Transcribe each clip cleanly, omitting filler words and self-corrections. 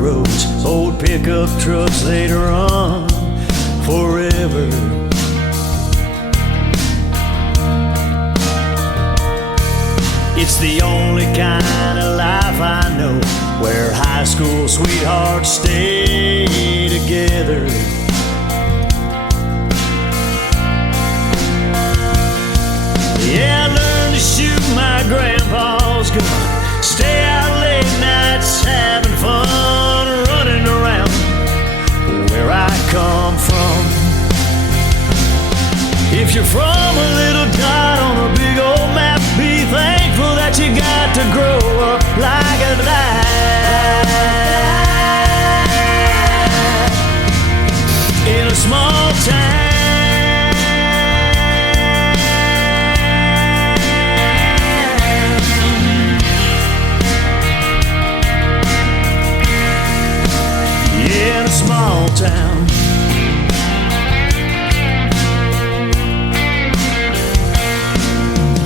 roads, old pickup trucks, they'd run forever. It's the only kind of life I know where high school sweethearts stay together. Yeah, I learned to shoot my grandpa's gun, stay out late nights having fun, running around where I come from. If you're from a little dot on a big old map, be thankful that you got to grow up like that in a small town. In a small town.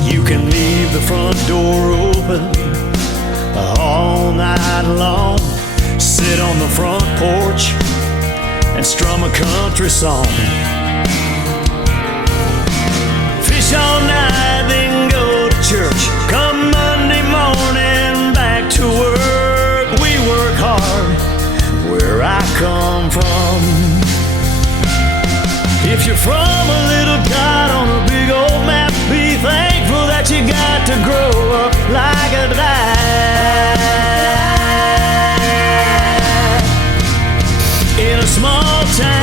You can leave the front door open all night long, sit on the front porch and strum a country song, fish all night, then go to church. Come Monday morning back to work. We work hard where I come from. If you're from a little dot on a big old map, be thankful that you got to grow up like that in a small town.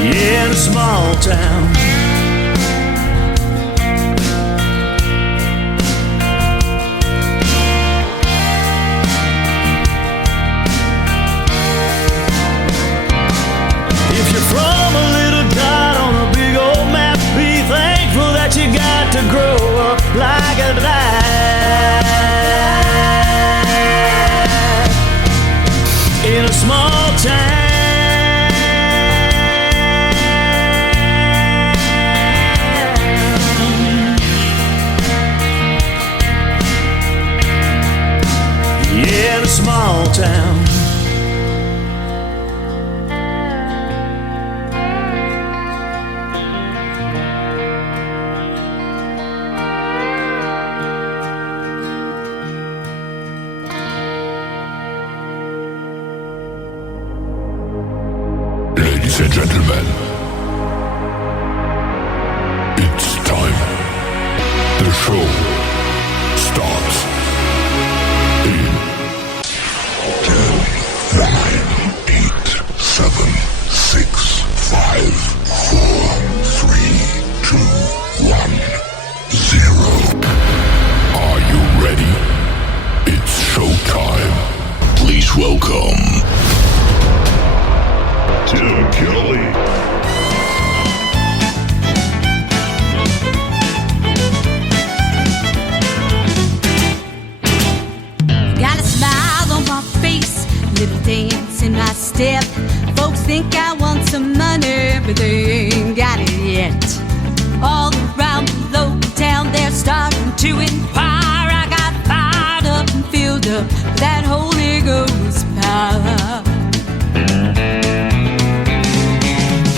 Yeah, in a small town. If you're from a little dot on a big old map, be thankful that you got to grow up like that in a small town. Yeah, in a small town. Ladies and gentlemen, it's time. The show starts in 10, 9, 8, 7, 6, 5, 4, 3, 2, 1, 0. Are you ready? It's showtime. Please welcome Tim Kelly. Got a smile on my face, little dance in my step. Folks think I want some money, but they ain't got it yet. All around the local town, they're starting to inquire. I got fired up and filled up with that Holy Ghost power.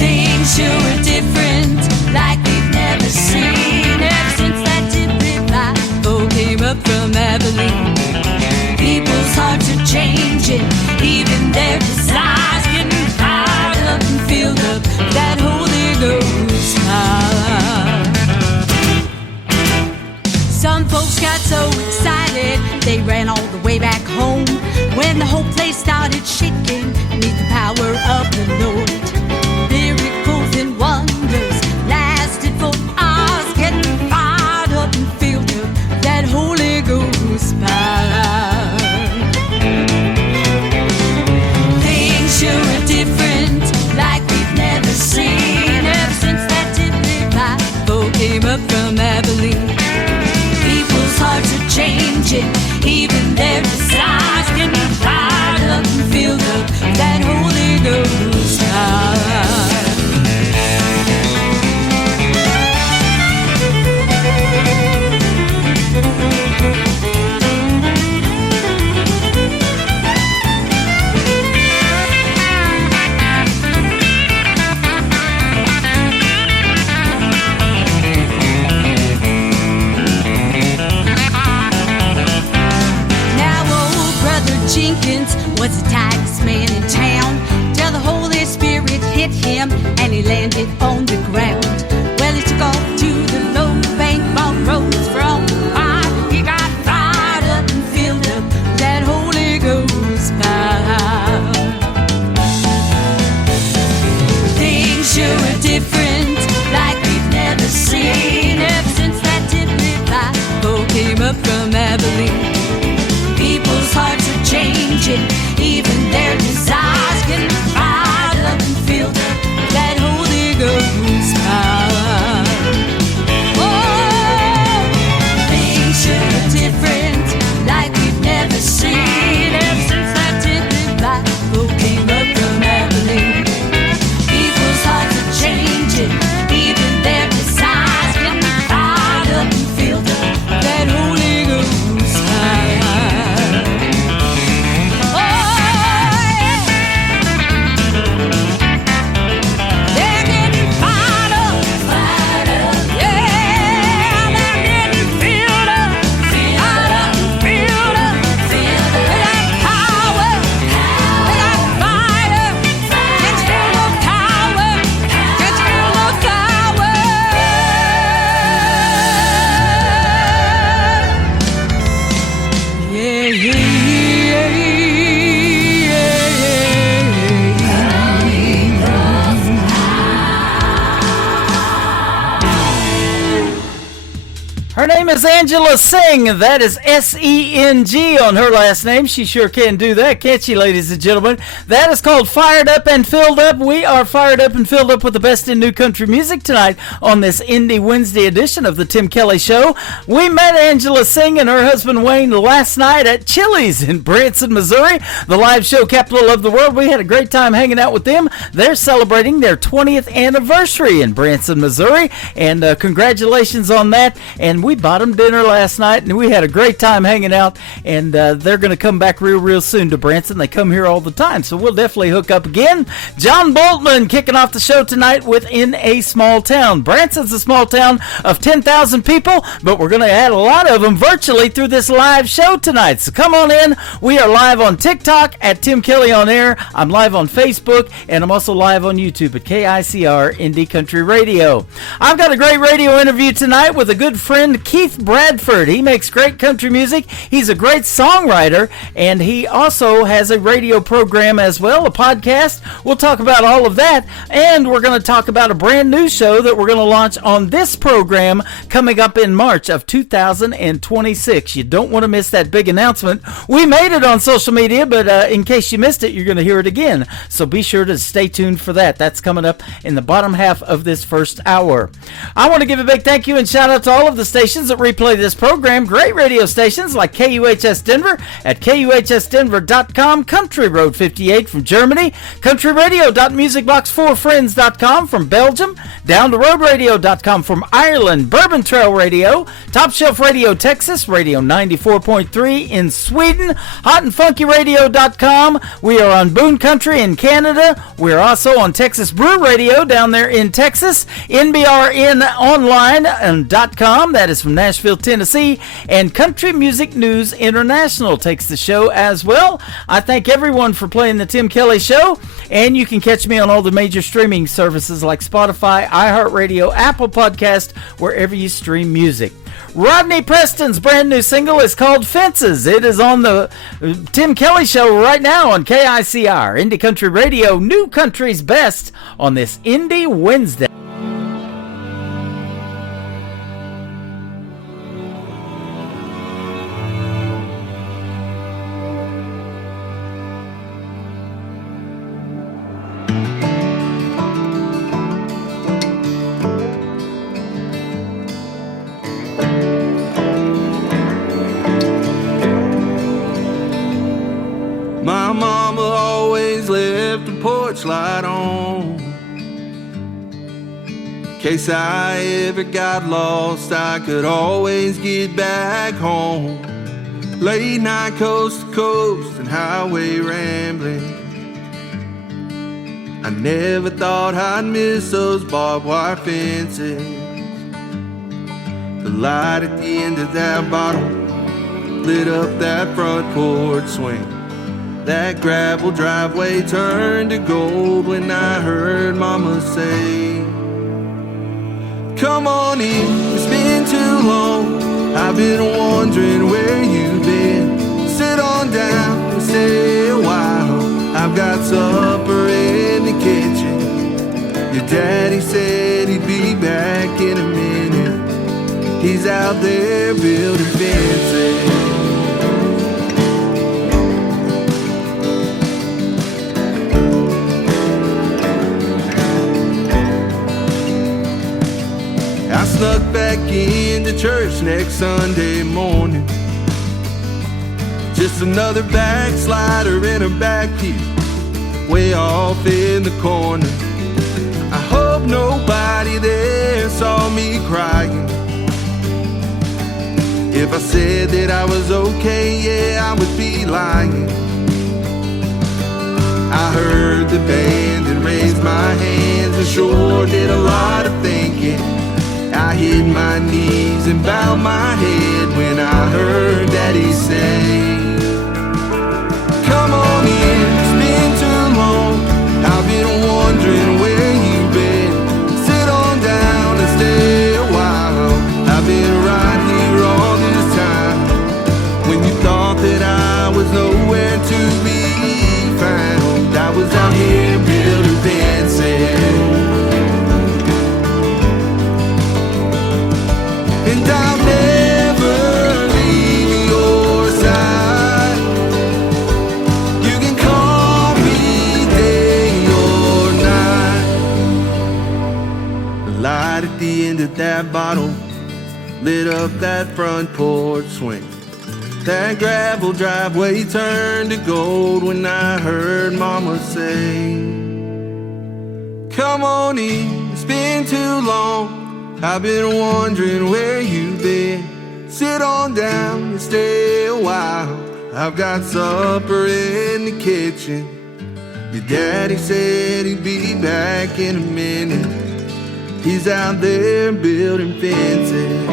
Things sure are different, like we've never seen. Ever since that tip revival came up from Abilene, people's hearts are changing, even their desires getting fired up and filled up with that Holy Ghost power. Some folks got so excited they ran all the way back home when the whole place started shaking beneath the power of the Lord. Miracles and wonders lasted for hours, getting fired up and filled up with that Holy Ghost power. Things sure are different, like we've never seen. Ever since that tip revival came up from Abilene, people's hearts are changing, even their desires getting fired up and filled up him and he landed on the ground. Well, he took off to the road bank, bought roses from fire. He got fired up and filled up that Holy Ghost power. Things sure are different, like we've never seen. Ever since that Tip-Lip Bible came up from Abilene, people's hearts are changing, even their desires getting fired up and filled up that Holy Ghost power. Oh, things sure are different, like we've never seen. Ever since that Tip-Lip Bible came up from Abilene, people's hearts are changing, even their desires getting fired up and filled up that Holy Ghost power. Her name is Angela Sing. That is S-E-N-G on her last name. She sure can do that, can't she, ladies and gentlemen? That is called Fired Up and Filled Up. We are fired up and filled up with the best in new country music tonight on this Indie Wednesday edition of the Tim Kelly Show. We met Angela Sing and her husband Wayne last night at Chili's in Branson, Missouri, the live show capital of the world. We had a great time hanging out with them. They're celebrating their 20th anniversary in Branson, Missouri, and congratulations on that. And we bought them dinner last night, and we had a great time hanging out, and they're going to come back real soon to Branson. They come here all the time, so we'll definitely hook up again. John Boltman kicking off the show tonight with In a Small Town. Branson's a small town of 10,000 people, but we're going to add a lot of them virtually through this live show tonight. So come on in. We are live on TikTok at Tim Kelly On Air. I'm live on Facebook, and I'm also live on YouTube at KICR Indie Country Radio. I've got a great radio interview tonight with a good friend, Keith Bradford. He makes great country music. He's a great songwriter, and he also has a radio program as well, a podcast. We'll talk about all of that, and we're going to talk about a brand new show that we're going to launch on this program coming up in March of 2026. You don't want to miss that big announcement. We made it on social media, but in case you missed it, you're going to hear it again. So be sure to stay tuned for that. That's coming up in the bottom half of this first hour. I want to give a big thank you and shout out to all of the stations that replay this program. Great radio stations like KUHS Denver at KUHSdenver.com, Country Road 58 from Germany, countryradio.musicbox4friends.com from Belgium, downtheroadradio.com from Ireland, Bourbon Trail Radio, Top Shelf Radio Texas, Radio 94.3 in Sweden, hotandfunkyradio.com. We are on Boone Country in Canada. We're also on Texas Brew Radio down there in Texas, NBRNonline.com. That is from Nashville, Tennessee, and Country Music News International takes the show as well. I thank everyone for playing the Tim Kelly Show, and you can catch me on all the major streaming services like Spotify, iHeartRadio, Apple Podcast, wherever you stream music. Rodney Preston's brand new single is called Fences. It is on the Tim Kelly Show right now on KICR, Indie Country Radio, New Country's Best on this Indie Wednesday. My mama always left the porch light on. In case I ever got lost, I could always get back home. Late night coast to coast and highway rambling. I never thought I'd miss those barbed wire fences. The light at the end of that bottle lit up that front porch swing. That gravel driveway turned to gold when I heard Mama say, come on in, it's been too long. I've been wondering where you've been. Sit on down and stay a while. I've got supper in the kitchen. Your daddy said he'd be back in a minute. He's out there building fences. I snuck back into church next Sunday morning. Just another backslider in a back pew, way off in the corner. I hope nobody there saw me crying. If I said that I was okay, yeah, I would be lying. I heard the band and raised my hands and sure did a lot of thinking. I hit my knees and bowed my head when I heard Daddy say, come on in, it's been too long. I've been wondering where you've been. Sit on down and stay a while. I've been right here all this time. When you thought that I was nowhere to be found, I was out here building fences. And I'll never leave your side. You can call me day or night. The light at the end of that bottle lit up that front porch swing. That gravel driveway turned to gold when I heard Mama say, come on in, it's been too long. I've been wondering where you've been. Sit on down and stay a while. I've got supper in the kitchen. Your daddy said he'd be back in a minute. He's out there building fences.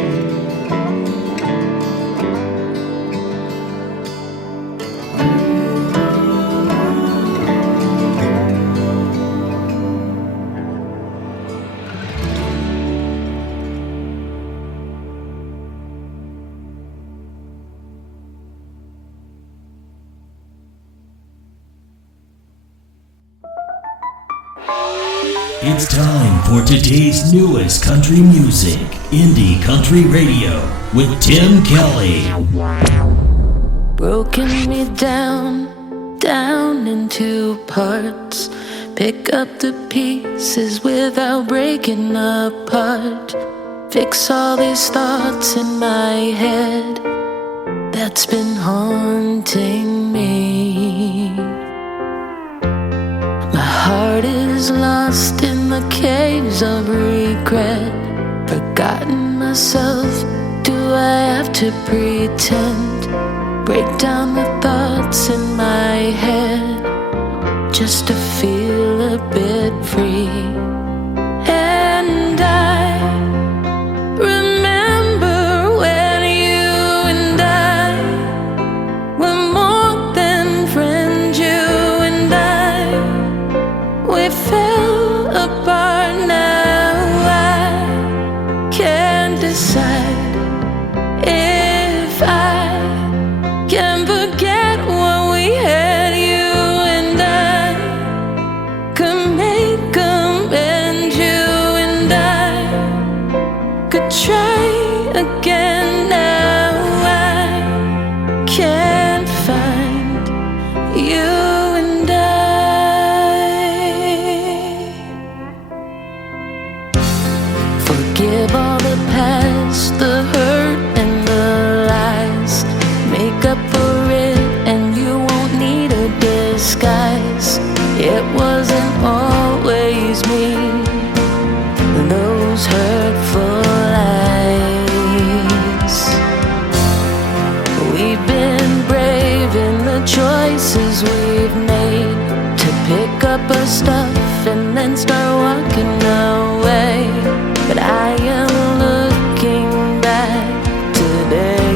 It's time for today's newest country music, Indie Country Radio, with Tim Kelly. Broken me down, down into parts. Pick up the pieces without breaking apart. Fix all these thoughts in my head that's been haunting me. My heart is lost in the caves of regret. Forgotten myself, do I have to pretend? Break down the thoughts in my head just to feel a bit free. And I remember when you and I were more than friends. You and I, we fell apart. Now I can't decide if I can forget what we had. You and I could make amends. You and I could try again. Now I can't find you and I. Forgive all the past, the hurt and the lies. Make up for it and you won't need a disguise. It wasn't always me, those hurtful lies. We've been brave in the choices we've made, to pick up our stuff and then start walking away. But I am looking back today.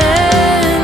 And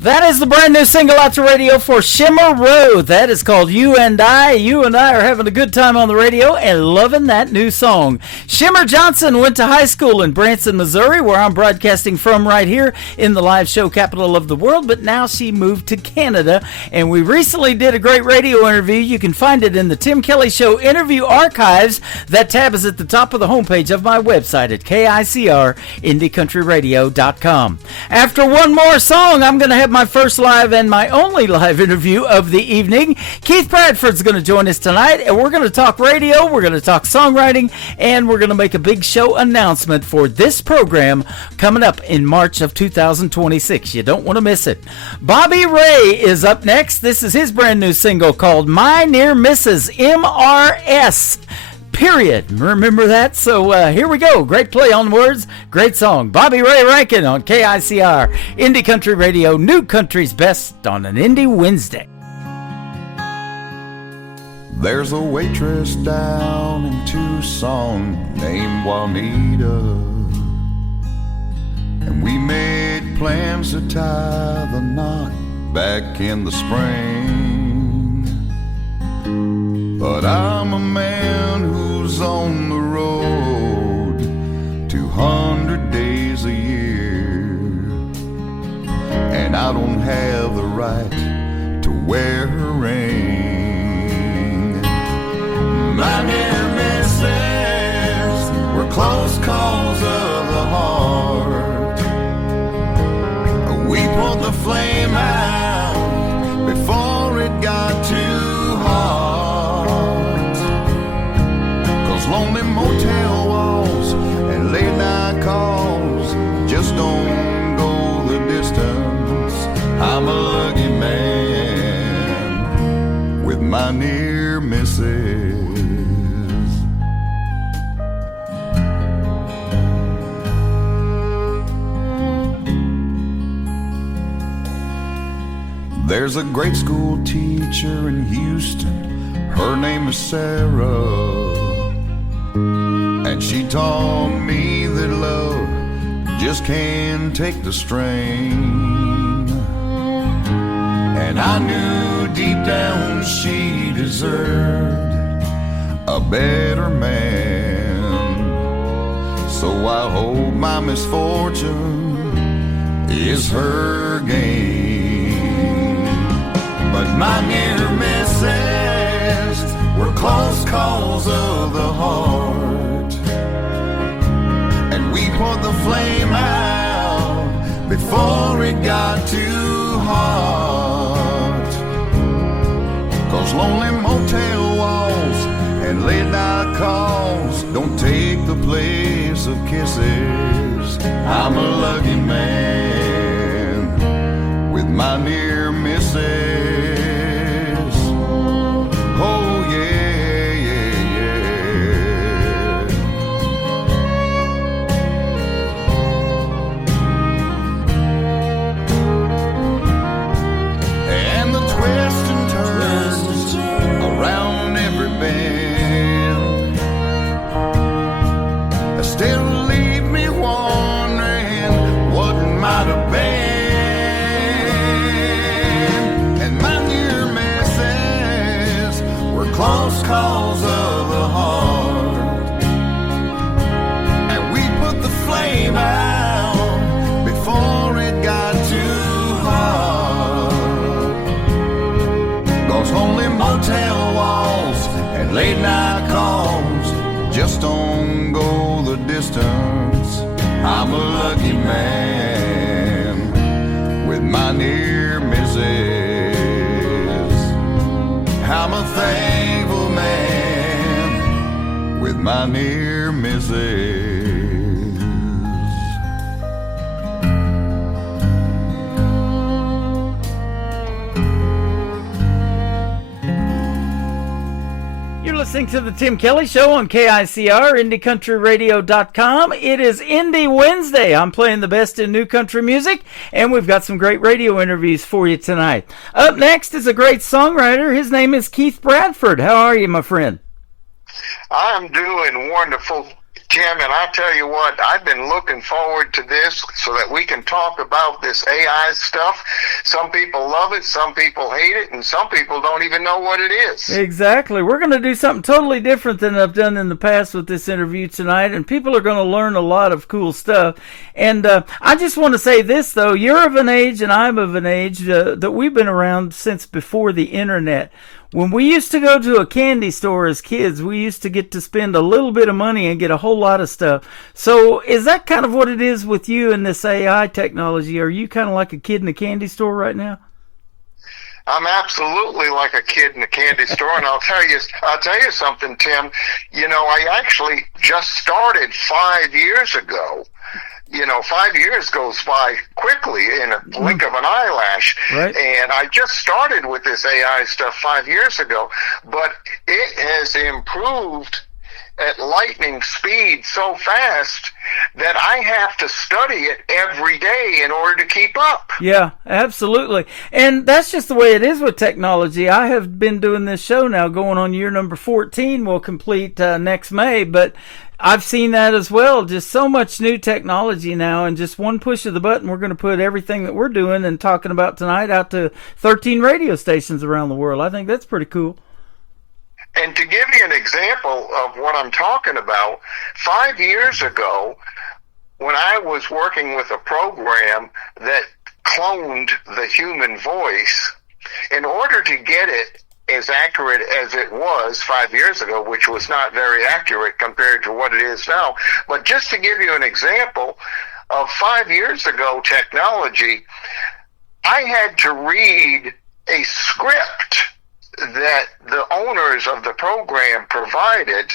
That is the brand new single out to radio for Shimmer Road. That is called You and I. You and I are having a good time on the radio and loving that new song. Shimmer Johnson went to high school in Branson, Missouri, where I'm broadcasting from right here in the live show capital of the world, but now she moved to Canada, and we recently did a great radio interview. You can find it in the Tim Kelly Show interview archives. That tab is at the top of the homepage of my website at KICR-IndieCountryRadio.com. After one more song, I'm going to have my first live and my only live interview of the evening. Keith Bradford's going to join us tonight, and we're going to talk radio, we're going to talk songwriting, and we're going to make a big show announcement for this program coming up in March of 2026. You don't want to miss it. Bobby Ray is up next. This is his brand new single called My Near Misses, MRS. Period. Remember that? So here we go. Great play on words. Great song. Bobby Ray Rankin on KICR. Indie Country Radio. New Country's Best on an Indie Wednesday. There's a waitress down in Tucson named Juanita, and we made plans to tie the knot back in the spring. But I'm a man who's on the road 200 days a year, and I don't have the right to wear a ring. My dear missus, we're close calls of the heart. We put the flame out before it got too hot. Lonely motel walls and late night calls just don't go the distance. I'm a lucky man with my near misses. There's a grade school teacher in Houston, her name is Sarah, and she taught me that love just can't take the strain. And I knew deep down she deserved a better man. So I hope my misfortune is her gain. But my near misses were close calls of the heart, and we put the flame out before it got too hot. 'Cause lonely motel walls and late night calls don't take the place of kisses. I'm a lucky man with my near misses. Oh yeah, yeah, yeah. And the twists and turns around every bend still leave me wondering what might have been. Close calls of the heart, and we put the flame out before it got too hot. 'Cause only motel walls and late night calls just don't go the distance. I'm a lucky man with my near misses. I'm a thankful man with my near misses. listening to the Tim Kelly Show on KICR, IndieCountryRadio.com. It is Indie Wednesday. I'm playing the best in new country music, and we've got some great radio interviews for you tonight. Up next is a great songwriter. His name is Keith Bradford. How are you, my friend? I'm doing wonderful, Tim, and I tell you what, I've been looking forward to this so that we can talk about this AI stuff. Some people love it, some people hate it, and some people don't even know what it is. Exactly. We're going to do something totally different than I've done in the past with this interview tonight, and people are going to learn a lot of cool stuff. And I just want to say this, though. You're of an age, and I'm of an age that we've been around since before the Internet. When we used to go to a candy store as kids, we used to get to spend a little bit of money and get a whole lot of stuff. So is that kind of what it is with you and this AI technology? Are you kind of like a kid in a candy store right now? I'm absolutely like a kid in a candy store, and I'll tell you something, Tim. You know, I actually just started 5 years ago. You know, 5 years goes by quickly in a blink of an eyelash. Right. And I just started with this AI stuff 5 years ago, but it has improved at lightning speed so fast that I have to study it every day in order to keep up. Yeah, absolutely. And that's just the way it is with technology. I have been doing this show now going on year number 14. We'll complete next May, but I've seen that as well. Just so much new technology now, and just one push of the button, we're going to put everything that we're doing and talking about tonight out to 13 radio stations around the world. I think that's pretty cool. And to give you an example of what I'm talking about, 5 years ago, when I was working with a program that cloned the human voice, in order to get it as accurate as it was 5 years ago, which was not very accurate compared to what it is now. But just to give you an example of 5 years ago technology, I had to read a script that the owners of the program provided.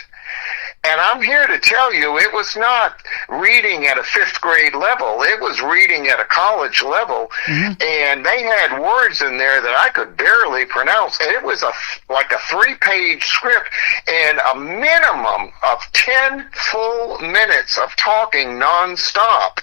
And I'm here to tell you, it was not reading at a fifth grade level. It was reading at a college level. Mm-hmm. And they had words in there that I could barely pronounce. And it was like a 3-page script and a minimum of 10 full minutes of talking nonstop.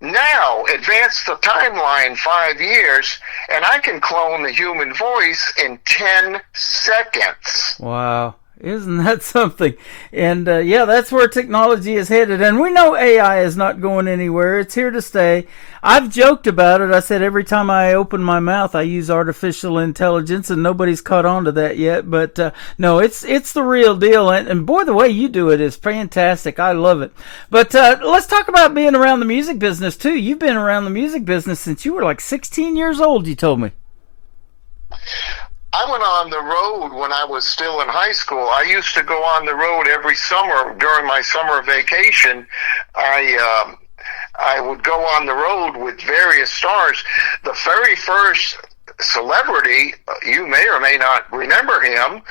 Now, advance the timeline 5 years, and I can clone the human voice in 10 seconds. Wow. Isn't that something? And yeah, that's where technology is headed. And we know AI is not going anywhere. It's here to stay. I've joked about it. I said every time I open my mouth, I use artificial intelligence, and nobody's caught on to that yet. But no, it's the real deal. And boy, the way you do it is fantastic. I love it. But let's talk about being around the music business, too. You've been around the music business since you were like 16 years old, you told me. I went on the road when I was still in high school. I used to go on the road every summer during my summer vacation. I would go on the road with various stars. The very first celebrity, you may or may not remember him.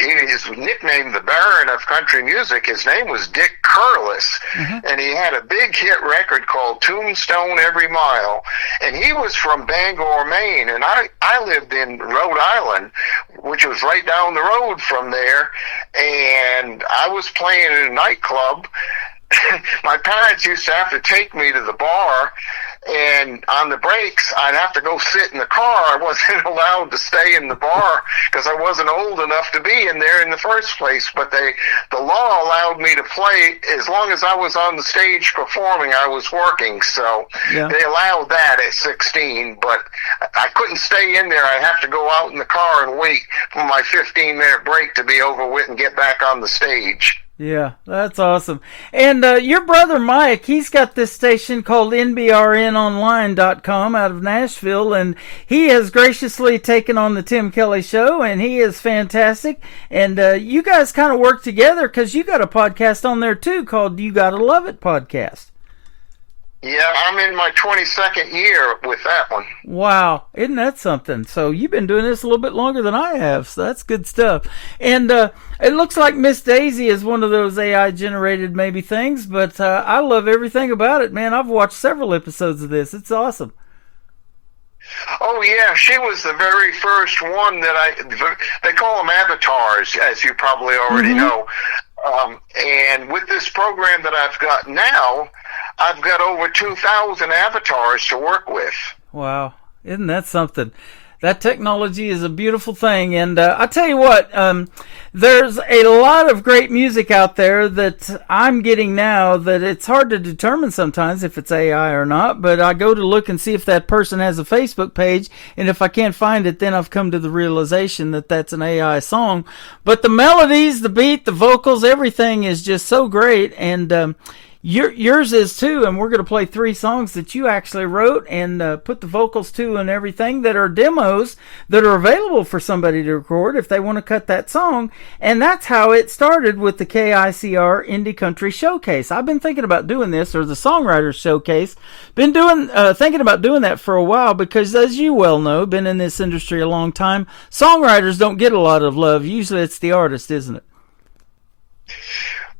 He is nicknamed the Baron of Country Music. His name was Dick Curless, and he had a big hit record called Tombstone Every Mile. And he was from Bangor, Maine, and I lived in Rhode Island, which was right down the road from there. And I was playing in a nightclub. My parents used to have to take me to the bar, and on the breaks, I'd have to go sit in the car. I wasn't allowed to stay in the bar because I wasn't old enough to be in there in the first place. But the law allowed me to play as long as I was on the stage performing. I was working, so yeah. They allowed that at 16. But I couldn't stay in there. I'd have to go out in the car and wait for my 15-minute break to be over with and get back on the stage. Yeah, that's awesome. And your brother Mike, he's got this station called NBRNonline.com out of Nashville, and he has graciously taken on the Tim Kelly Show, and he is fantastic. And you guys kind of work together because you got a podcast on there too called You Gotta Love It Podcast. Yeah, I'm in my 22nd year with that one. Wow, isn't that something? So you've been doing this a little bit longer than I have, so that's good stuff. And it looks like Miss Daisy is one of those AI-generated maybe things, but I love everything about it, man. I've watched several episodes of this. It's awesome. Oh yeah, she was the very first one that they call them avatars, as you probably already know. And with this program that I've got now, I've got over 2,000 avatars to work with. Wow. Isn't that something? That technology is a beautiful thing. And I tell you what, there's a lot of great music out there that I'm getting now that it's hard to determine sometimes if it's AI or not. But I go to look and see if that person has a Facebook page. And if I can't find it, then I've come to the realization that that's an AI song. But the melodies, the beat, the vocals, everything is just so great. And yours is too, and we're going to play 3 songs that you actually wrote and put the vocals to and everything that are demos that are available for somebody to record if they want to cut that song. And that's how it started with the KICR Indie Country Showcase. I've been thinking about doing this, or the Songwriters Showcase. Been thinking about doing that for a while because, as you well know, been in this industry a long time, songwriters don't get a lot of love. Usually it's the artist, isn't it?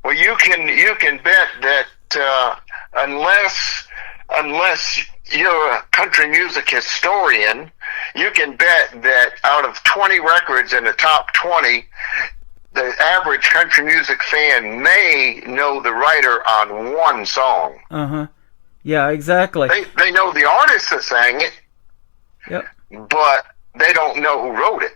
Well, you can bet that unless you're a country music historian, you can bet that out of 20 records in the top 20, the average country music fan may know the writer on one song. Yeah, exactly. They know the artist that sang it, yep, but they don't know who wrote it.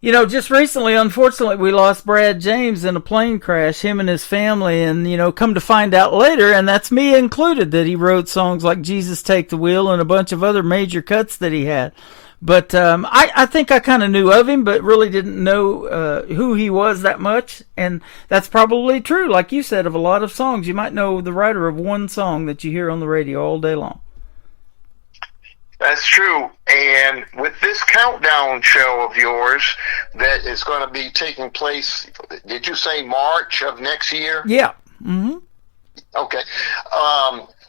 You know, just recently, unfortunately, we lost Brad James in a plane crash, him and his family, and, you know, come to find out later, and that's me included, that he wrote songs like Jesus Take the Wheel and a bunch of other major cuts that he had. But I think I kind of knew of him, but really didn't know who he was that much, and that's probably true, like you said, of a lot of songs. You might know the writer of one song that you hear on the radio all day long. That's true. And with this countdown show of yours that is going to be taking place, did you say March of next year? Yeah. Mm-hmm. Okay.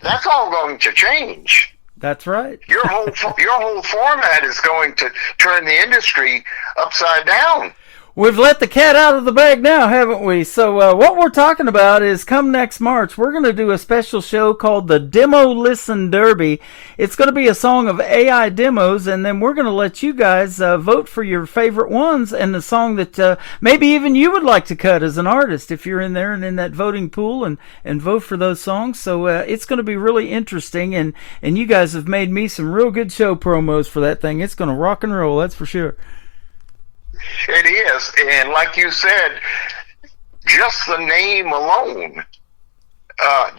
That's all going to change. That's right. Your whole format is going to turn the industry upside down. We've let the cat out of the bag now, haven't we? So what we're talking about is come next March, we're going to do a special show called the Demo Listen Derby. It's going to be a song of AI demos, and then we're going to let you guys vote for your favorite ones and the song that maybe even you would like to cut as an artist if you're in there and in that voting pool and vote for those songs. So it's going to be really interesting, and you guys have made me some real good show promos for that thing. It's going to rock and roll, that's for sure. It is, and like you said, just the name alone,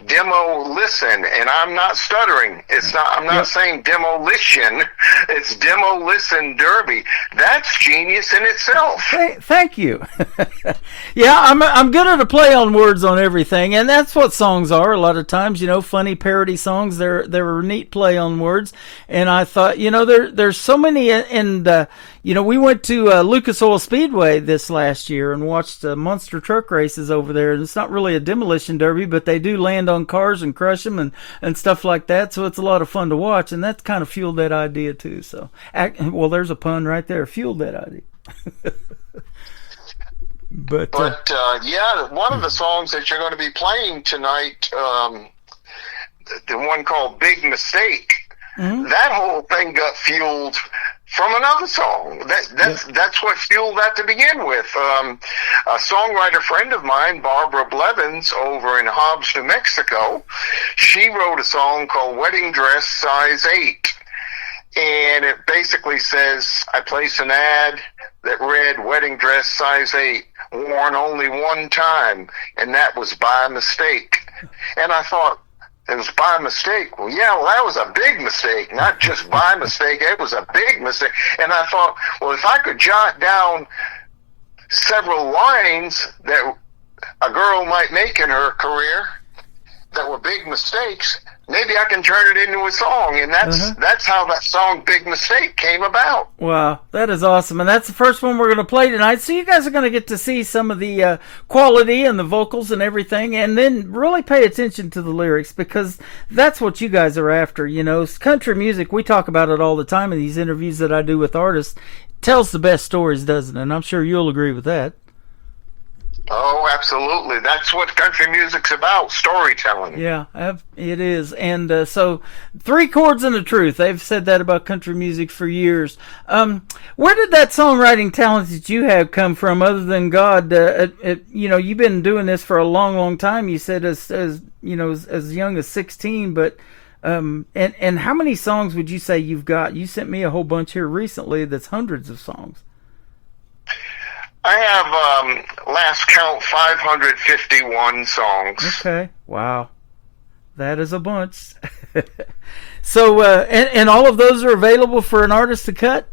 Demo Listen, and I'm not stuttering. I'm not saying demolition. It's Demo Listen Derby. That's genius in itself. Thank you. Yeah, I'm good at a play on words on everything, and that's what songs are a lot of times. You know, funny parody songs. They're a neat play on words, and I thought, you know, there's so many, and you know, we went to Lucas Oil Speedway this last year and watched monster truck races over there. And it's not really a demolition derby, but they do land on cars and crush them and stuff like that. So it's a lot of fun to watch, and that kind of fueled that idea too. So, well, there's a pun right there. Fueled that idea. But yeah, one of the songs that you're going to be playing tonight, the one called Big Mistake, that whole thing got fueled from another song. That's what fueled that to begin with. A songwriter friend of mine, Barbara Blevins, over in Hobbs, New Mexico, she wrote a song called Wedding Dress Size 8. And it basically says, I placed an ad that read wedding dress size 8, worn only one time, and that was by mistake. And I thought, it was by mistake. Well, yeah, that was a big mistake, not just by mistake. It was a big mistake. And I thought, well, if I could jot down several lines that a girl might make in her career that were big mistakes, maybe I can turn it into a song. And that's how that song Big Mistake came about. Wow, that is awesome. And that's the first one we're going to play tonight. So you guys are going to get to see some of the quality and the vocals and everything, and then really pay attention to the lyrics, because that's what you guys are after. You know, country music, we talk about it all the time in these interviews that I do with artists. It tells the best stories, doesn't it? And I'm sure you'll agree with that. Oh, absolutely. That's what country music's about, storytelling. Yeah, it is. And so, three chords and a truth. They've said that about country music for years. Where did that songwriting talent that you have come from, other than God? You've been doing this for a long, long time. You said as young as 16, but and how many songs would you say you've got? You sent me a whole bunch here recently. That's hundreds of songs. I have, last count, 551 songs. Okay. Wow. That is a bunch. So, and all of those are available for an artist to cut?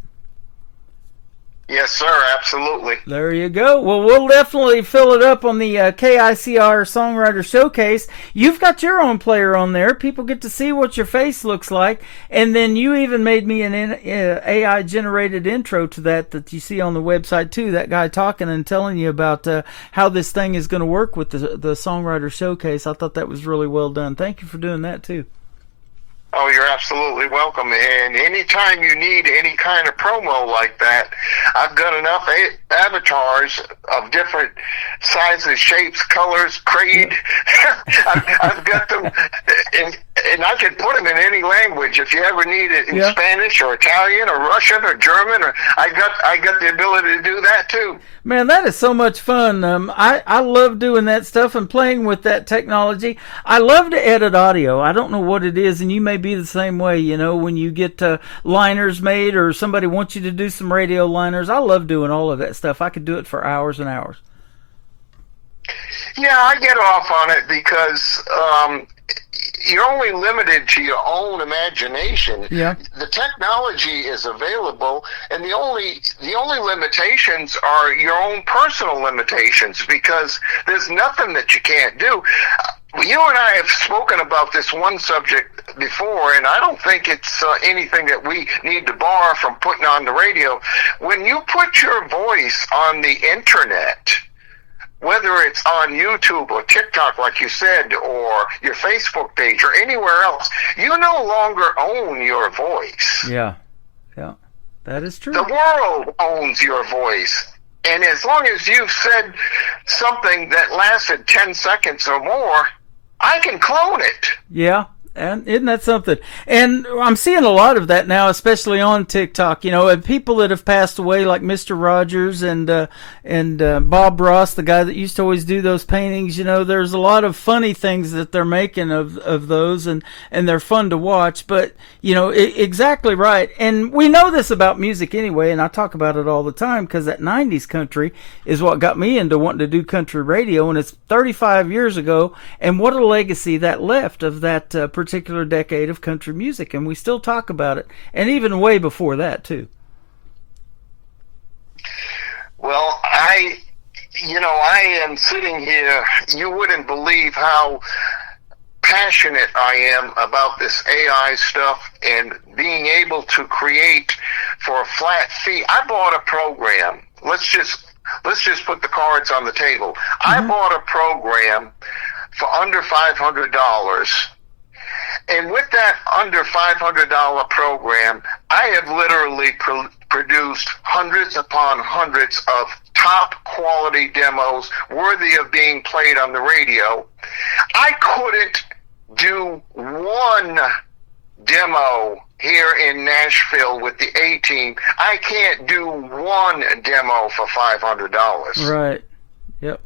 Yes, sir, absolutely. There you go. Well, we'll definitely fill it up on the KICR Songwriter Showcase. You've got your own player on there. People get to see what your face looks like. And then you even made me an AI-generated intro to that you see on the website, too. That guy talking and telling you about how this thing is going to work with the Songwriter Showcase. I thought that was really well done. Thank you for doing that, too. Oh, you're absolutely welcome. And anytime you need any kind of promo like that, I've got enough avatars of different sizes, shapes, colors, creed. I've got them, and I can put them in any language. If you ever need it in Spanish or Italian or Russian or German, or I got the ability to do that too. Man, that is so much fun. I love doing that stuff and playing with that technology. I love to edit audio. I don't know what it is, and you may be the same way, when you get liners made or somebody wants you to do some radio liners. I love doing all of that stuff. I could do it for hours and hours. Yeah, I get off on it because you're only limited to your own imagination. Yeah. The technology is available, and the only limitations are your own personal limitations, because there's nothing that you can't do. You and I have spoken about this one subject before, and I don't think it's anything that we need to borrow from putting on the radio. When you put your voice on the internet, whether it's on YouTube or TikTok, like you said, or your Facebook page or anywhere else, you no longer own your voice. Yeah, that is true. The world owns your voice. And as long as you've said something that lasted 10 seconds or more, I can clone it. Yeah. And isn't that something? And I'm seeing a lot of that now, especially on TikTok. And people that have passed away, like Mr. Rogers and Bob Ross, the guy that used to always do those paintings. There's a lot of funny things that they're making of those, and they're fun to watch. But exactly right. And we know this about music anyway, and I talk about it all the time because that '90s country is what got me into wanting to do country radio, and it's 35 years ago. And what a legacy that left of that particular decade of country music, and we still talk about it, and even way before that too. Well, I am sitting here, you wouldn't believe how passionate I am about this AI stuff and being able to create for a flat fee. I bought a program. Let's just put the cards on the table. Mm-hmm. I bought a program for under $500. And with that under $500 program, I have literally produced hundreds upon hundreds of top quality demos worthy of being played on the radio. I couldn't do one demo here in Nashville with the A-Team. I can't do one demo for $500. Right. Yep.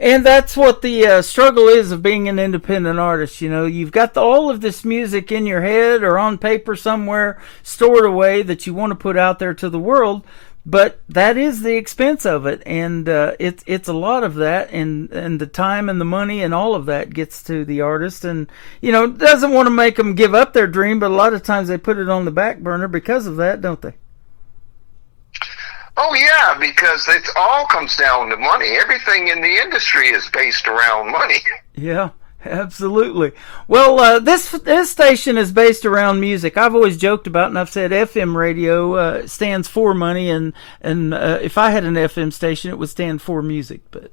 And that's what the struggle is of being an independent artist. You've got all of this music in your head or on paper somewhere stored away that you want to put out there to the world, but that is the expense of it, and it's a lot of that, and the time and the money and all of that gets to the artist, and doesn't want to make them give up their dream, but a lot of times they put it on the back burner because of that, don't they? Oh, yeah, because it all comes down to money. Everything in the industry is based around money. Yeah, absolutely. Well, this station is based around music. I've always joked about, and I've said FM radio stands for money, and if I had an FM station, it would stand for music. But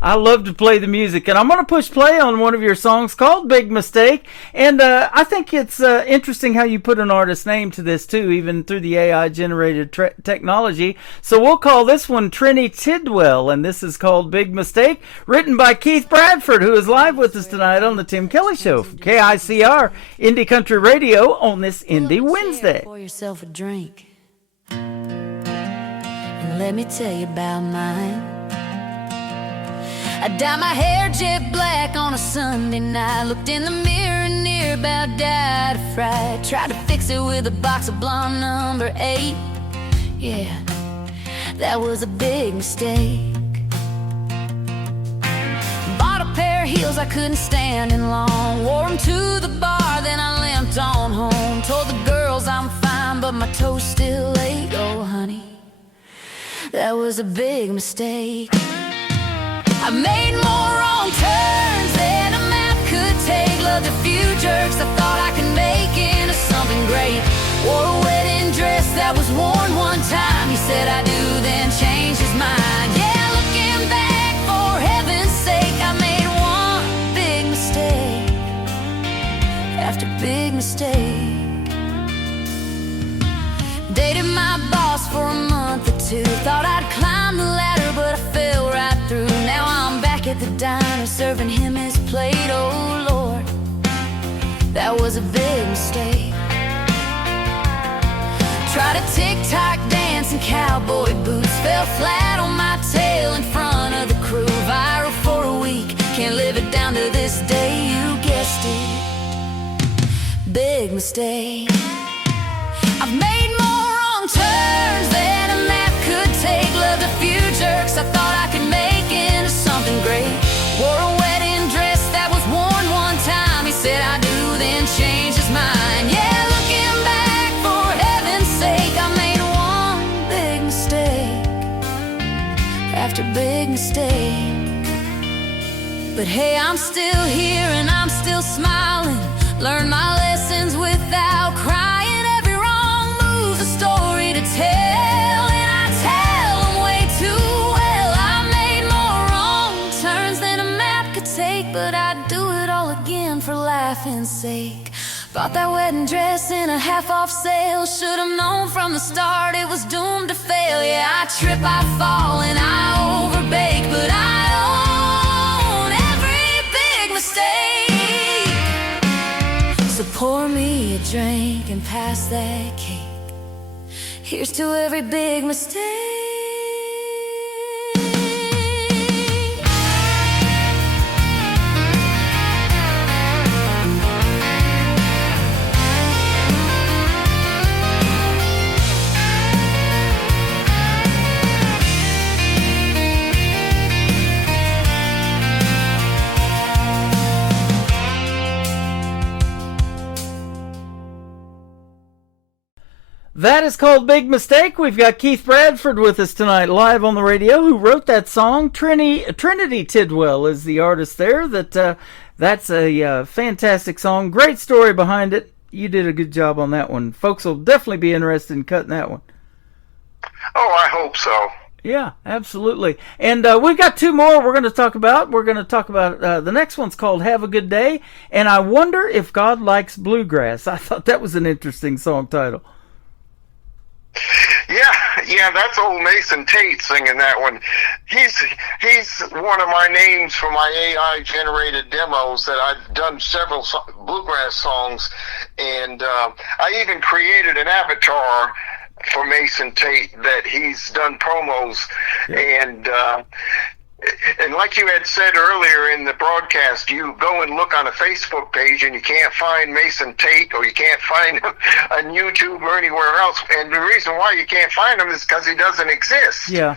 I love to play the music, and I'm going to push play on one of your songs called Big Mistake. And I think it's interesting how you put an artist name to this, too, even through the AI-generated technology. So we'll call this one Trini Tidwell, and this is called Big Mistake, written by Keith Bradford, who is live with us tonight on the Tim Kelly Show from KICR Indie Country Radio on this Indie Wednesday. Pour yourself a drink, and let me tell you about mine. I dyed my hair jet black on a Sunday night. Looked in the mirror and near about died of fright. Tried to fix it with a box of blonde number 8. Yeah, that was a big mistake. Bought a pair of heels I couldn't stand in long. Wore them to the bar, then I limped on home. Told the girls I'm fine, but my toes still ache. Oh honey, that was a big mistake. I made more wrong turns than a map could take. Loved a few jerks I thought I could make into something great. Wore a wedding dress that was worn one time. He said I do, then changed his mind. Yeah, looking back, for heaven's sake, I made one big mistake after big mistake. Dated my boss for a month or two. Thought I'd climb the ladder, but I fell right through. Now I'm back at the diner serving him his plate. Oh Lord, that was a big mistake. Tried a tick-tock dance in cowboy boots. Fell flat on my tail in front of the crew. Viral for a week, can't live it down to this day. You guessed it, big mistake. I've made more wrong turns than a map could take. Loved a few jerks I thought I could make into something great. Wore a wedding dress that was worn one time. He said I do, then changed his mind. Yeah, looking back, for heaven's sake, I made one big mistake after big mistake. But hey, I'm still here and I'm still smiling. Learned my lessons without crying. Every wrong move's a story to tell, and I tell them way too well. I made more wrong turns than a map could take, but I'd do it all again for laughing's sake. Bought that wedding dress in a half-off sale. Should've known from the start it was doomed to fail. Yeah, I trip, I fall, and I overbake, but I own every big mistake. So pour me a drink and pass that cake. Here's to every big mistake. That is called Big Mistake. We've got Keith Bradford with us tonight live on the radio, who wrote that song. Trinity Tidwell is the artist there. That's a fantastic song. Great story behind it. You did a good job on that one. Folks will definitely be interested in cutting that one. Oh, I hope so. Yeah, absolutely. And we've got two more we're going to talk about. We're going to talk about the next one's called Have a Good Day, and I Wonder If God Likes Bluegrass. I thought that was an interesting song title. Yeah, that's old Mason Tate singing that one. He's one of my names for my AI-generated demos that I've done several bluegrass songs, and I even created an avatar for Mason Tate that he's done promos, yeah. And like you had said earlier in the broadcast, you go and look on a Facebook page and you can't find Mason Tate, or you can't find him on YouTube or anywhere else. And the reason why you can't find him is because he doesn't exist. Yeah,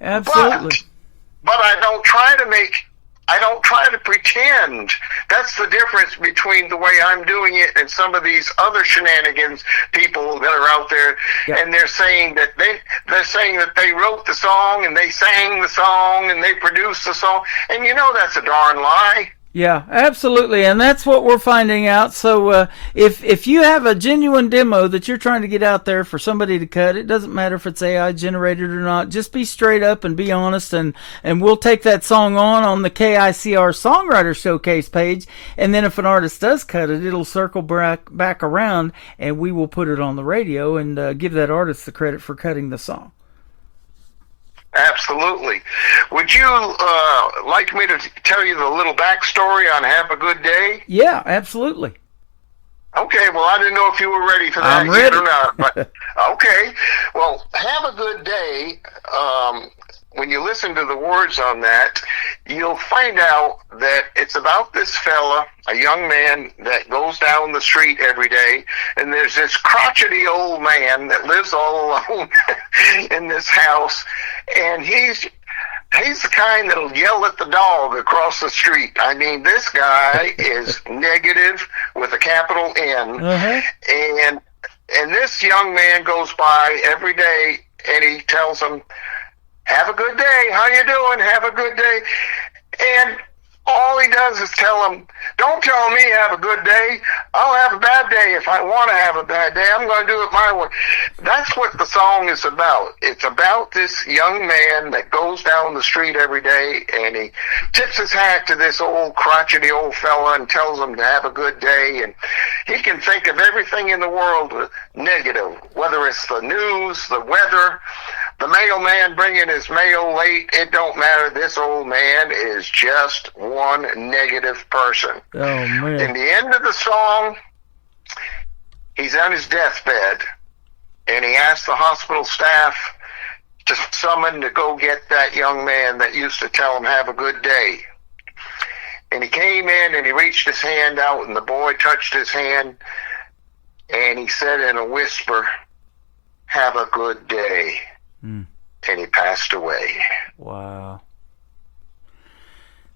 absolutely. But I don't try to pretend. That's the difference between the way I'm doing it and some of these other shenanigans people that are out there. Yep. And they're saying that they wrote the song and they sang the song and they produced the song, and that's a darn lie. Yeah, absolutely, and that's what we're finding out. So if you have a genuine demo that you're trying to get out there for somebody to cut, it doesn't matter if it's AI generated or not. Just be straight up and be honest, and we'll take that song on the KICR Songwriter Showcase page, and then if an artist does cut it, it'll circle back around, and we will put it on the radio and give that artist the credit for cutting the song. Absolutely. Would you like me to tell you the little backstory on Have a Good Day? Yeah, absolutely. Okay, well, I didn't know if you were ready for that I'm yet ready. or not. But, okay, well, Have a Good Day, when you listen to the words on that, you'll find out that it's about this fella, a young man that goes down the street every day, and there's this crotchety old man that lives all alone in this house, and he's the kind that'll yell at the dog across the street. I mean, this guy is negative with a capital N, and this young man goes by every day, and he tells him, "Have a good day. How you doing? Have a good day." And all he does is tell him, "Don't tell me have a good day. I'll have a bad day if I want to have a bad day. I'm going to do it my way." That's what the song is about. It's about this young man that goes down the street every day, and he tips his hat to this old crotchety old fella and tells him to have a good day. And he can think of everything in the world negative, whether it's the news, the weather, the mailman bringing his mail late. It don't matter. This old man is just one negative person. Oh, man. In the end of the song, he's on his deathbed, and he asks the hospital staff to summon to go get that young man that used to tell him have a good day. And he came in, and he reached his hand out, and the boy touched his hand, and he said in a whisper, "Have a good day." And he passed away. Wow.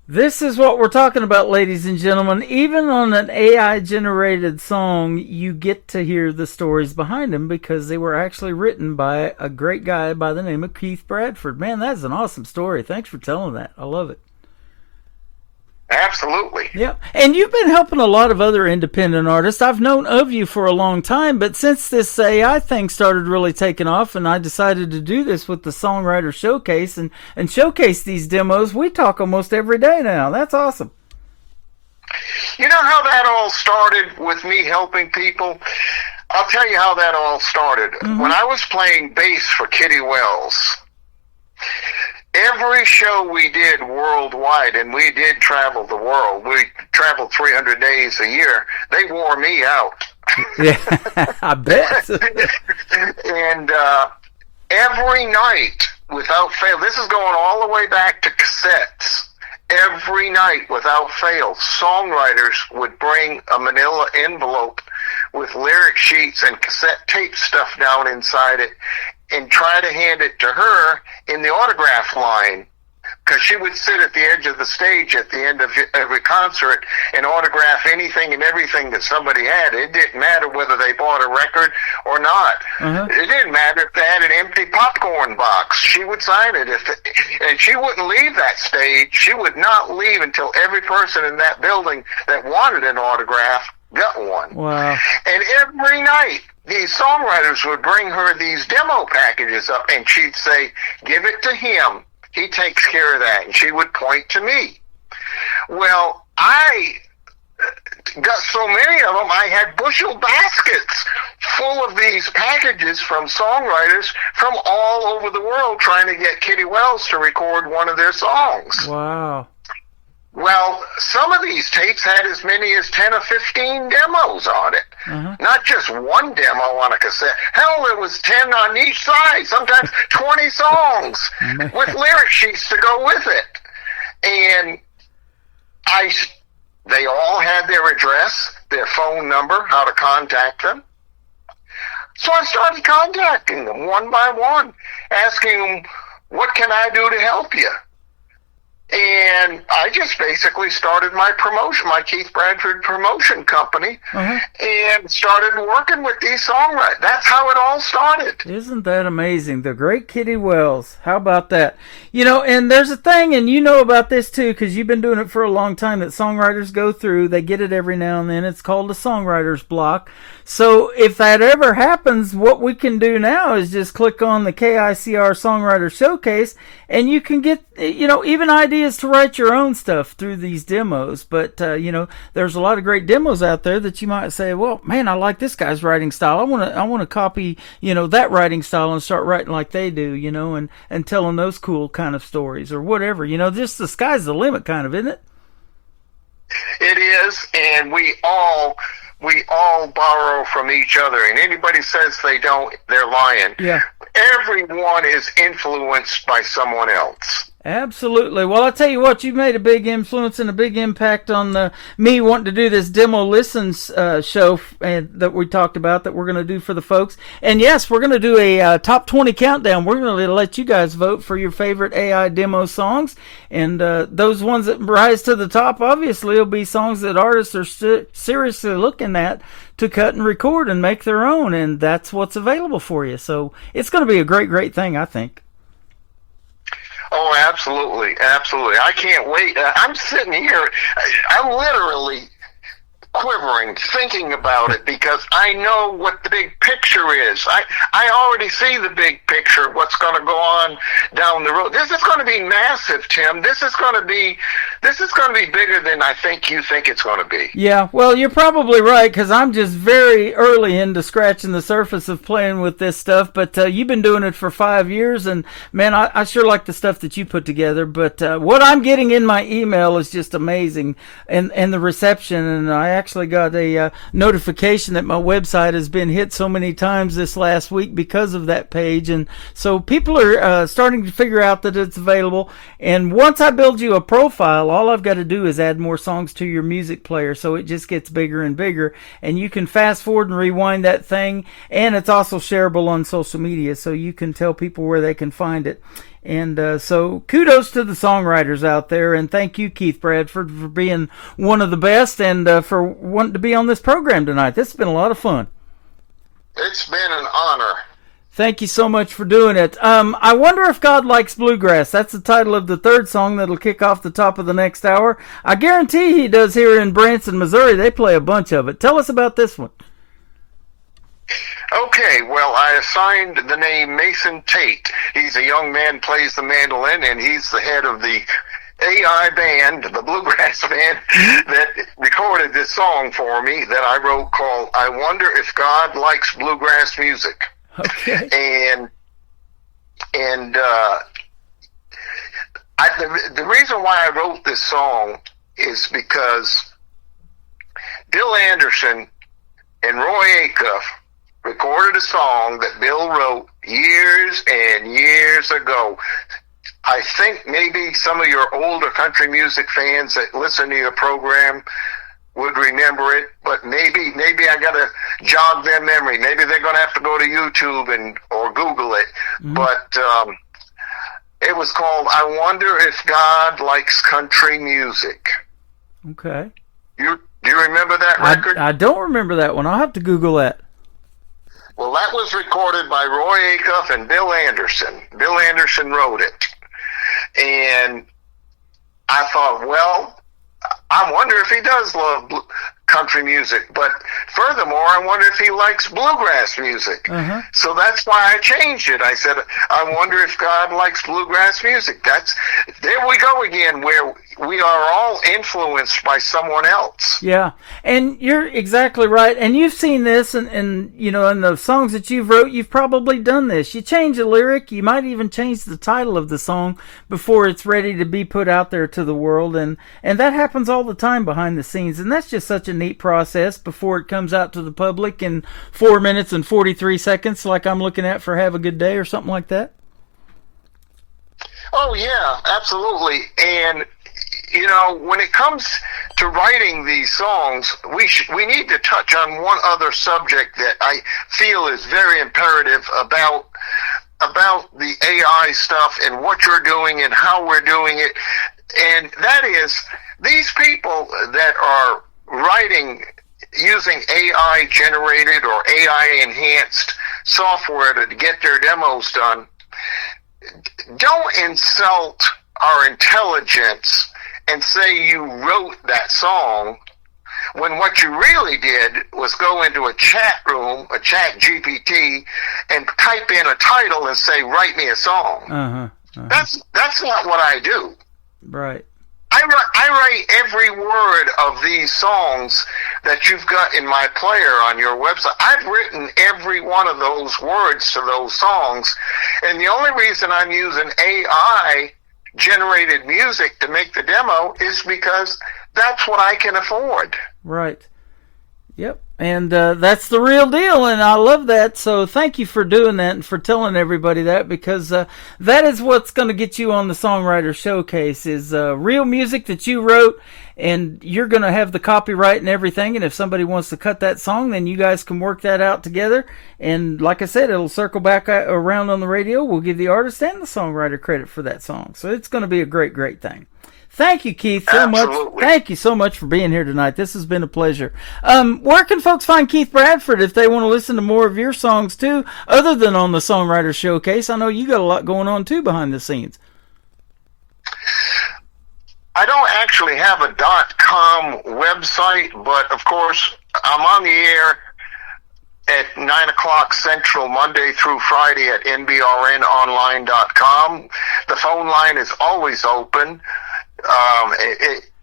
This is what we're talking about, ladies and gentlemen. Even on an AI-generated song, you get to hear the stories behind them because they were actually written by a great guy by the name of Keith Bradford. Man, that's an awesome story. Thanks for telling that. I love it. Absolutely. Yeah, and you've been helping a lot of other independent artists. I've known of you for a long time, but since this AI thing started really taking off and I decided to do this with the Songwriter Showcase and showcase these demos, we talk almost every day now. That's awesome. You know how that all started with me helping people? I'll tell you how that all started. When I was playing bass for Kitty Wells, every show we did worldwide, and we did travel the world. We traveled 300 days a year. They wore me out. Yeah, I bet. And every night, without fail, this is going all the way back to cassettes. Every night, without fail, songwriters would bring a manila envelope with lyric sheets and cassette tape stuff down inside it and try to hand it to her in the autograph line, because she would sit at the edge of the stage at the end of every concert and autograph anything and everything that somebody had. It didn't matter whether they bought a record or not. It didn't matter if they had an empty popcorn box. She would sign it. And she wouldn't leave that stage. She would not leave until every person in that building that wanted an autograph got one. Wow. And every night, these songwriters would bring her these demo packages up, and she'd say, "Give it to him. He takes care of that." And she would point to me. Well, I got so many of them, I had bushel baskets full of these packages from songwriters from all over the world trying to get Kitty Wells to record one of their songs. Wow. Well, some of these tapes had as many as 10 or 15 demos on it. Not just one demo on a cassette. Hell, there was 10 on each side, sometimes 20 songs with lyric sheets to go with it. And they all had their address, their phone number, how to contact them. So I started contacting them one by one, asking them, "What can I do to help you?" And I just basically started my Keith Bradford promotion company, and started working with these songwriters. That's how it all started. Isn't that amazing? The great Kitty Wells. How about that? You know, and there's a thing, and you know about this too, because you've been doing it for a long time, that songwriters go through. They get it every now and then. It's called a songwriter's block. So if that ever happens, what we can do now is just click on the KICR Songwriter Showcase, and you can get, you know, even ideas to write your own stuff through these demos. But, you know, there's a lot of great demos out there that you might say, well, man, I like this guy's writing style. I want to copy, you know, that writing style and start writing like they do, you know, and telling those cool kind of stories or whatever. You know, just the sky's the limit kind of, isn't it? It is, and we all borrow from each other, and anybody says they don't, they're lying. Yeah. Everyone is influenced by someone else. Absolutely. Well, I'll tell you what, you've made a big influence and a big impact on me wanting to do this Demo Listens show that we talked about that we're going to do for the folks. And yes, we're going to do a top 20 countdown. We're going to let you guys vote for your favorite AI demo songs. And those ones that rise to the top, obviously, will be songs that artists are seriously looking at to cut and record and make their own. And that's what's available for you. So it's going to be a great, great thing, I think. Oh, absolutely, absolutely. I can't wait. I'm sitting here, I'm literally quivering, thinking about it, because I know what the big picture is. I already see the big picture, what's going to go on down the road. This is going to be massive, Tim. This is going to be bigger than I think you think it's going to be. Yeah, well, you're probably right, because I'm just very early into scratching the surface of playing with this stuff, but you've been doing it for 5 years, and man, I sure like the stuff that you put together, but what I'm getting in my email is just amazing, and the reception, and I actually got a notification that my website has been hit so many times this last week because of that page, and so people are starting to figure out that it's available. And once I build you a profile, all I've got to do is add more songs to your music player, so it just gets bigger and bigger, and you can fast forward and rewind that thing, and it's also shareable on social media, so you can tell people where they can find it. And so kudos to the songwriters out there, and thank you, Keith Bradford, for being one of the best, and for wanting to be on this program tonight. This has been a lot of fun. It's been an honor. Thank you so much for doing it. I Wonder If God Likes Bluegrass. That's the title of the third song that'll kick off the top of the next hour. I guarantee he does here in Branson, Missouri. They play a bunch of it. Tell us about this one. Okay, well, I assigned the name Mason Tate. He's a young man, plays the mandolin, and he's the head of the AI band, the bluegrass band, that recorded this song for me that I wrote called I Wonder If God Likes Bluegrass Music. Okay. And the reason why I wrote this song is because Bill Anderson and Roy Acuff recorded a song that Bill wrote years and years ago. I think maybe some of your older country music fans that listen to your program would remember it, but maybe I gotta jog their memory. Maybe they're gonna have to go to YouTube or Google it. Mm-hmm. But it was called I Wonder If God Likes Country Music. Okay. Do you remember that record? I don't remember that one. I'll have to Google that. Well, that was recorded by Roy Acuff and Bill Anderson. Bill Anderson wrote it. And I thought, well, I wonder if he does love country music. But furthermore, I wonder if he likes bluegrass music. Uh-huh. So that's why I changed it. I said, I wonder if God likes bluegrass music. There we go again, where we are all influenced by someone else. Yeah, and you're exactly right. And you've seen this, and you know, in the songs that you've wrote, you've probably done this. You change a lyric, you might even change the title of the song before it's ready to be put out there to the world, and that happens all the time behind the scenes, and that's just such a neat process before it comes out to the public in 4 minutes and 43 seconds, like I'm looking at for Have a Good Day or something like that. Oh, yeah, absolutely. And you know, when it comes to writing these songs, we need to touch on one other subject that I feel is very imperative about the AI stuff and what you're doing and how we're doing it. And that is, these people that are writing using AI generated or AI enhanced software to get their demos done, don't insult our intelligence and say you wrote that song, when what you really did was go into a chat room, a chat GPT, and type in a title and say, write me a song. That's not what I do. Right. I write every word of these songs that you've got in my player on your website. I've written every one of those words to those songs, and the only reason I'm using AI generated music to make the demo is because that's what I can afford. Right. Yep. And that's the real deal, and I love that. So thank you for doing that and for telling everybody that, because that is what's going to get you on the Songwriter Showcase, is real music that you wrote, and you're going to have the copyright and everything. And if somebody wants to cut that song, then you guys can work that out together. And like I said, it'll circle back around on the radio. We'll give the artist and the songwriter credit for that song. So it's going to be a great, great thing. Thank you, Keith, so Absolutely. much. Thank you so much for being here tonight. This has been a pleasure. Where can folks find Keith Bradford if they want to listen to more of your songs, too, other than on the Songwriter Showcase? I know you got a lot going on, too, behind the scenes. I don't actually have a .com website, but, of course, I'm on the air at 9 o'clock Central, Monday through Friday at nbrnonline.com. The phone line is always open.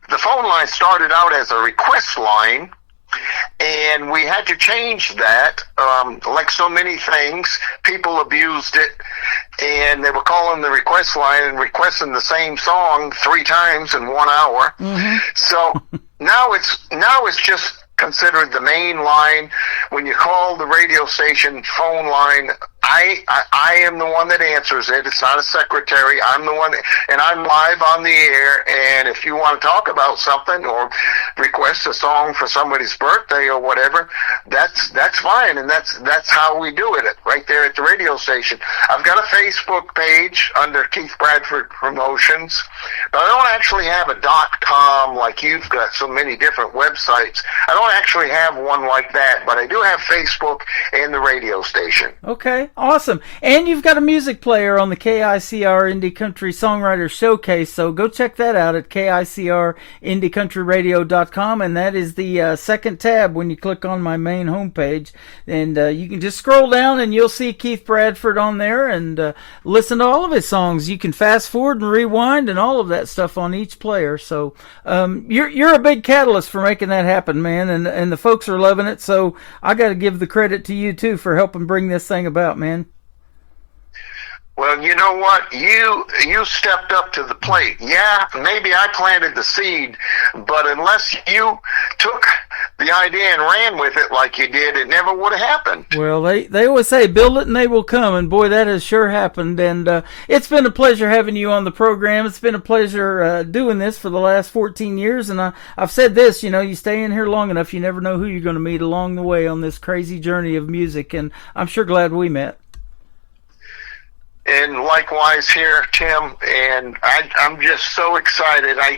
The phone line started out as a request line, and we had to change that. Like so many things, people abused it, and they were calling the request line and requesting the same song 3 times in 1 hour. So now it's just considered the main line. When you call the radio station phone line, I am the one that answers it. It's not a secretary. I'm the one, and I'm live on the air. And if you want to talk about something or request a song for somebody's birthday or whatever, that's fine. And that's how we do it right there at the radio station. I've got a Facebook page under Keith Bradford Promotions, but I don't actually have a .com like you've got so many different websites. I don't actually have one like that, but I do have Facebook and the radio station. Okay, awesome. And you've got a music player on the KICR Indie Country Songwriter Showcase, so go check that out at KICRIndieCountryRadio.com, and that is the second tab when you click on my main homepage. And you can just scroll down and you'll see Keith Bradford on there, and listen to all of his songs. You can fast forward and rewind and all of that stuff on each player. So you're a big catalyst for making that happen, man, and the folks are loving it. So I got to give the credit to you too for helping bring this thing about, man. Well, you know what? You stepped up to the plate. Yeah, maybe I planted the seed, but unless you took the idea and ran with it like you did, it never would have happened. Well, they always say, build it and they will come, and boy, that has sure happened. And it's been a pleasure having you on the program. It's been a pleasure doing this for the last 14 years, and I've said this, you stay in here long enough, you never know who you're going to meet along the way on this crazy journey of music, and I'm sure glad we met. And likewise here, Tim, and I'm just so excited. I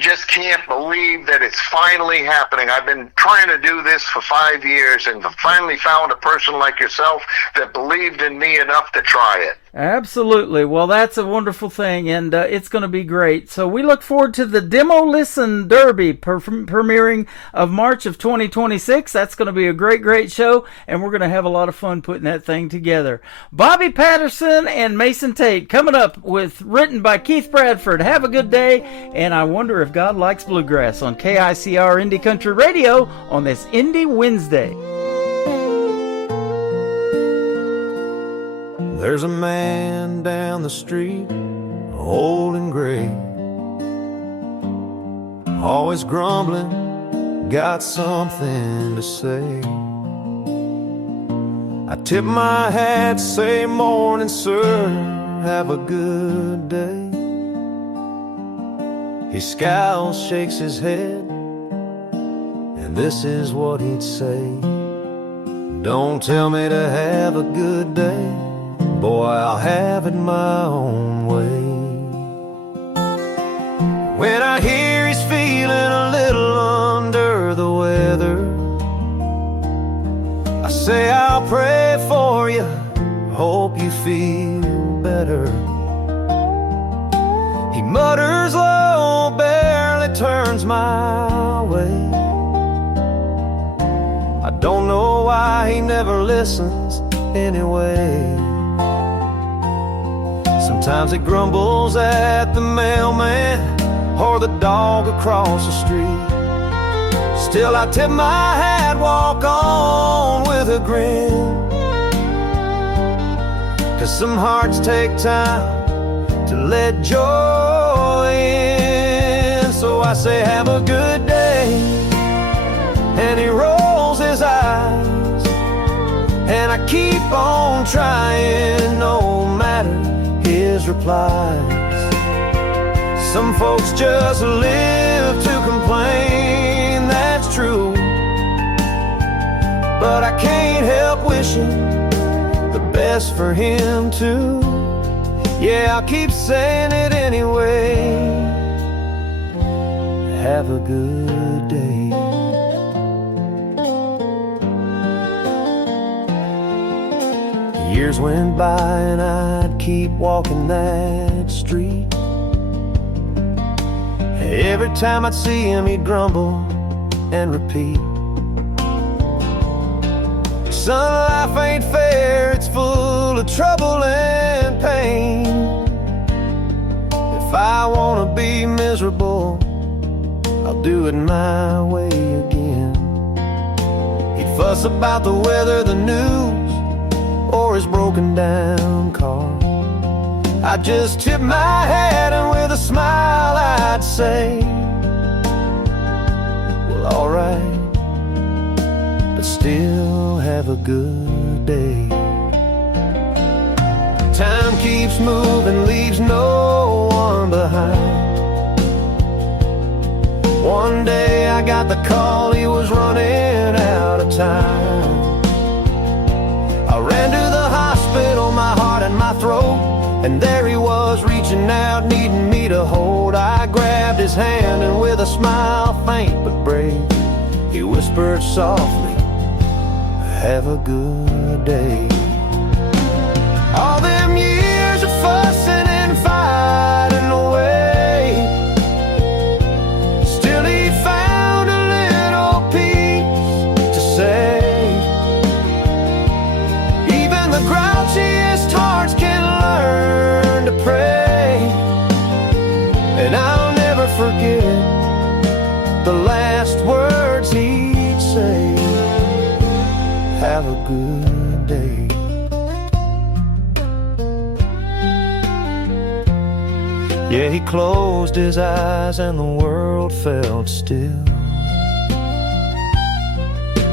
just can't believe that it's finally happening. I've been trying to do this for 5 years, and finally found a person like yourself that believed in me enough to try it. Absolutely. Well, that's a wonderful thing, and it's going to be great. So we look forward to the Demo Listen Derby premiering of March of 2026. That's going to be a great, great show, and we're going to have a lot of fun putting that thing together. Bobby Patterson and Mason Tate coming up with written by Keith Bradford. Have a good day, and I Wonder If God Likes Bluegrass on KICR Indie Country Radio on this Indie Wednesday. There's a man down the street, old and gray, always grumbling, got something to say. I tip my hat, say morning sir, have a good day. He scowls, shakes his head, and this is what he'd say: don't tell me to have a good day, boy, I'll have it my own way. When I hear he's feeling a little under the weather, I say I'll pray for you, hope you feel better. He mutters low, barely turns my way. I don't know why he never listens anyway. Sometimes he grumbles at the mailman or the dog across the street. Still I tip my hat, walk on with a grin. 'Cause some hearts take time to let joy in. So I say have a good day, and he rolls his eyes, and I keep on trying no matter his replies. Some folks just live to complain, that's true, but I can't help wishing the best for him too. Yeah, I'll keep saying it anyway. Have a good day. Years went by and I'd keep walking that street. Every time I'd see him, he'd grumble and repeat, son, life ain't fair, it's full of trouble and pain. If I wanna be miserable, I'll do it my way again. He'd fuss about the weather, the news, or his broken down car. I'd just tip my hat and with a smile I'd say, well, alright, but still have a good day. Time keeps moving, leaves no one behind. One day I got the call, he was running out of time. I ran to the hospital, my heart in my throat, and there he was reaching out, needing me to hold. I grabbed his hand and with a smile, faint but brave, he whispered softly, have a good day. All them years of fussing and fighting away, still he found a little peace to say. Even the grouchiest hearts can learn to pray, and I'll never forget the last words he'd say, have a good day. Yeah, he closed his eyes and the world felt still,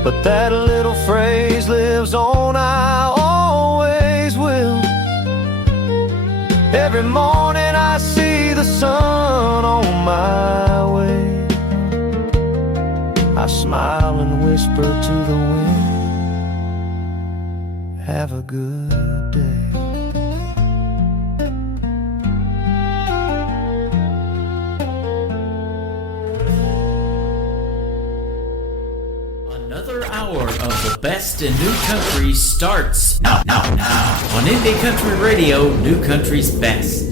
but that little phrase lives on, I always will. Every morning I see the sun on my way, I smile and whisper to the wind, have a good day. Another hour of the best in new country starts now on Indie Country Radio, New Country's Best.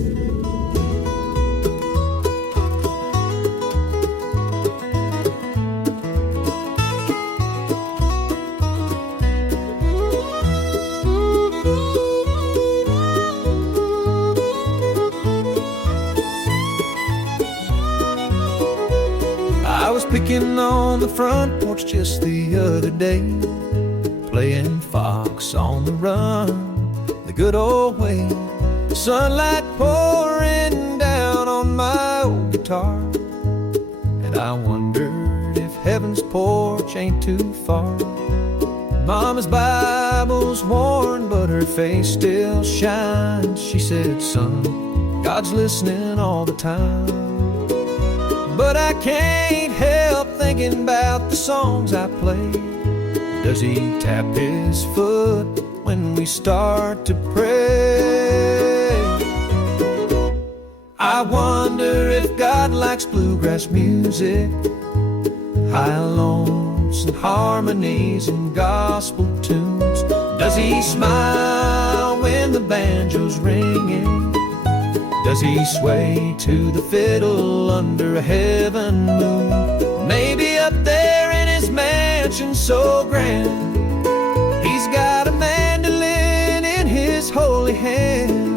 I was picking on the front porch just the other day, playing fox on the run, the good old way. Sunlight pouring down on my old guitar, and I wondered if heaven's porch ain't too far. Mama's Bible's worn, but her face still shines. She said, son, God's listening all the time. But I can't help thinking about the songs I play. Does he tap his foot when we start to pray? I wonder if God likes bluegrass music, high notes and harmonies and gospel tunes. Does he smile when the banjo's ringing? Does he sway to the fiddle under a heaven moon? Maybe up there in his mansion so grand, he's got a mandolin in his holy hand.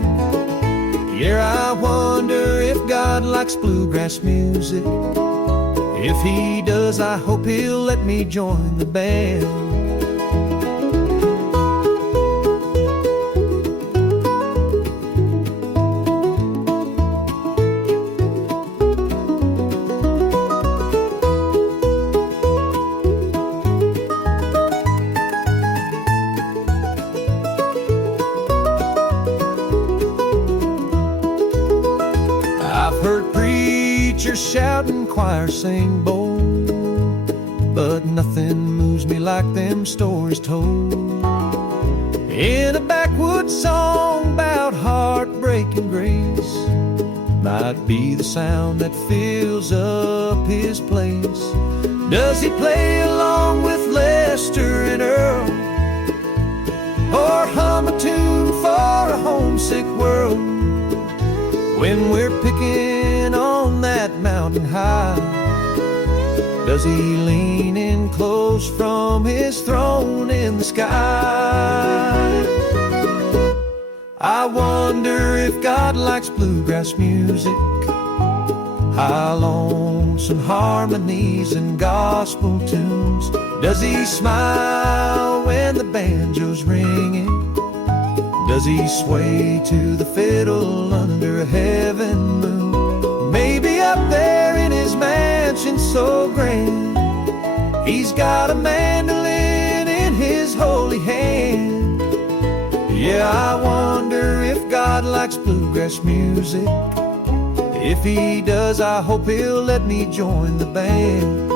Yeah, I wonder if God likes bluegrass music. If he does, I hope he'll let me join the band. Shout and choir sing bold, but nothing moves me like them stories told in a backwoods song about heartbreaking grace. Might be the sound that fills up his place. Does he play along with Lester and Earl, or hum a tune for a homesick world? When we're picking on that mountain high, does he lean in close from his throne in the sky? I wonder if God likes bluegrass music, high lonesome harmonies and gospel tunes. Does he smile when the banjo's ringing? Does he sway to the fiddle under a heaven moon? Maybe up there in his mansion so grand, he's got a mandolin in his holy hand. Yeah, I wonder if God likes bluegrass music. If he does, I hope he'll let me join the band.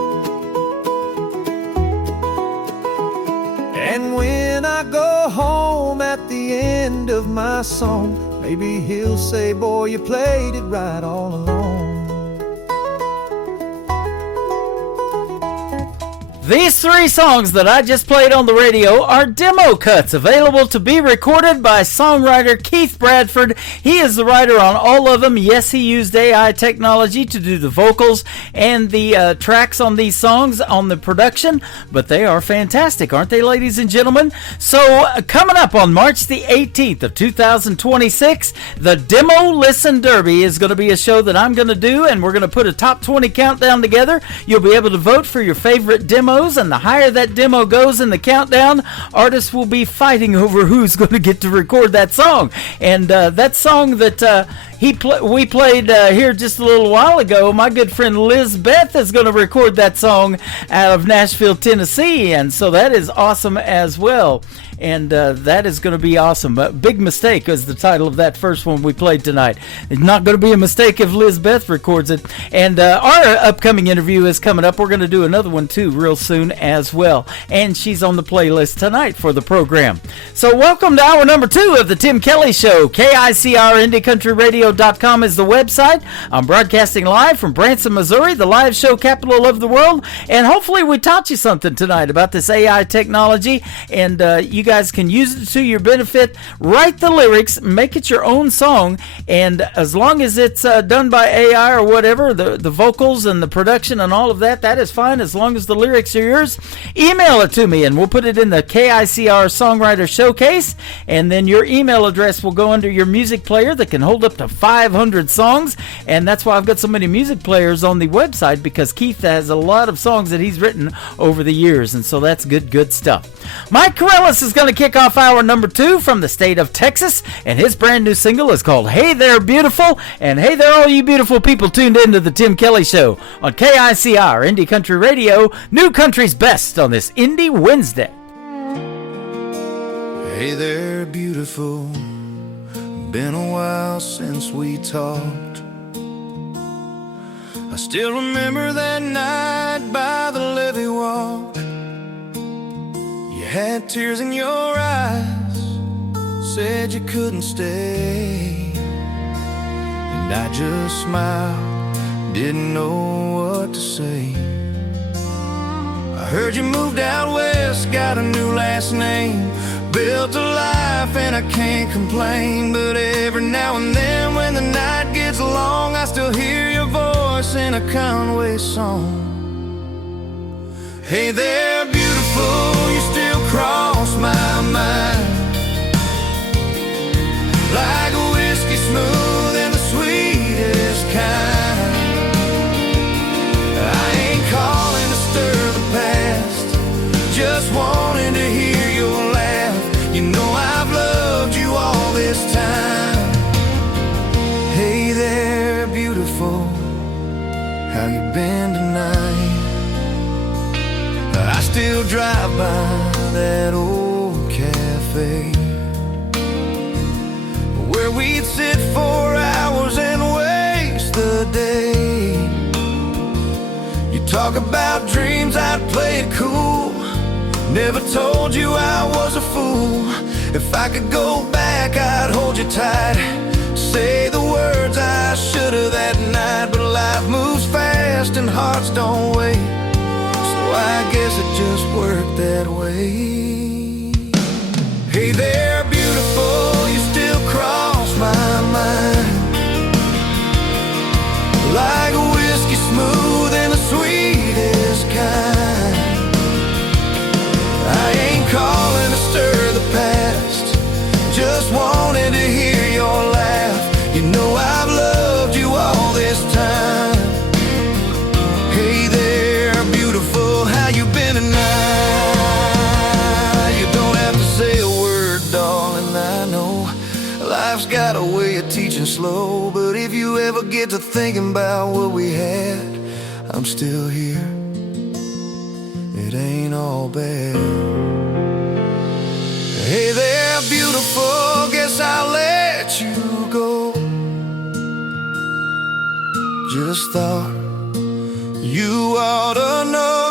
And when I go home at the end of my song, maybe he'll say, boy, you played it right all along. These three songs that I just played on the radio are demo cuts available to be recorded by songwriter Keith Bradford. He is the writer on all of them. Yes, he used AI technology to do the vocals and the tracks on these songs on the production, but they are fantastic, aren't they, ladies and gentlemen? So coming up on March the 18th of 2026, the Demo Listen Derby is going to be a show that I'm going to do, and we're going to put a top 20 countdown together. You'll be able to vote for your favorite demos, and the higher that demo goes in the countdown, artists will be fighting over who's going to get to record that song. And that song that we played here just a little while ago, my good friend Liz Beth is going to record that song out of Nashville, Tennessee, and so that is awesome as well. And that is going to be awesome. Big Mistake is the title of that first one we played tonight. It's not going to be a mistake if Liz Beth records it. And our upcoming interview is coming up. We're going to do another one too real soon as well. And she's on the playlist tonight for the program. So welcome to hour number 2 of the Tim Kelly Show. KICRIndieCountryRadio.com is the website. I'm broadcasting live from Branson, Missouri, the live show capital of the world. And hopefully we taught you something tonight about this AI technology. And you guys can use it to your benefit. Write the lyrics, make it your own song, and as long as it's done by AI or whatever, the vocals and the production and all of that, that is fine as long as the lyrics are yours. Email it to me and we'll put it in the KICR Songwriter Showcase, and then your email address will go under your music player that can hold up to 500 songs, and that's why I've got so many music players on the website, because Keith has a lot of songs that he's written over the years, and so that's good stuff. Mike Corellis is going to kick off hour number 2 from the state of Texas, and his brand new single is called Hey There Beautiful. And hey there, all you beautiful people tuned into the Tim Kelly Show on KICR Indie Country Radio, New Country's best on this Indie Wednesday. Hey there, beautiful. Been a while since we talked. I still remember that night by the levee walk. You had tears in your eyes, said you couldn't stay. And And I just smiled, didn't know what to say. I heard you moved out west, got a new last name, built a life and I can't complain. But every now and then when the night gets long, I still hear your voice in a Conway song. Hey there, beautiful, you still cross my mind, like a whiskey smooth and the sweetest kind. I ain't calling to stir the past, just wanting to hear your laugh. You know I've loved you all this time. Hey there, beautiful, how you been tonight? I still drive by that old cafe where we'd sit for hours and waste the day. You talk about dreams, I'd play it cool, never told you I was a fool. If I could go back, I'd hold you tight, say the words I should've that night. But life moves fast and hearts don't wait, so I guess it just worked that way. Hey there, beautiful, you still cross my mind, like a whiskey smooth and the sweetest kind. I ain't calling to stir the past, just wanted to hear your laugh. You know I've loved you all this time. Hey there, beautiful, how you been tonight? You don't have to say a word, darling, I know life's got a way of teaching slow. But if you ever get to thinking about what we had, I'm still here, it ain't all bad. Hey there, beautiful, guess I'll let you go. Just thought you ought to know,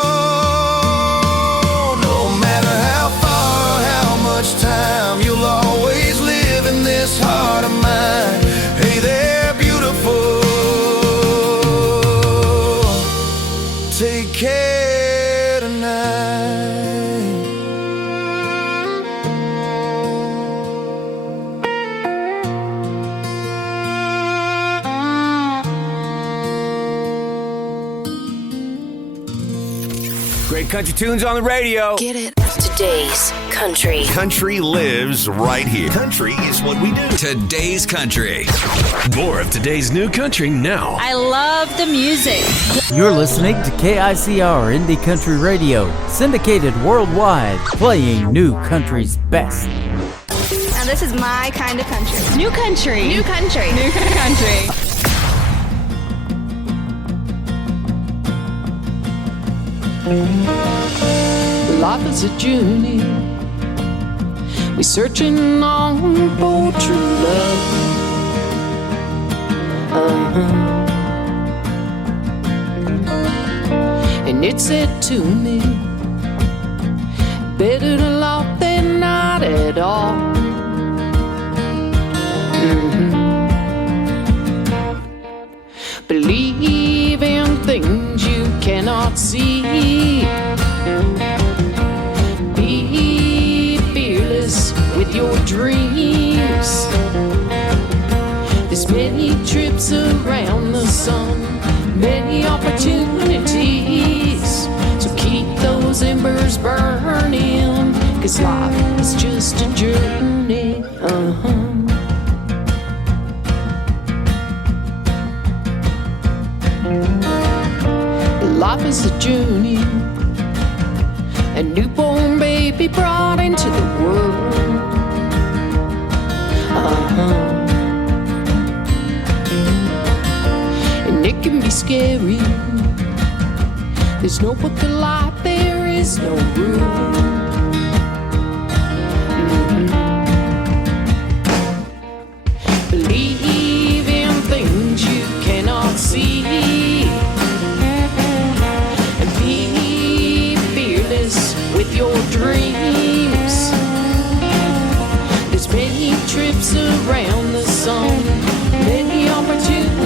no matter how far, how much time, you'll always live in this heart of mine. Hey there, beautiful, take care tonight. Great country tunes on the radio. Get it? Today's country. Country lives right here. Country is what we do. Today's country. More of today's new country now. I love the music. You're listening to KICR Indie Country Radio, syndicated worldwide, playing new country's best. Now this is my kind of country. New country. New country. New country. Life is a journey, we're searching on for true love. And it said to me, better to love than not at all. Believe in things you cannot see. Be fearless with your dreams. There's many trips around the sun, many opportunities. So keep those embers burning, 'cause life is just a journey. Life is a journey, a newborn baby brought into the world. And it can be scary. There's no book of life, there is no rule. Believe in things you cannot see. With your dreams, there's many trips around the sun, many opportunities.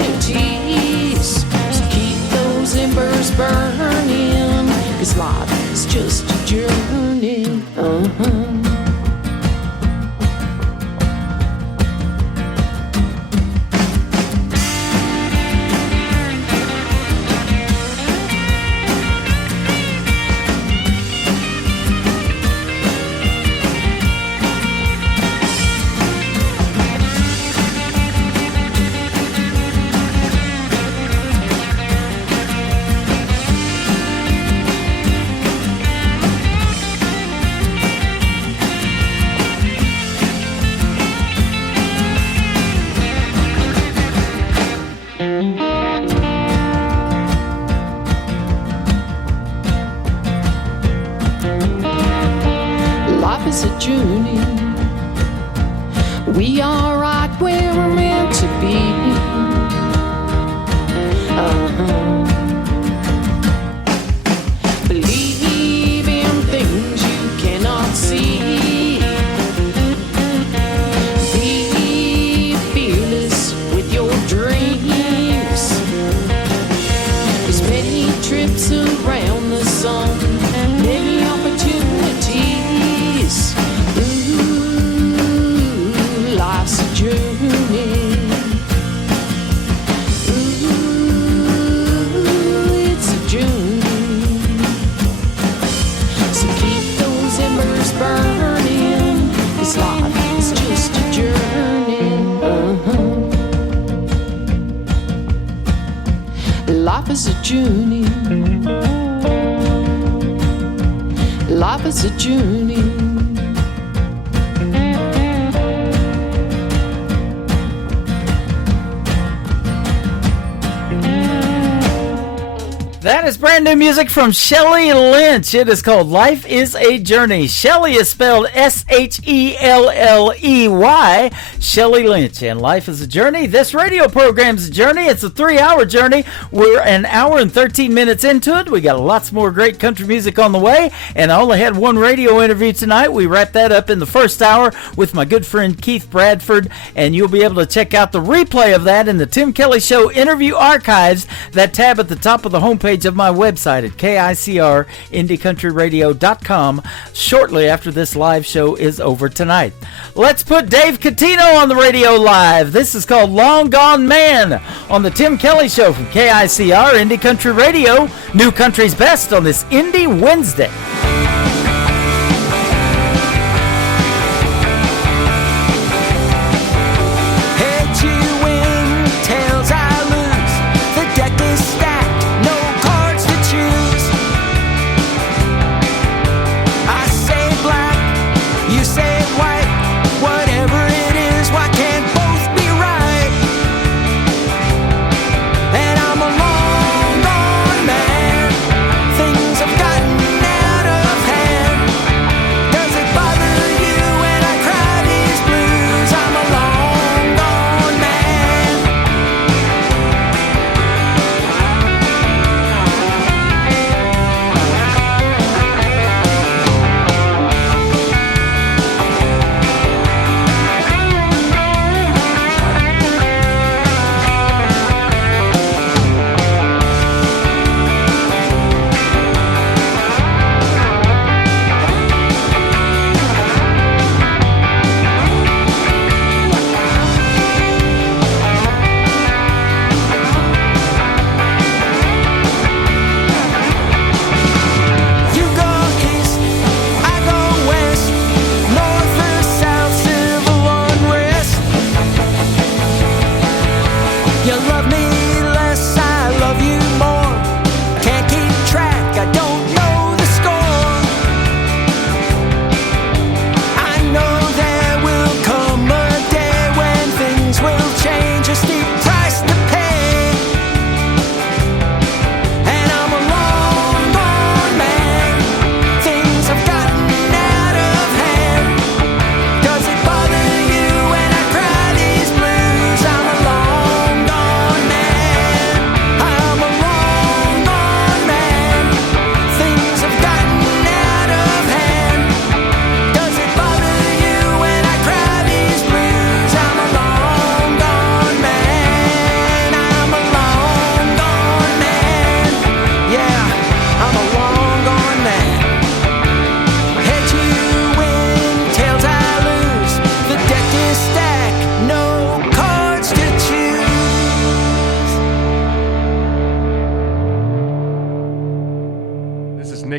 is a journey. We are right where we're meant to be. Believe in things you cannot see. Be fearless with your dreams. There's many trips around the sun, many opportunities. Ooh, life's a journey. Ooh, it's a journey. So keep those embers burning, 'cause life is just a journey. Life is a journey. Life is a journey. That is brand new music from Shelly Lynch. It is called Life is a Journey. Shelly is spelled S-H-E-L-L-E-Y. Shelly Lynch. And Life is a Journey. This radio program's a journey. It's a 3-hour journey. We're an hour and 13 minutes into it. We got lots more great country music on the way. And I only had one radio interview tonight. We wrapped that up in the first hour with my good friend Keith Bradford. And you'll be able to check out the replay of that in the Tim Kelly Show interview archives. That tab at the top of the homepage of my website at KICRIndieCountryRadio.com shortly after this live show is over tonight. Let's put Dave Catino on the radio live. This is called Long Gone Man on the Tim Kelly Show from KICR Indie Country Radio. New Country's Best on this Indie Wednesday.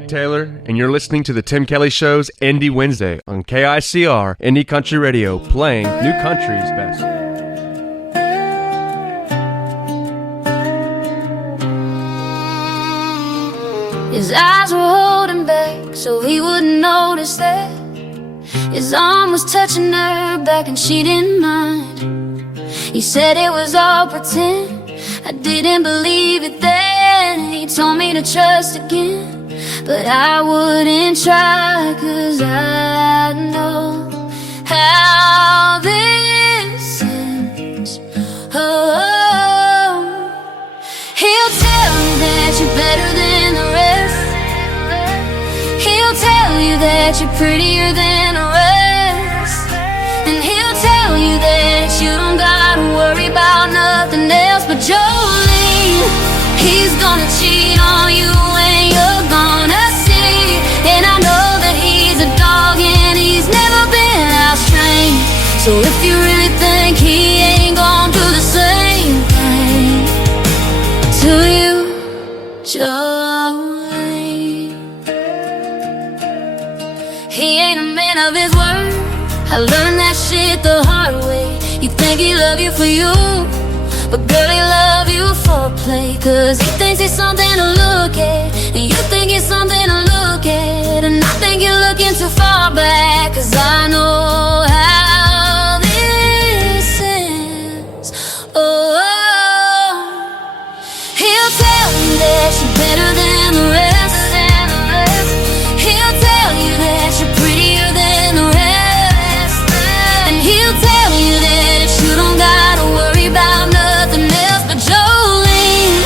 Taylor, and you're listening to the Tim Kelly Show's Indie Wednesday on KICR Indie Country Radio, playing New Country's Best. His eyes were holding back so he wouldn't notice that his arm was touching her back and she didn't mind. He said it was all pretend, I didn't believe it then. He told me to trust again, but I wouldn't try, 'cause I I know how this ends. Oh, he'll tell you that you're better than the rest. He'll tell you that you're prettier than the rest. And he'll tell you that you don't gotta worry about nothing else but Jolene. He's gonna cheat on you and you're gonna see. And I know that he's a dog and he's never been house-trained. So if you really think he ain't gonna do the same thing to you, Jolene. He ain't a man of his word. I learned that shit the hard way. You think he love you for you, but girl, he love you for play. Cause he thinks he's something to look at, and you think he's something to look at. And I think you're looking too far back, cause I know how this ends. Oh, he'll tell you that you're better than the rest. He'll tell you that you're prettier than the rest. And he'll tell you that you don't gotta worry about nothing else but Jolene.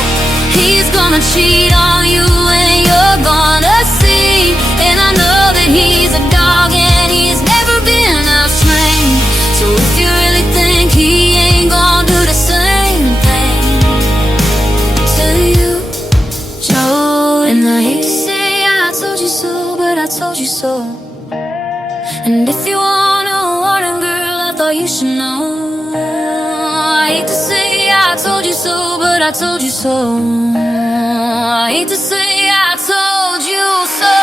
He's gonna cheat on you and you're gonna see. And I know that he's a dog and he's never been house-trained. So if you really think he ain't gonna do the same thing to you, Joe. And I hate to say I told you so, but I told you so. And if you wanna warn him, girl, I thought you should know. I hate to say I told you so, but I told you so. I hate to say I told you so.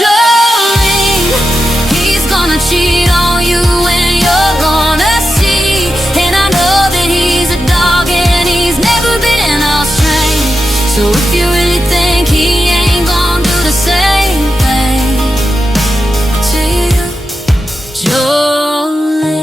Jolene, he's gonna cheat on you and you're gonna see. And I know that he's a dog and he's never been house-trained. So if you really think he ain't gonna do the same thing to you, Jolene.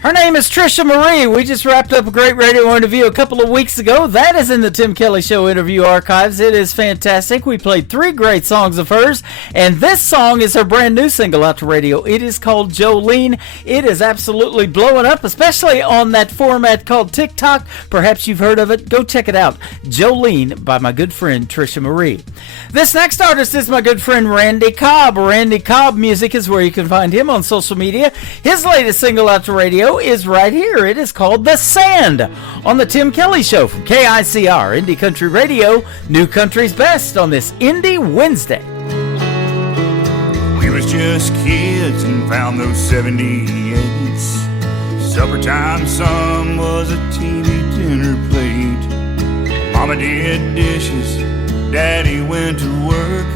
Her name is Trisha Marie. We just wrapped up a great radio interview a couple of weeks ago. That is in the Tim Kelly Show interview archives. It is fantastic. We played 3 great songs of hers, and this song is her brand new single out to radio. It is called Jolene. It is absolutely blowing up, especially on that format called TikTok. Perhaps you've heard of it. Go check it out. Jolene by my good friend Trisha Marie. This next artist is my good friend Randy Cobb. Randy Cobb Music is where you can find him on social media. His latest single out to radio is right here. It is called The Sand on the Tim Kelly Show from KICR, Indie Country Radio, New Country's Best on this Indie Wednesday. We was just kids and found those 78s. Supper time, son was a TV dinner plate. Mama did dishes, Daddy went to work.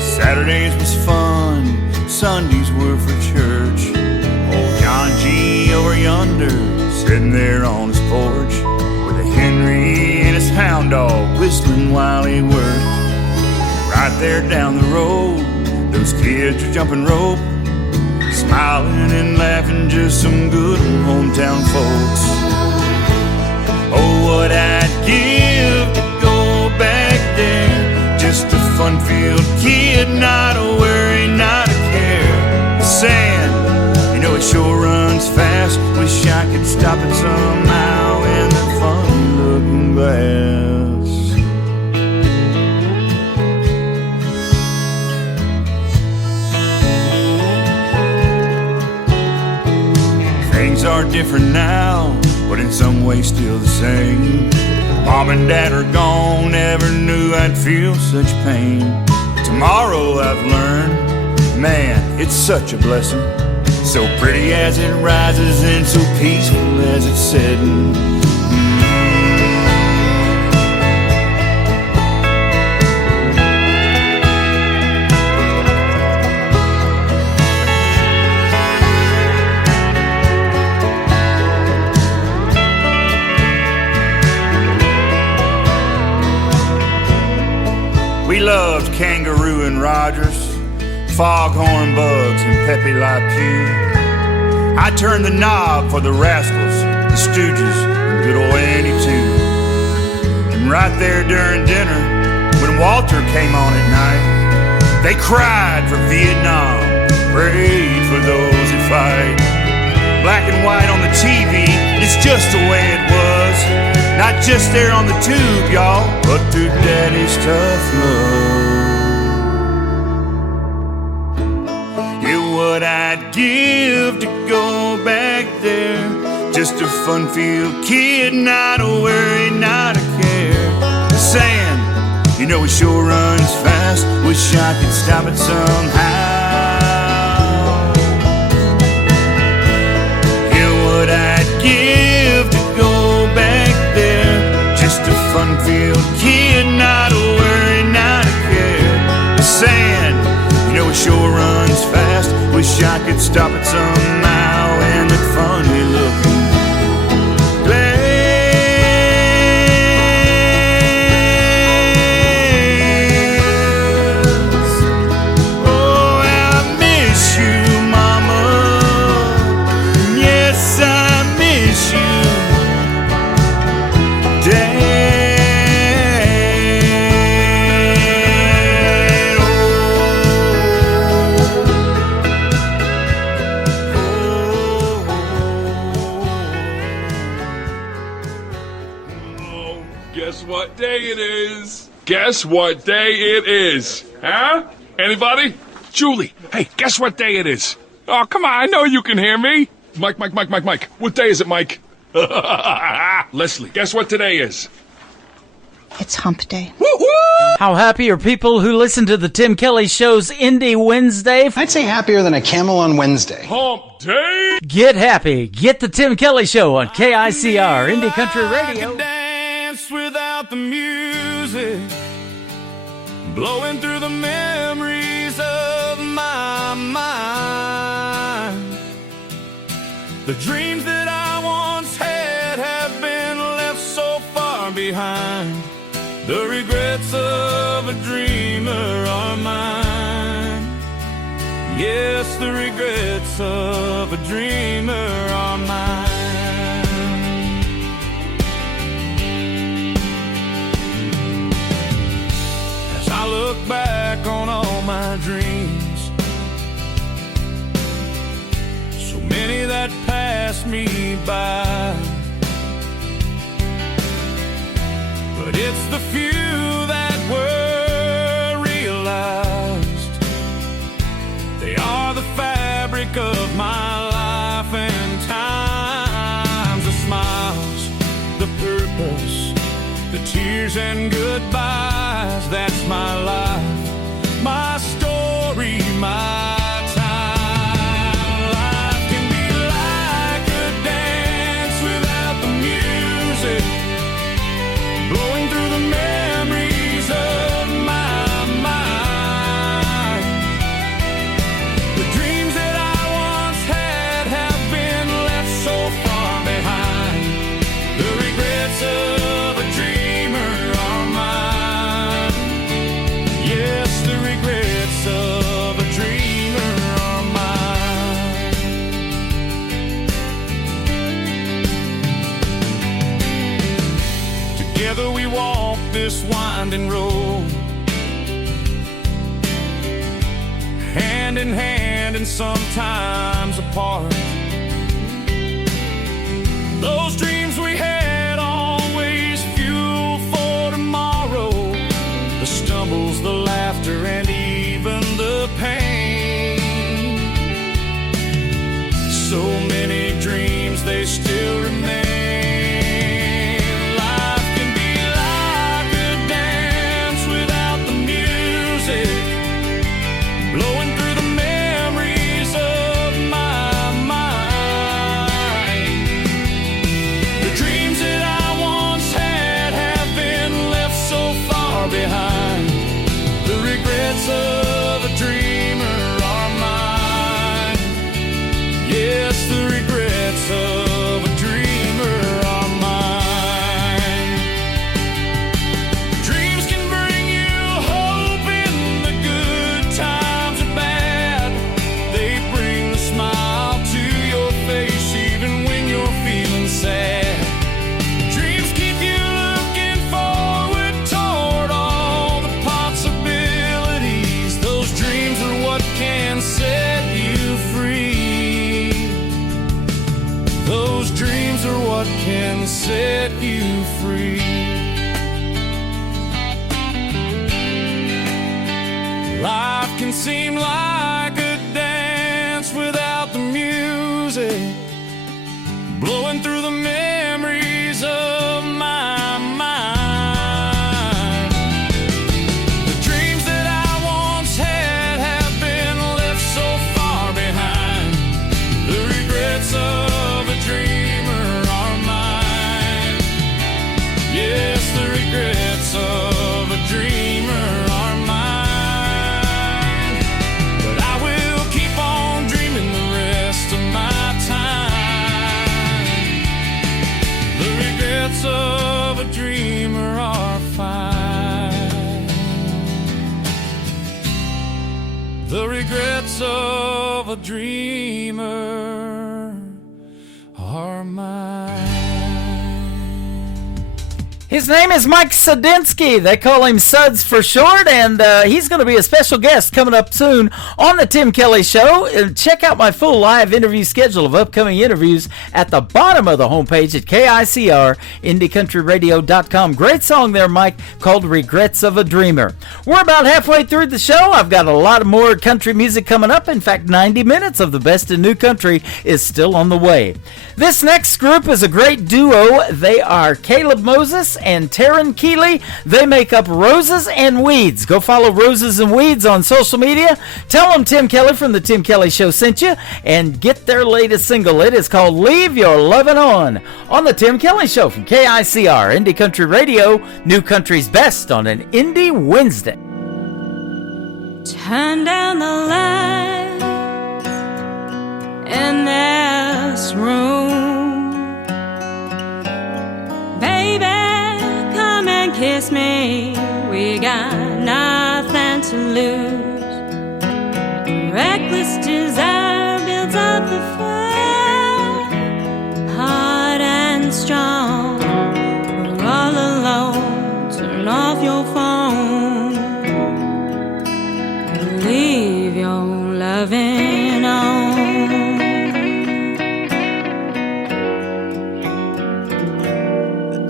Saturdays was fun, Sundays were for church. Old John G. over yonder, sitting there on his porch, with a Henry and his hound dog whistling while he worked. Right there down the road, those kids are jumping rope, smiling and laughing, just some good hometown folks. Oh, what I'd give to go back there, just a fun-filled kid, not a worry, not a care. Sand, you know it sure runs fast. Wish I could stop it somehow in the fun-looking glass. Things are different now, but in some ways still the same. Mom and Dad are gone, never knew I'd feel such pain. Tomorrow I've learned, man, it's such a blessing. So pretty as it rises and so peaceful as it's setting. We loved Kangaroo and Rogers, Foghorn Bugs and Pepe Le Pew. I turned the knob for the Rascals, the Stooges, and good old Annie too. right there during dinner when Walter came on at night. They cried for Vietnam, prayed for those who fight. Black and white on the TV, it's just the way it was. Not just there on the tube, y'all, but through Daddy's tough love. Yeah, what I'd give to go back there. Just a fun-filled kid, not a worry, not a care. Saying, you know he sure runs fast, wish I could stop it somehow. Yeah, what I'd give to go back there. Just a fun-filled kid, not a worry, not a care. Saying, you know he sure runs fast, wish I could stop it somehow. And that funny looking Guess what day it is? Huh? Anybody? Julie, hey, guess what day it is? Oh, come on, I know you can hear me. Mike. What day is it, Mike? Leslie, guess what today is? It's hump day. Woo-hoo! How happy are people who listen to the Tim Kelly Show's Indie Wednesday? I'd say happier than a camel on Wednesday. Hump day! Get happy. Get the Tim Kelly Show on KICR, Indie Country Radio. Dance without the music, blowing through the memories of my mind. The dreams that I once had have been left so far behind. The regrets of a dreamer are mine. Yes, the regrets of a dreamer are mine. As I look back on all my dreams, so many that passed me by, but it's the few that were realized. They are the fabric of my life and times. The smiles, the purpose, the tears and goodbyes. That's my life, my story, my time. Life can be like a dance without the music, blowing through the memories of my mind. The dreams that I once had have been left so far behind. The regrets of a dreamer are mine. Yes, the regrets of a dreamer are mine. Together we walk this winding road, hand in hand and sometimes apart. Those dreams we had always fuel for tomorrow. The stumbles, the laughter, and even the pain. So many dreams, they still remain. Life can be like a dance without the music, blowing through the memories of my mind. The dreams that I once had have been left so far behind. The regrets of a dreamer are mine. Yes, the regrets of a dreamer are mine. Dreams can bring you hope in the good times or bad. They bring the smile to your face even when you're feeling sad. Dreams keep you looking forward regrets of a dreamer are mine. His name is Mike Sudinsky. They call him Suds for short, and he's going to be a special guest coming up soon on the Tim Kelly Show. Check out my full live interview schedule of upcoming interviews at the bottom of the homepage at KICR, IndieCountryRadio.com. Great song there, Mike, called Regrets of a Dreamer. We're about halfway through the show. I've got a lot more country music coming up. In fact, 90 minutes of the best in new country is still on the way. This next group is a great duo. They are Caleb Moses and Taryn Keeley. They make up Roses and Weeds. Go follow Roses and Weeds on social media. Tell them Tim Kelly from the Tim Kelly Show sent you, and get their latest single. It is called Leave Your Lovin' On the Tim Kelly Show from KICR, Indie Country Radio, New Country's best on an Indie Wednesday. Turn down the lights in this room. Baby, come and kiss me. We got nothing to lose. Reckless desire builds up the fire, hard and strong. We're all alone. Turn off your phone. Leave your loving on.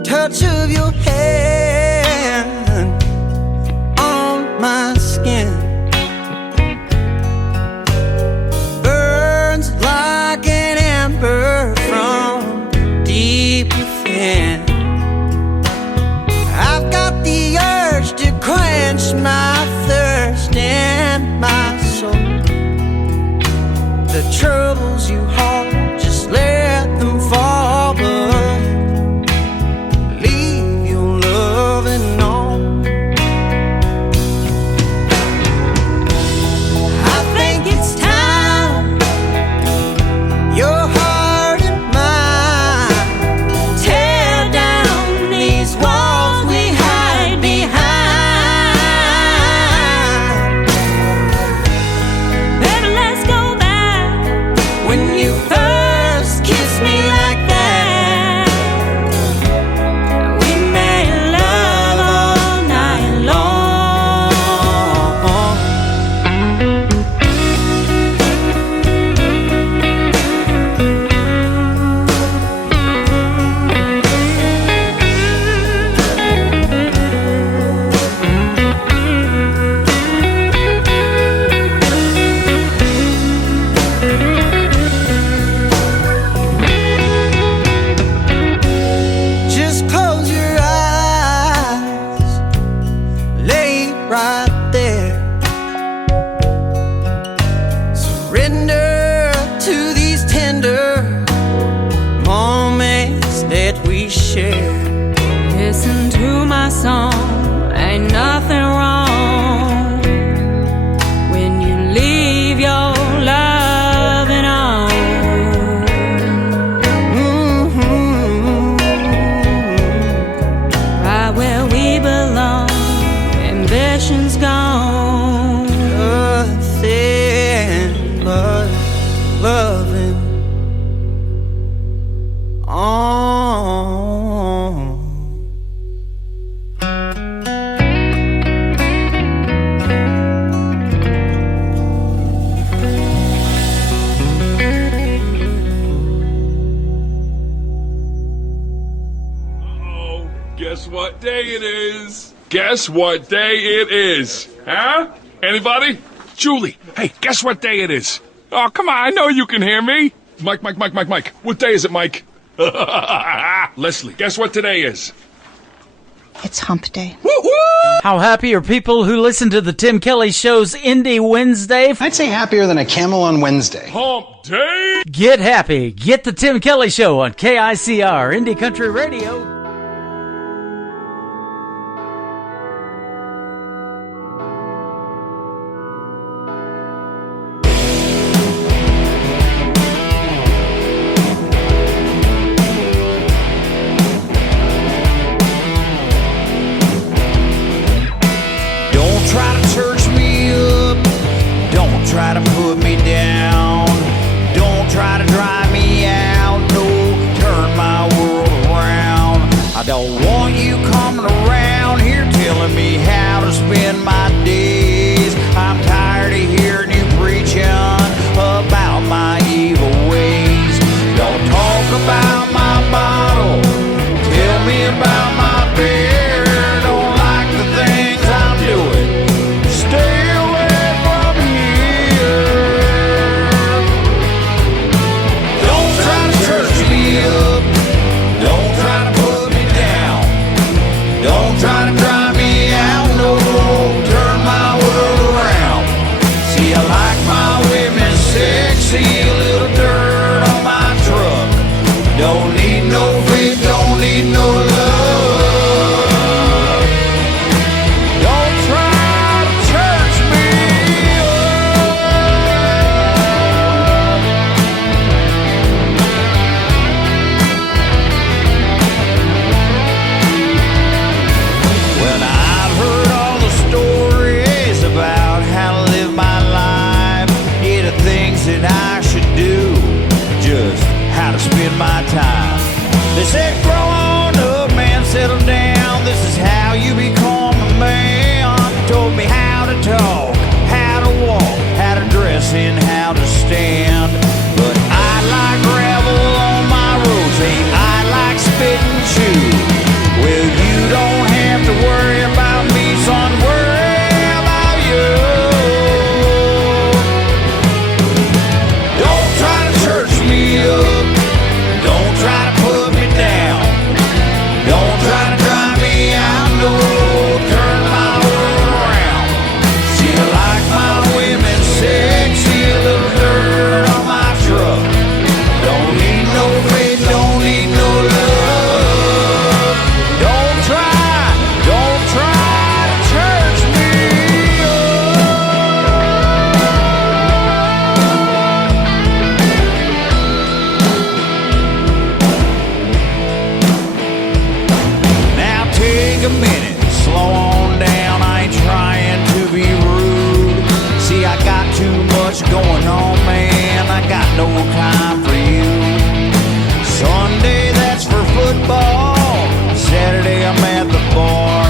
Touch of your hand on my skin burns like an ember from deep within. I've got the urge to quench my thirst and my soul. The troubles you hold, just let them fall, but loving on. I think it's time your heart and mine tear down these walls we hide behind. Baby, let's go back when you first kissed me like that. Listen to my song, ain't nothing wrong when you leave your loving on. Right where we belong, ambition's gone. Nothing but loving on. Guess what day it is? Guess what day it is? Huh? Anybody? Julie, hey, guess what day it is? Oh, come on, I know you can hear me. Mike. What day is it, Mike? Leslie, guess what today is? It's hump day. How happy are people who listen to the Tim Kelly Show's Indie Wednesday? I'd say happier than a camel on Wednesday. Hump day? Get happy. Get the Tim Kelly Show on KICR, Indie Country Radio. Try to put me Don't try to drive me out, no, turn my world around. See, I like my women sexy, a little dirt on my truck. Don't need no faith, don't need no love. Don't try to church me Well, I've heard all the stories about how to live my life, yeah, the things that I should do, just how to spend my time. They said, grow on up, man, settle down. This is how you become a man. Told me how to talk, how to walk, how to dress, and how to stand. But I like gravel on my roads, hey, I like spit and chew. Well, you don't have to worry about me, son, worry about you. Don't try to church me up, don't try to put me down, don't try to drive me out, no, turn my world around. See, I like my women sexy, a little dirt on my truck. Don't need no faith, don't need no love. Don't try to church me Now take a minute, slow on down, I ain't trying to be rude. See, I got too much going on, man, I got no time for you. Sunday, that's for football, Saturday I'm at the bar,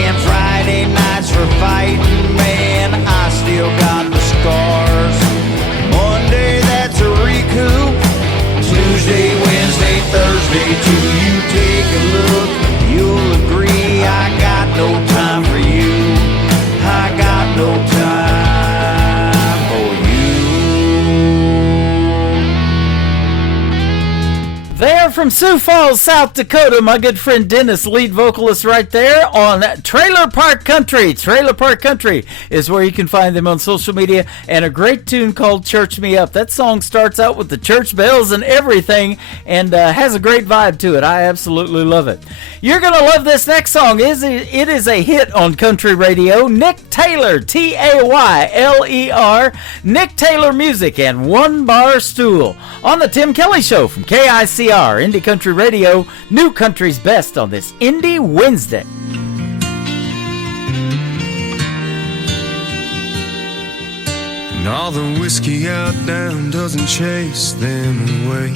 and Friday nights for fighting, man, I still got the scars. Monday, that's a recoup, Tuesday, Wednesday, Thursday too. You take a look, you'll agree I got no time for you. I got no time for you. There from Sioux Falls, South Dakota, my good friend Dennis, lead vocalist right there on Trailer Park Country. Trailer Park Country is where you can find them on social media, and a great tune called Church Me Up. That song starts out with the church bells and everything, and has a great vibe to it. I absolutely love it. You're going to love this next song. It is a hit on country radio. Nick Taylor, Tayler, Nick Taylor Music and One Bar Stool on the Tim Kelly Show from KICR, Indie Country Radio, New Country's Best on this Indie Wednesday. And all the whiskey out down doesn't chase them away.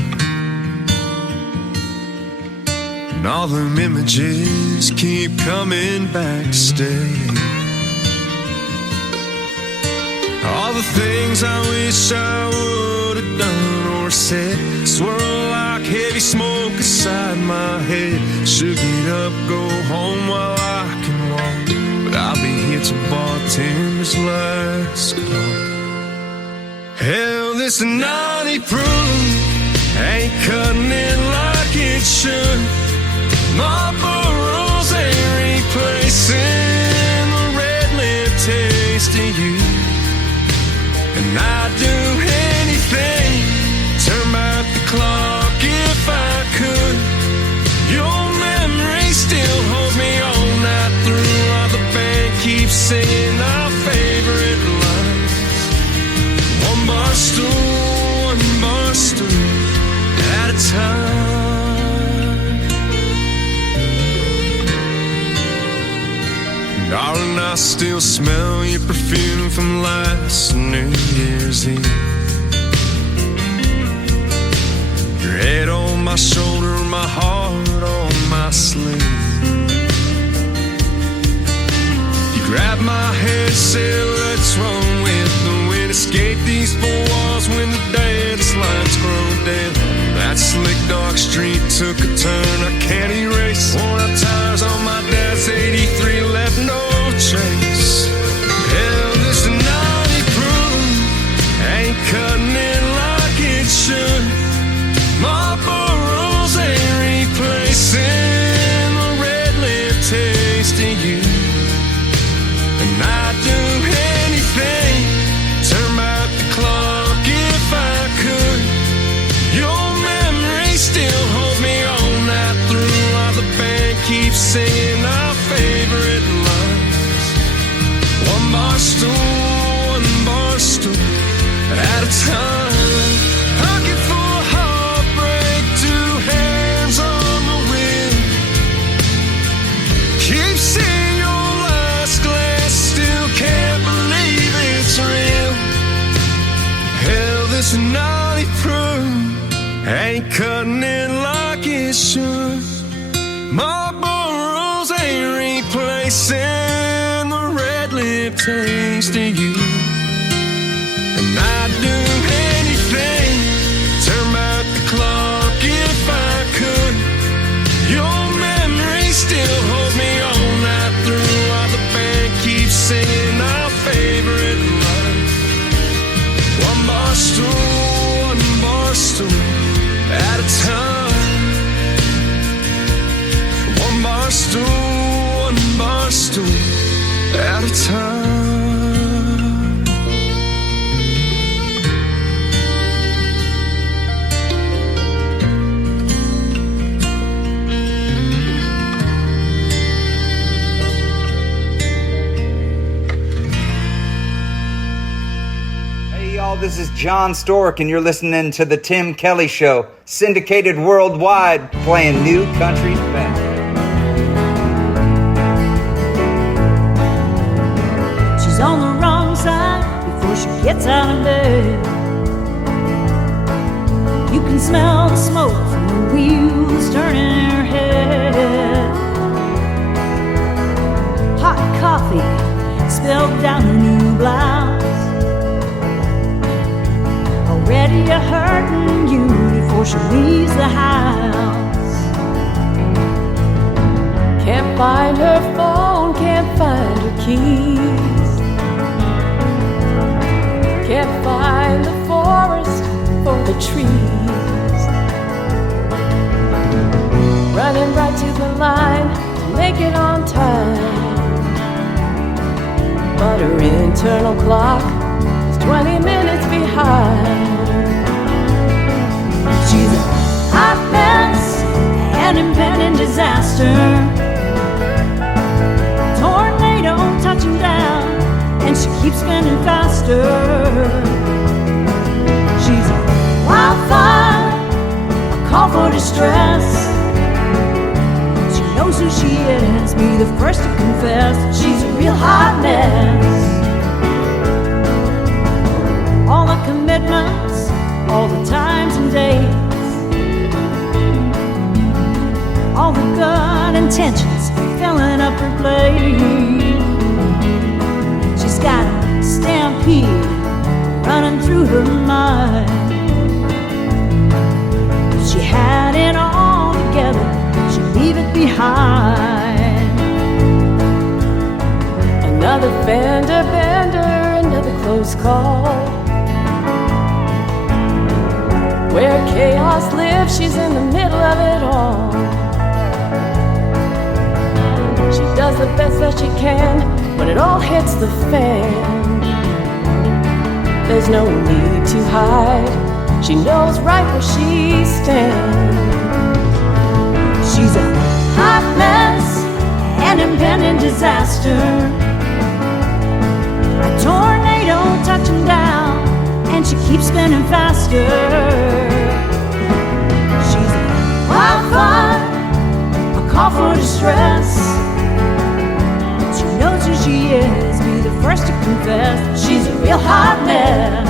And all them images keep coming back to stay. All the things I wish I would have done or said swirl like heavy smoke inside my head. Should get up, go home while I can walk, but I'll be here till bartender's last call. Hell, this naughty proof ain't cutting it like it should. My burrows ain't replacing the red lip taste of you. And I'd do anything, turn back the clock if I could. Your memory still holds me all night through, while the band keeps singing our favorite lines. One bar stool at a time. Darling, I still smell your perfume from last New Year's Eve. Your head on my shoulder, my heart on my sleeve. You grabbed my hand, said let's run with the wind. Escape these four walls when the dance lights grow dim. That slick dark street took a turn I can't erase. Worn out tires on my dad's 83 left no trace. Hell, this naughty proof ain't cutting it like it should. My burrows ain't replacing the red lip thanks to you. And I'd do anything, turn back the clock if I could. Your memory still holds me all night through while the band keeps singing our favorite lines. One bar stool at a time. Pocket full of heartbreak, two hands on the wheel. Keep seeing your last glass, still can't believe it's real. Hell, this naughty proof ain't cutting it like it should. Marlboro's ain't replacing the red lip taste of you. And I'd do anything, turn back the clock if I could. Your memory still holds me all night through while the band keeps singing our favorite line. One bar stool at a time. One bar stool at a time. This is John Stork, and you're listening to The Tim Kelly Show, syndicated worldwide, playing new country best. She's on the wrong side before she gets out of bed. You can smell the smoke from the wheels turning in her head. Hot coffee spilled down her new blouse. Already a hurting you before she leaves the house. Can't find her phone, can't find her keys. Can't find the forest for the trees. Running right to the line to make it on time. But her internal clock is 20 minutes behind. She's a hot mess, an impending disaster. Tornado touching down, and she keeps spinning faster. She's a wildfire, a call for distress. She knows who she is, be the first to confess. She's a real hot mess. All the commitments, all the times and days, all the good intentions filling up her plate. She's got a stampede running through her mind. If she had it all together, she'd leave it behind. Another fender bender, another close call. Where chaos lives, she's in the middle of it all. She does the best that she can when it all hits the fan. There's no need to hide, she knows right where she stands. She's a hot mess, an impending disaster. A tornado touching down, and she keeps spinning faster. She's a wildfire, a call for distress. She knows who she is, be the first to confess. She's a real hot mess.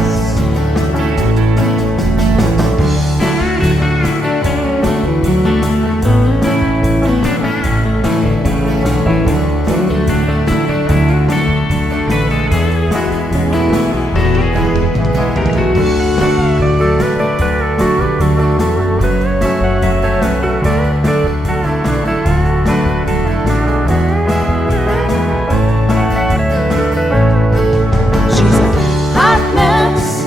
She's a hot mess,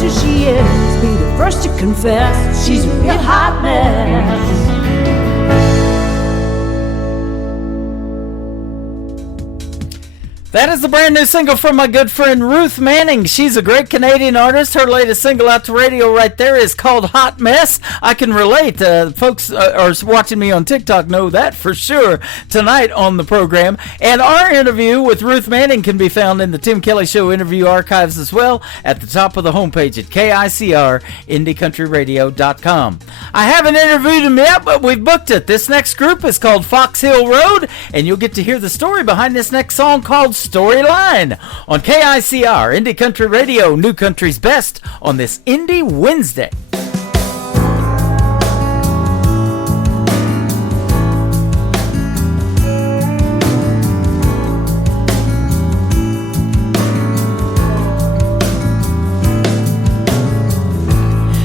knows who she is, be the first to confess she's a real hot mess. That is the brand new single from my good friend Ruth Manning. She's a great Canadian artist. Her latest single out to radio right there is called Hot Mess. I can relate. Folks are watching me on TikTok know that for sure tonight on the program. And our interview with Ruth Manning can be found in the Tim Kelly Show interview archives as well at the top of the homepage at KICR-IndieCountryRadio.com. I haven't interviewed him yet, but we've booked it. This next group is called Fox Hill Road, and you'll get to hear the story behind this next song called Storyline on KICR, Indie Country Radio, New Country's Best on this Indie Wednesday.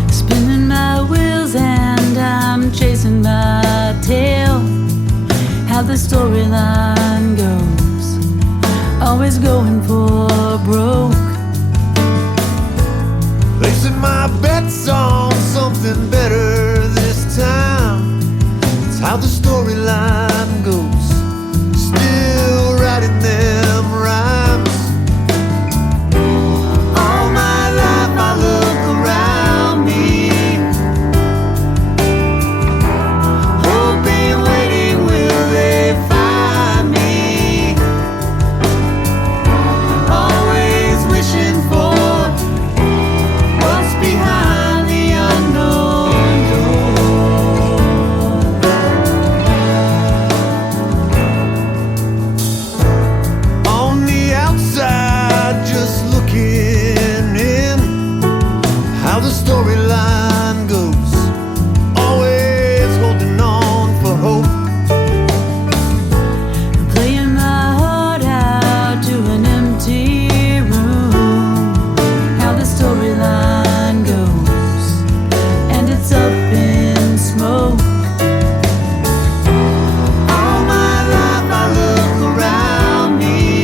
Spinning my wheels and I'm chasing my tail. How the storyline goes, always going for broke. Placing my bets on something better this time. It's how the storyline goes. Still writing them rhymes. All my life I look around me, hoping, waiting, will they find me? Always wishing for what's behind the unknown door. On the outside, just looking in, how the storyline goes. Always holding on for hope. Playing my heart out to an empty room. How the storyline goes, and it's up in smoke. All my life I look around me,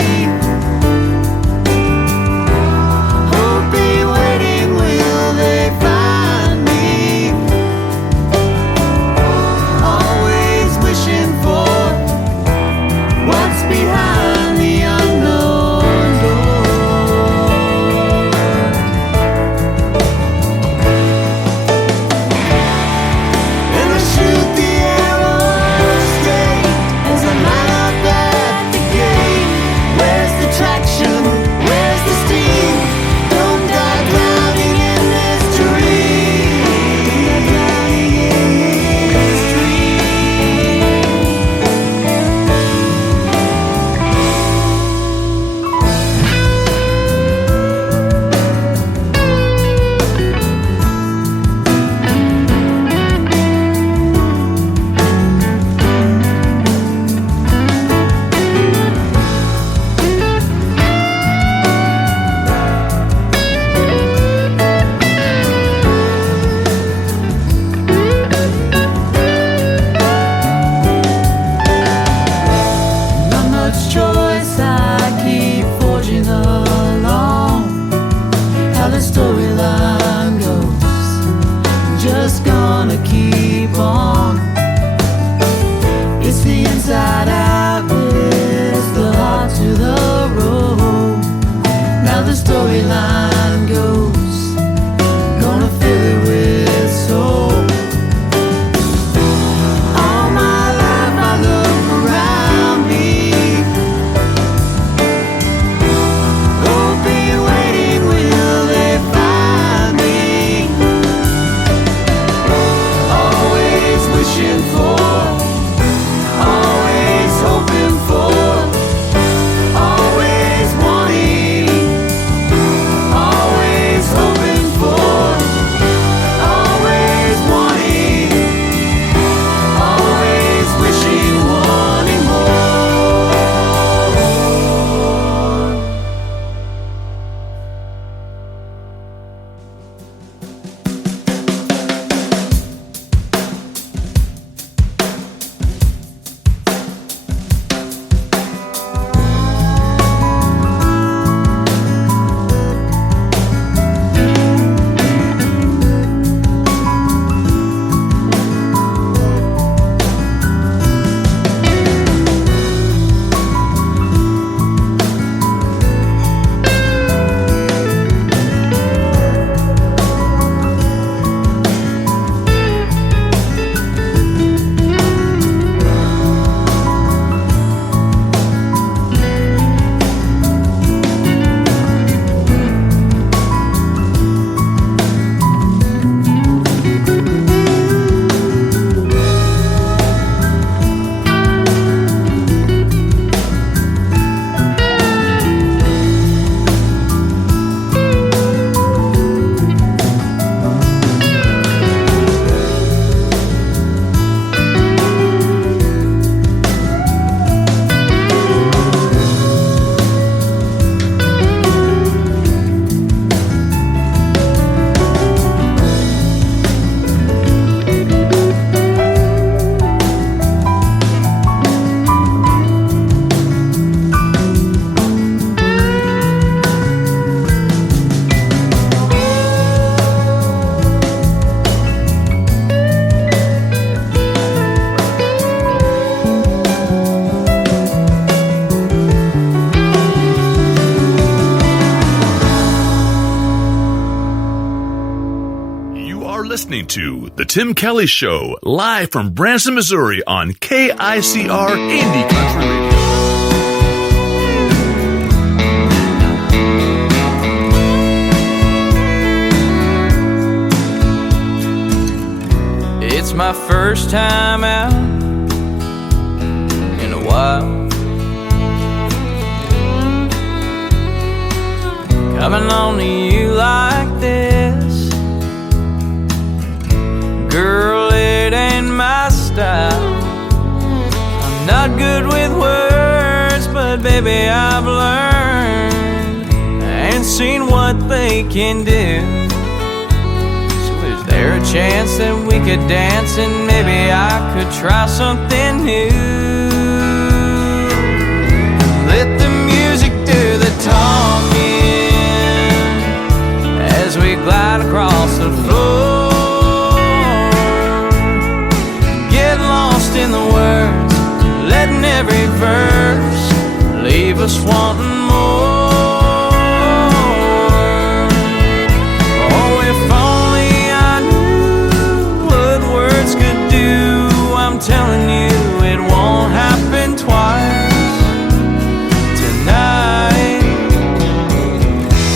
hoping, waiting, will they find me? Always wishing for what's behind the unknown door. And I shoot the arrow straight as I line up at the gate. Where's the traction? Where's the steam? Don't die drowning in this dream. Drowning in this Not much choice, I keep forging along. How the storyline goes, just gonna keep on. It's the inside out, it's the heart to the road. Now the storyline goes, gonna fill it with soul. All my life I look around me, hoping, waiting, will they find me? Always You are listening to The Tim Kelly Show, live from Branson, Missouri on KICR Indie Country Radio. It's my first time out in a while, coming on to you like this. Girl, it ain't my style. I'm not good with words, but baby, I've learned and seen what they can do. Is there a chance that we could dance and maybe I could try something new? Let the music do the talking as we glide across the floor. Get lost in the words, letting every verse leave us wanting more. Oh, if only could do, I'm telling you it won't happen twice tonight.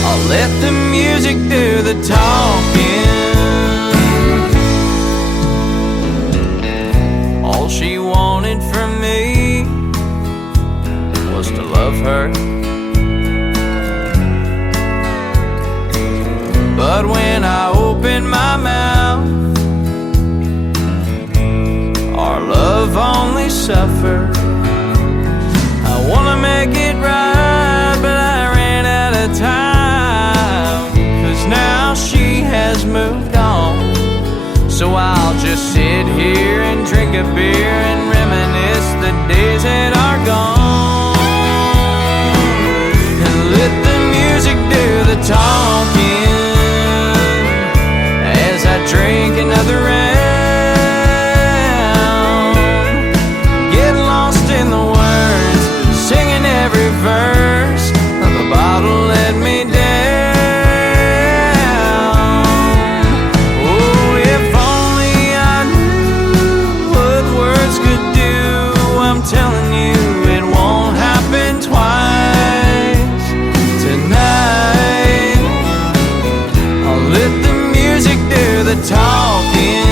I'll let the music do the talking. All she wanted from me was to love her, but when I opened my mouth, our love only suffered. I wanna make it right, but I ran out of time. 'Cause now she has moved on. So I'll just sit here and drink a beer and reminisce the days that are gone. And let the music do the talking as I drink another round. In the words, singing every verse of a bottle let me down. Oh, if only I knew what words could do. I'm telling you it won't happen twice tonight. I'll let the music do the talking.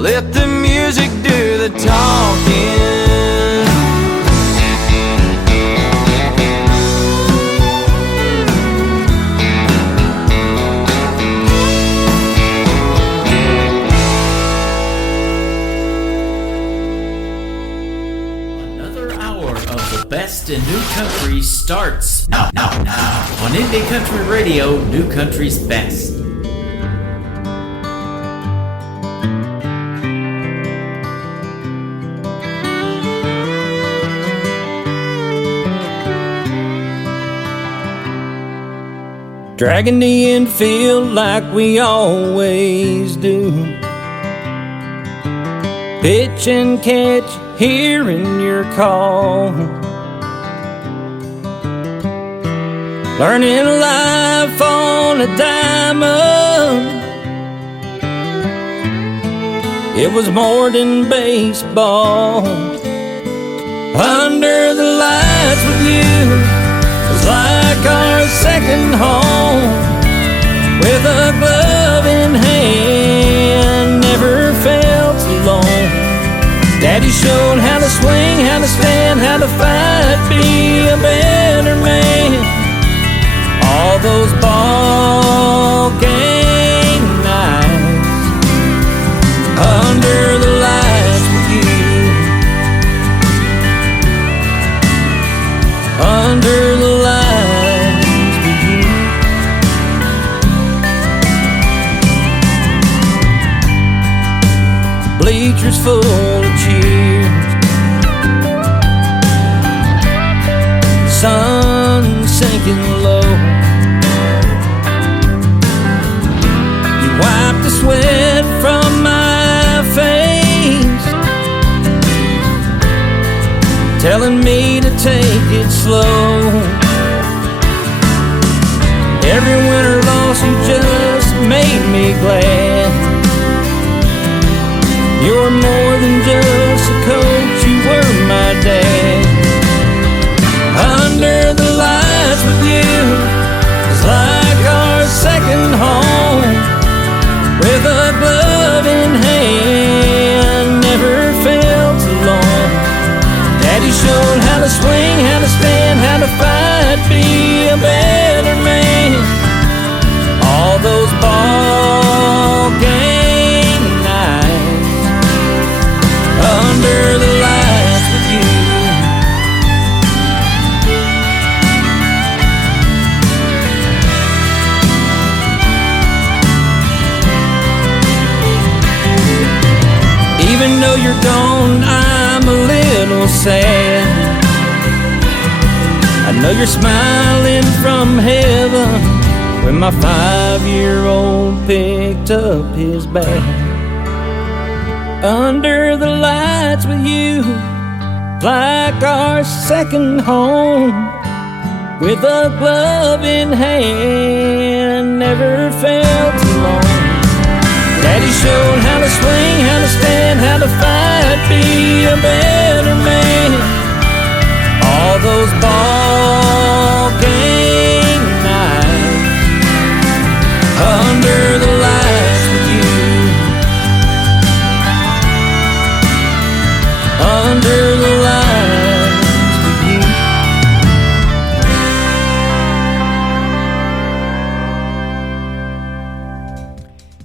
Let the music do the talking. Another hour of the best in new country starts now on Indie Country Radio, New Country's Best. Dragging the infield like we always do. Pitch and catch, hearing your call. Learning life on a diamond. It was more than baseball. Under the lights with you was like our second home. With a glove in hand, never felt alone. Daddy showed how to swing, how to stand, how to fight, be a better man. All those ball games bleachers full of cheers. Sun sinking low. You wiped the sweat from my face, telling me to take it slow. Every winter loss you just made me glad. You're more than just a coach, you were my dad. Under the lights with you is like our second home, with a glove in hand, never felt alone. Daddy showed how to swing, how to stand, how to fight, be a better man. All those ball game nights under the lights with you. Even though you're gone, I'm a little sad. I know you're smiling from heaven when my 5-year-old picked up his bag. Under the lights with you, like our second home, with a glove in hand, never felt alone. Daddy showed how to swing, how to stand, how to fight, be a better man. All those ball game nights under the lights with you. Under the lights with you.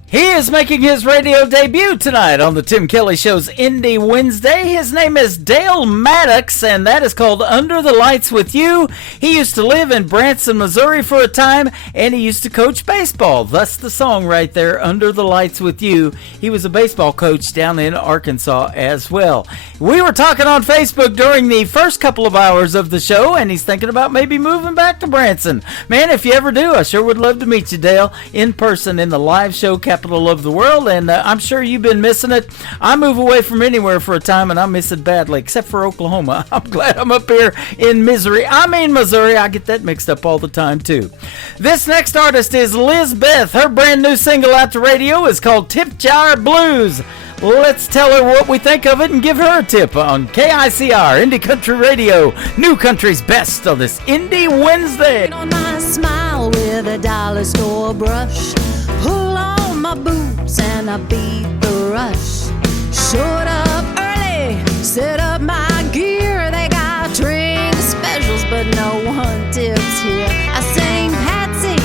He is making his radio debut tonight on the Tim Kelly Show's Indie Wednesday. His name is Dale Maddox, and that is called Under the Lights with You. He used to live in Branson, Missouri for a time, and he used to coach baseball. Thus the song right there, Under the Lights with You. He was a baseball coach down in Arkansas as well. We were talking on Facebook during the first couple of hours of the show, and he's thinking about maybe moving back to Branson. Man, if you ever do, I sure would love to meet you, Dale, in person in the live show capital of the world, and I'm sure you've been missing it. I move away from anywhere for a time, and I miss it badly, except for Oklahoma. I'm glad I'm up here in Missouri. Missouri. I get that mixed up all the time, too. This next artist is Liz Beth. Her brand new single out to radio is called Tip Jar Blues. Let's tell her what we think of it and give her a tip on KICR, Indie Country Radio, New Country's Best on this Indie Wednesday. On my smile with a dollar store brush, pull on my boots and I beat the rush. Showed up early, set up my gear. They got drink specials, but no one tips here. I sang Patsy,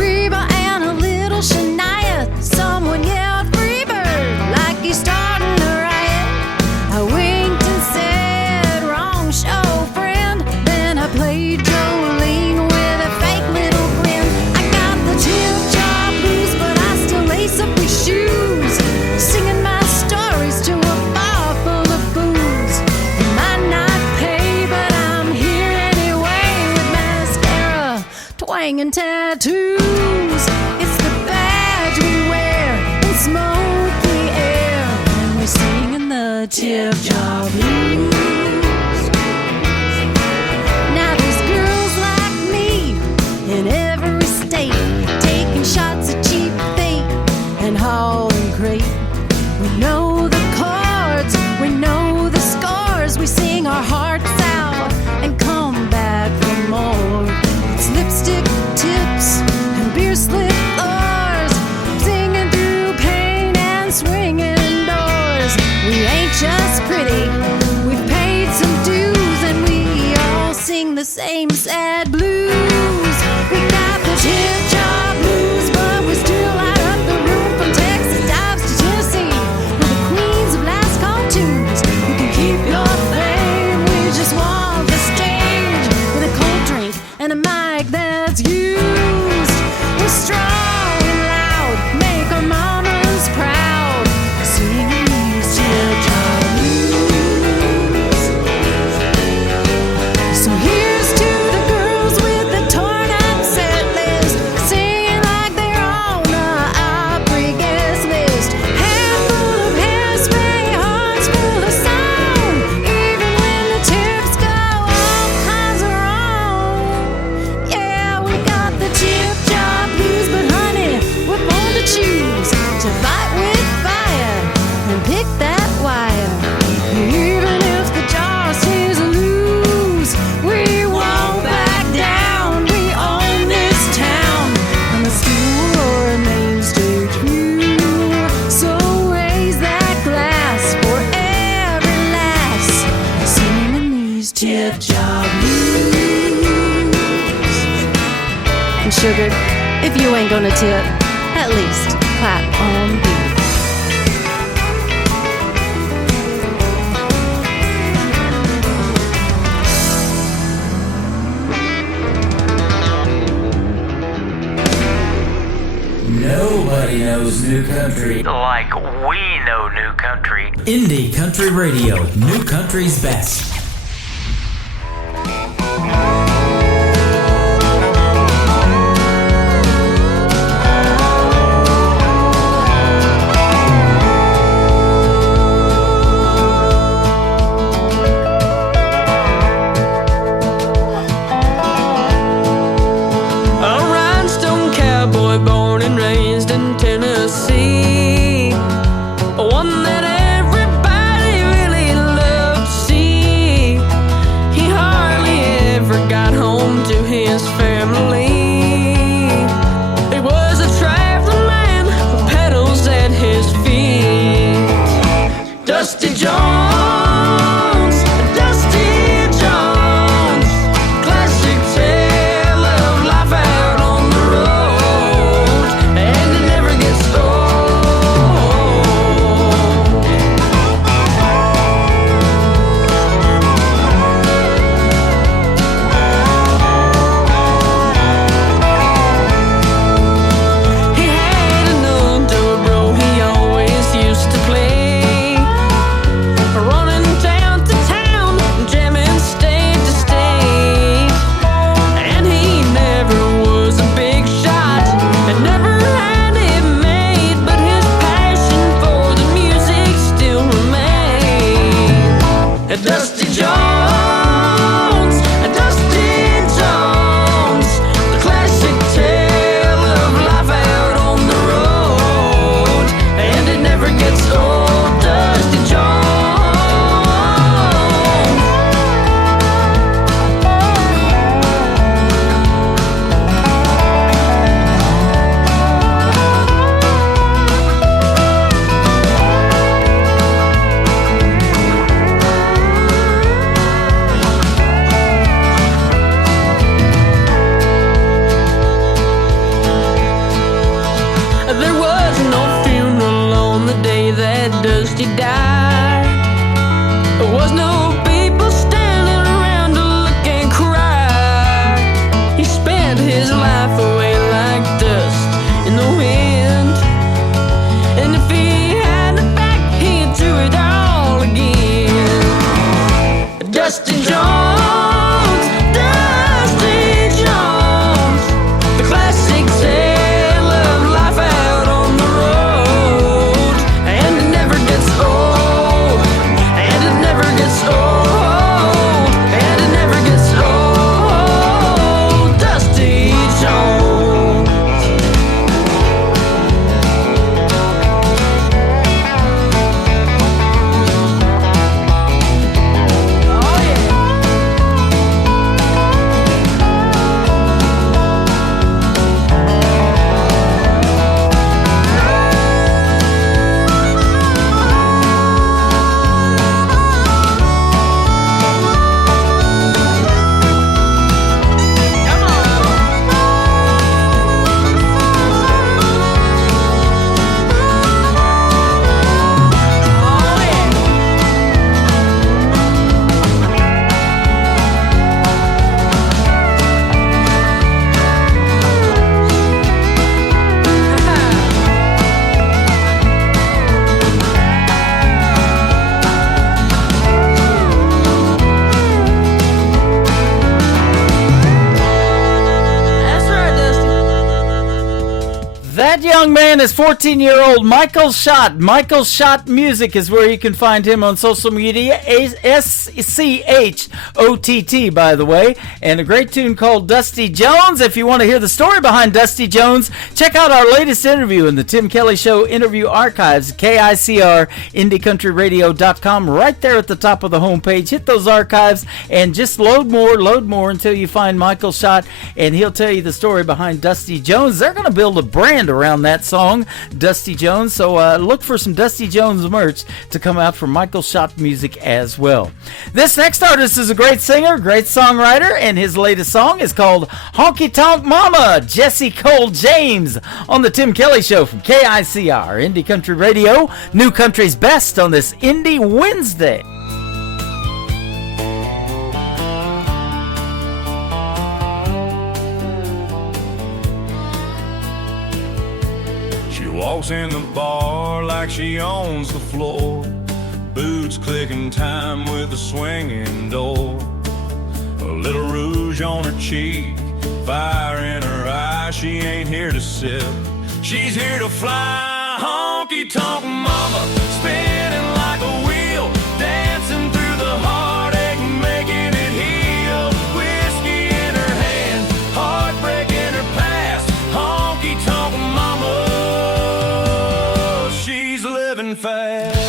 Reba, and a little Shania. Someone yelled Freebird like he's starting a riot. I winked and said, wrong show, friend. Then I played Jolene with a fake little grin. I got the tip jar blues, but I still lace up these shoes, singing my stories to a bar full of booze. sugared. If you ain't gonna tip, at least clap on beat. Nobody knows new country like we know new country. Indie Country Radio, new country's best. One that everybody really loved to see. He hardly ever got home to his family. He was a traveling man with pedals at his feet. Dusty Jones, Dusty Jones, classic tale of life out on the road, and it never gets old. Dusty Jones, Dusty Jones, the classic tale of life out on the road, and it never gets old. Dusty There was no funeral on the day that Dusty died. There was no people standing around to look and cry. He spent his life away like dust in the wind, and if he had it back, he'd do it all again. Dusty Jones, Dusty Jones, the classic tale of life out on the road, and it never gets old, and it never gets old, and it never gets old. Dusty Jones. Oh yeah. That young man is 14-year-old Michael Schott. Michael Schott Music is where you can find him on social media. SCHOTT, by the way. And a great tune called Dusty Jones. If you want to hear the story behind Dusty Jones, check out our latest interview in the Tim Kelly Show interview archives, KICR, IndieCountryRadio.com, right there at the top of the homepage. Hit those archives and just load more until you find Michael Schott, and he'll tell you the story behind Dusty Jones. They're going to build a brand around that song, Dusty Jones. So look for some Dusty Jones merch to come out from Michael Schott Music as well. This next artist is a great singer, great songwriter, and his latest song is called Honky Tonk Mama, Jesse Cole James, on the Tim Kelly Show from KICR, Indie Country Radio, New Country's Best on this Indie Wednesday. She walks in the bar like she owns the floor, boots clicking time with a swinging door, a little rouge on her cheek, fire in her eye. She ain't here to sip, she's here to fly. Honky tonk mama, spinning like a wheel, dancing through the heartache, making it heal. Whiskey in her hand, heartbreak in her past. Honky tonk mama, she's living fast.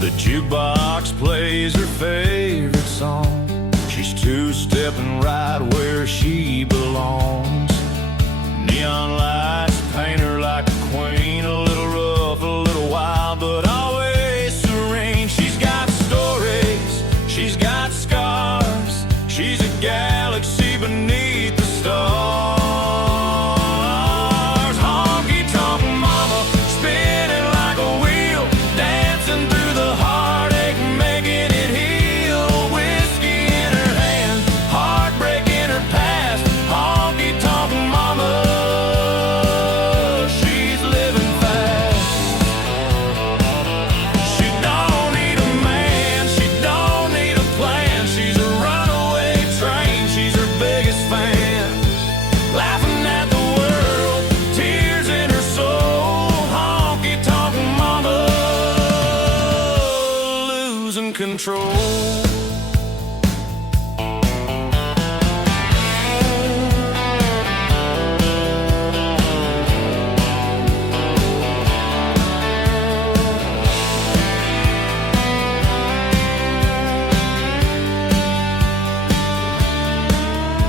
The jukebox plays her favorite song. She's two-stepping right where she belongs. Neon lights paint her like a queen, a little rough, a little wild, but always serene. She's got stories, she's got scars, she's a galaxy beneath the stars. Honky tonk mama, spinning like a wheel, dancing through the heartache, making it heal. Whiskey in her hand, heartbreak in her past. Honky tonk mama, she's living fast. She don't need a man, she don't need a plan. She's a runaway train, she's her biggest fan. Laughing at the world, tears in her soul. Honky tonk mama, losing control.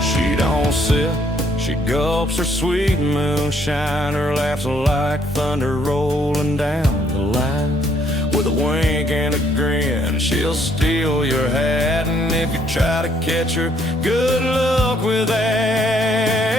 She don't sip, she gulps her sweet moonshine. Her laughs like thunder rolling down the line. With a wink and a grin, she'll steal your hat. And if you try to catch her, good luck with that.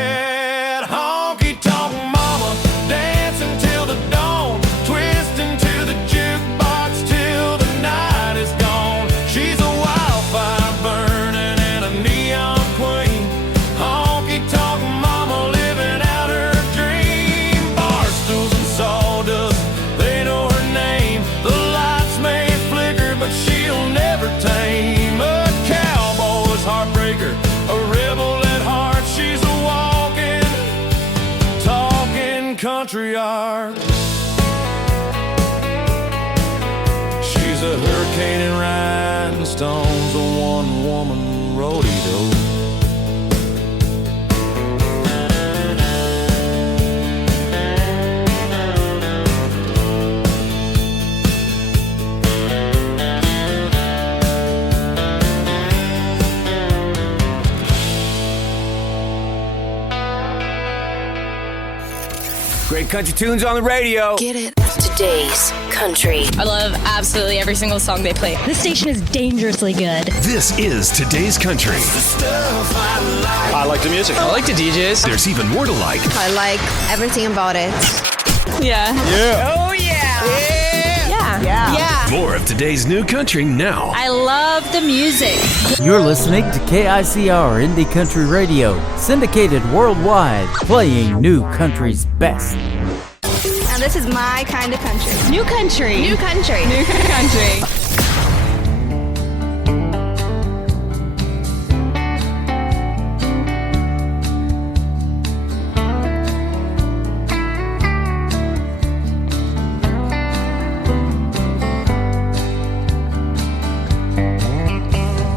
Honky tonk mama, dancing till the dawn, twisting to the jukebox till the night is gone. She's a wildfire burning and a neon queen. Honky tonk mama, living out her dream. Bar stools and sawdust, they know her name. The lights may flicker, but she'll never tame. A cowboy's heartbreaker, a rebel at heart. She's a walking, talking country art. She's a hurricane in rhinestones, a one-woman rodeo. Great country tunes on the radio. Get it. Today's country. I love absolutely every single song they play. This station is dangerously good. This is Today's Country. I like the music. I like the DJs. There's even more to like. I like everything about it. Yeah. Yeah. Oh, yeah. Yeah. More of today's new country now. I love the music. You're listening to KICR Indie Country Radio, syndicated worldwide, playing New Country's best. And this is my kind of country. New country. New country. New country.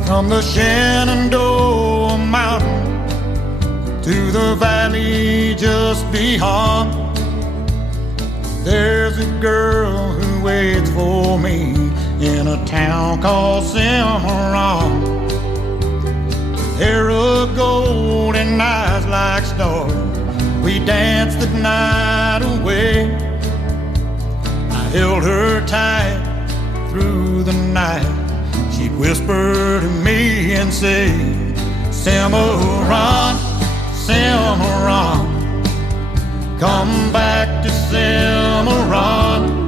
From the Shenandoah Mountain to the valley just beyond, there's a girl who waits for me in a town called Cimarron. Hair of gold and eyes like stars, we danced the night away. I held her tight through the night. She'd whisper to me and say, Cimarron, Cimarron, come back to Cimarron.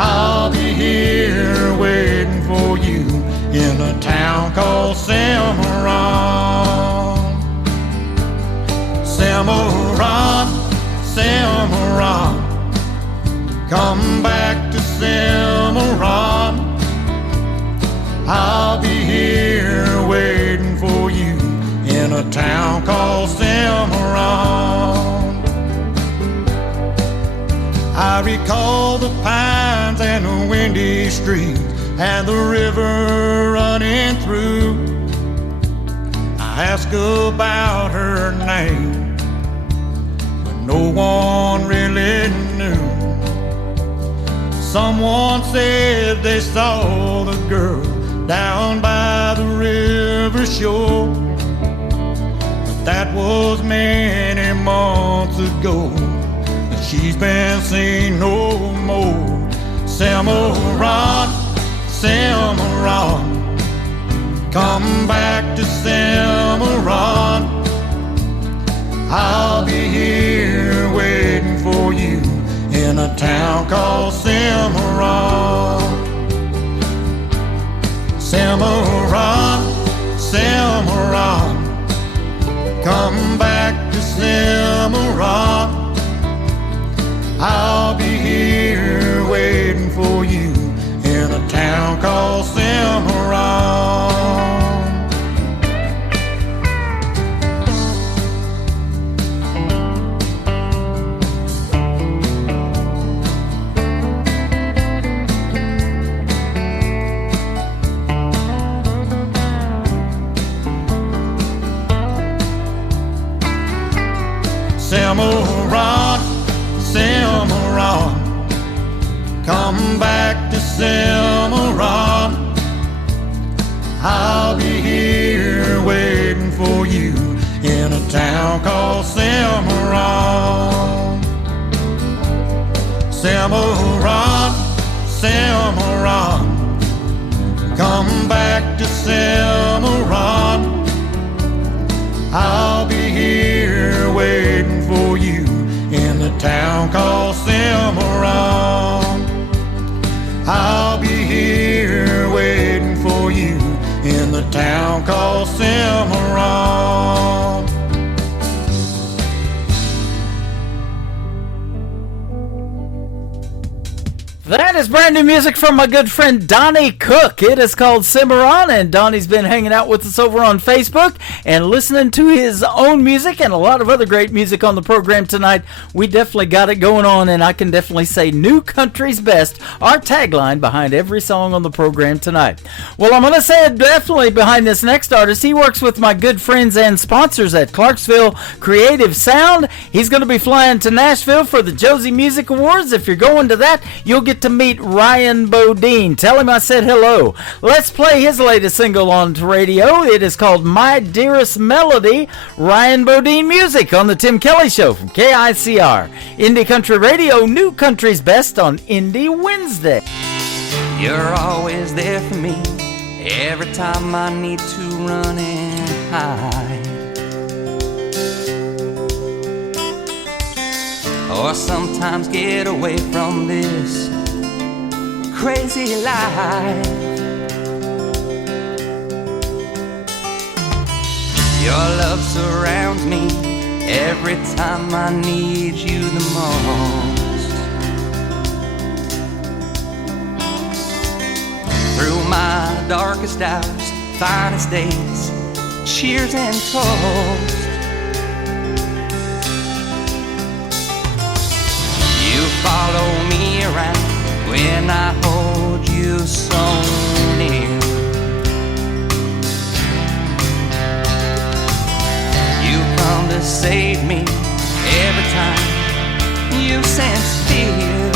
I'll be here waiting for you in a town called Cimarron. Cimarron, Cimarron, come back to Cimarron. I'll be here waiting for you in a town called Cimarron. I recall the pines and the windy streets and the river running through. I asked about her name, but no one really knew. Someone said they saw the girl down by the river shore, but that was many months ago, and she's been seen no more. Cimarron, Cimarron, come back to Cimarron. I'll be here waiting for you in a town called Cimarron. Cimarron, Cimarron, come back to Cimarron. I'll be here waiting for you in a town called Cimarron. Cimarron, Cimarron, come back to Cimarron. I'll be here waiting for you in a town called Cimarron. Cimarron, Cimarron, come back to Cimarron. I'll be here waiting for you in the town called Cimarron. I'll be here waiting for you in the town called Cimarron. That is brand new music from my good friend Donnie Cook. It is called Cimarron, and Donnie's been hanging out with us over on Facebook and listening to his own music and a lot of other great music on the program tonight. We definitely got it going on, and I can definitely say New Country's Best, our tagline behind every song on the program tonight. Well, I'm going to say it definitely behind this next artist. He works with my good friends and sponsors at Clarksville Creative Sound. He's going to be flying to Nashville for the Josie Music Awards. If you're going to that, you'll get to meet Ryan Bodine. Tell him I said hello. Let's play his latest single on radio. It is called My Dearest Melody. Ryan Bodine music on the Tim Kelly Show from KICR. Indie Country Radio, New Country's Best on Indie Wednesday. You're always there for me every time I need to run and hide, or sometimes get away from this crazy life. Your love surrounds me every time I need you the most. Through my darkest hours, finest days, cheers and toast, you follow me around when I hold you so near. You come to save me every time you sense fear.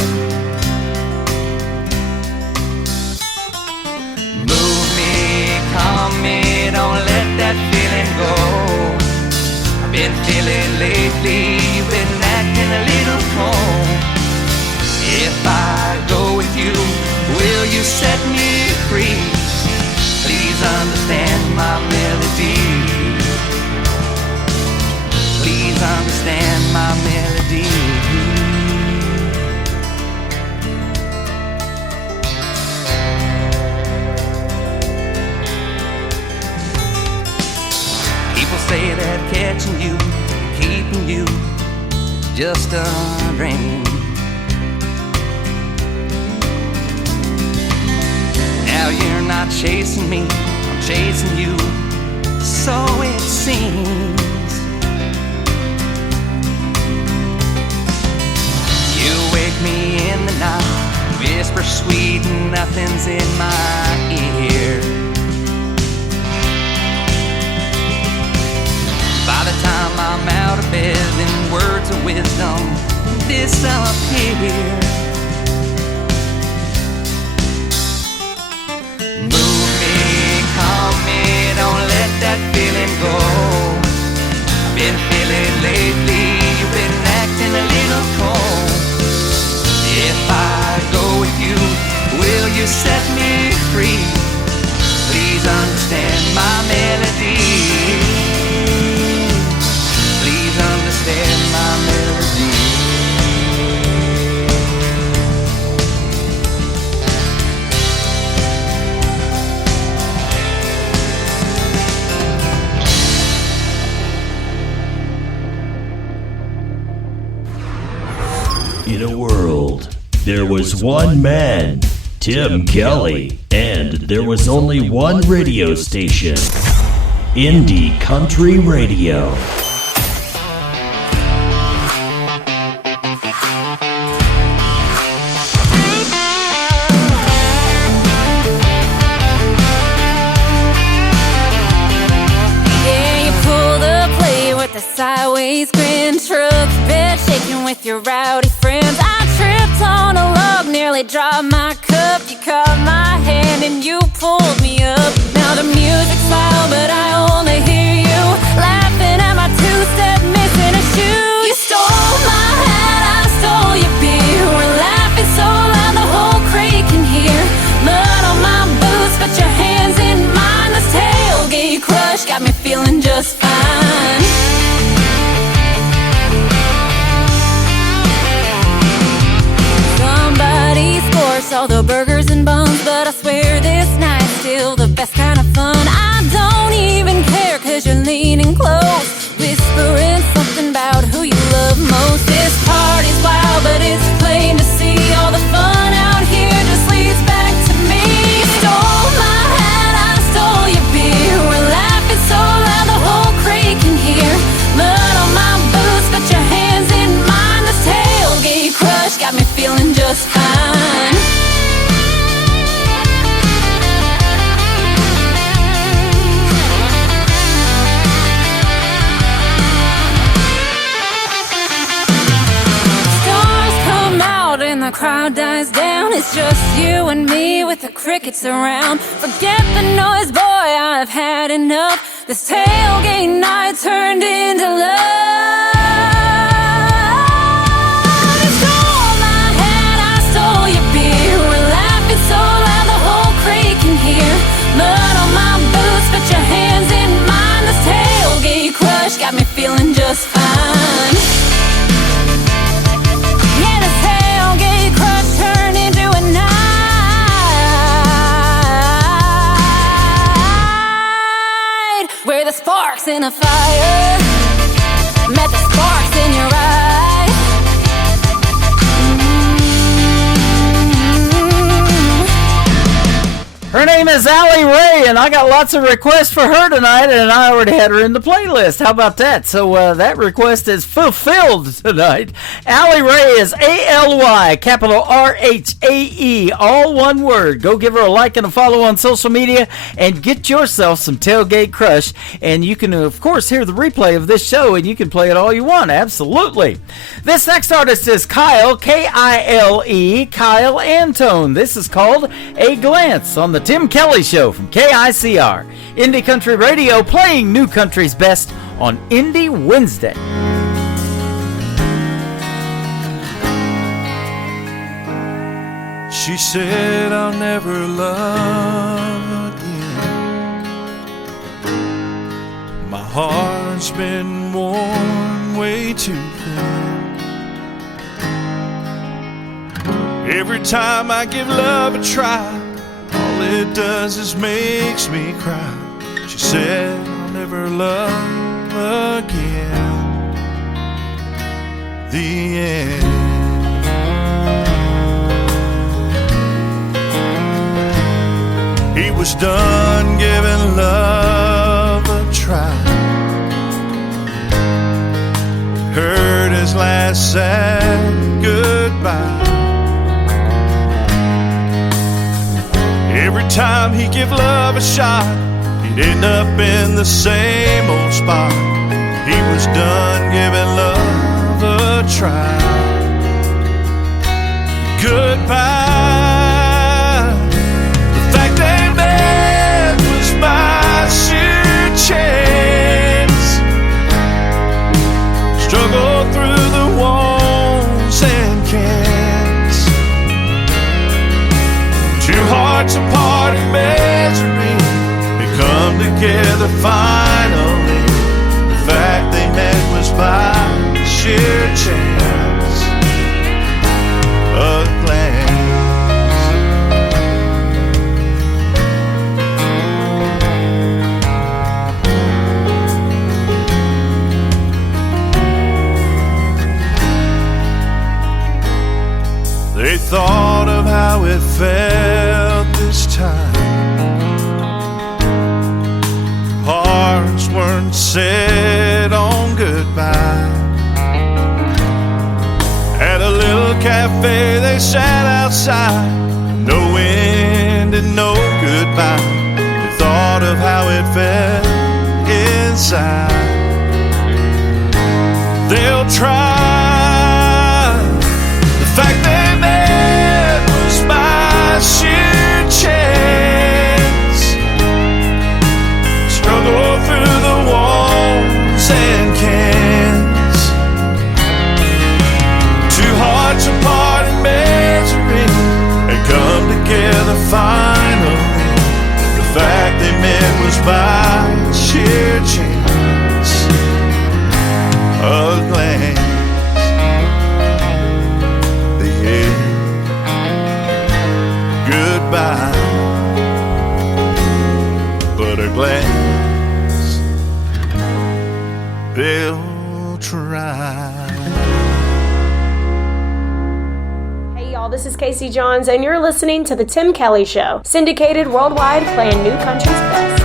lately you've been acting a little cold. If I go with you, will you set me free? Please understand my melody. Please understand my melody. People say that catching you, keeping you, just a dream. Now you're not chasing me, I'm chasing you, so it seems. You wake me in the night, whisper sweet, nothing's in my ear. By the time I'm out of bed, then words of wisdom disappear. Move me, calm me, don't let that feeling go. I've been feeling lately, you've been acting a little cold. If I go with you, will you set me free? Please understand my melody. Please understand my melody. In a world, there was one man, Tim Kelly, and there was only one radio station, Indie Country Radio. Sideways grin, truck bed shaking with your rowdy friends. I tripped on a log, nearly dropped my cup. You caught my hand and you pulled me up. Now the music's loud, but I only hear you laughing at my two-step, missing a shoe. You stole my hat, I stole your beer. We're laughing so loud the whole creek can hear. Mud on my boots, but your hands in mine. This tailgate crush got me feeling just fine. All the burgers and buns, but I swear this night's still the best kind of fun. I don't even care, cause you're leaning close, whispering something about who you love most. This party's wild, but it's plain to see all the fun out here just leads back to me. You stole my hat, I stole your beer. We're laughing so loud the whole creek can hear. Mud on my boots, but your hands in mine. This tailgate crush got me feeling just fine. The crowd dies down, it's just you and me with the crickets around. Forget the noise, boy, I've had enough. This tailgate night turned into love. You stole my hat, I stole your beer. We're laughing so loud the whole creek can hear. Mud on my boots, but your hands in mine. This tailgate crush got me feeling just fine. Yeah, this tailgate crush turned into a night where the sparks in a fire met the sparks in your eye. Her name is Allie Ray, and I got lots of requests for her tonight, and I already had her in the playlist. How about that? So that request is fulfilled tonight. Allie Ray is A-L-Y, capital R-H-A-E, all one word. Go give her a like and a follow on social media, and get yourself some Tailgate Crush. And you can, of course, hear the replay of this show, and you can play it all you want. Absolutely. This next artist is Kyle, K-I-L-E, Kyle Antone. This is called A Glance on the Tim Kelly Show from KICR. Indie Country Radio, playing new country's best on Indie Wednesday. She said I'll never love again. My heart's been worn way too thin. Every time I give love a try, all it does is makes me cry. She said I'll never love again. The end. He was done giving love a try. Heard his last sad goodbye. Every time he give love a shot, he'd end up in the same old spot. He was done giving love a try. Goodbye. The fact they met was by sheer chance. Struggled through the walls and cans. Two hearts apart in misery, they come together finally. The fact they met was by sheer chance. A glance. They thought of how it felt this time. Hearts weren't set on goodbye. At a little cafe they sat outside. No wind and no goodbye. They thought of how it felt inside. They'll try. The fact they met was by sheer chance. Struggle through the walls and cans. Two hearts apart in misery, they come together finally. The fact they met was by sheer chance. A glance. Goodbye, but a glance they'll try. Hey y'all, this is Casey Johns, and you're listening to The Tim Kelly Show, syndicated worldwide, playing new country's best.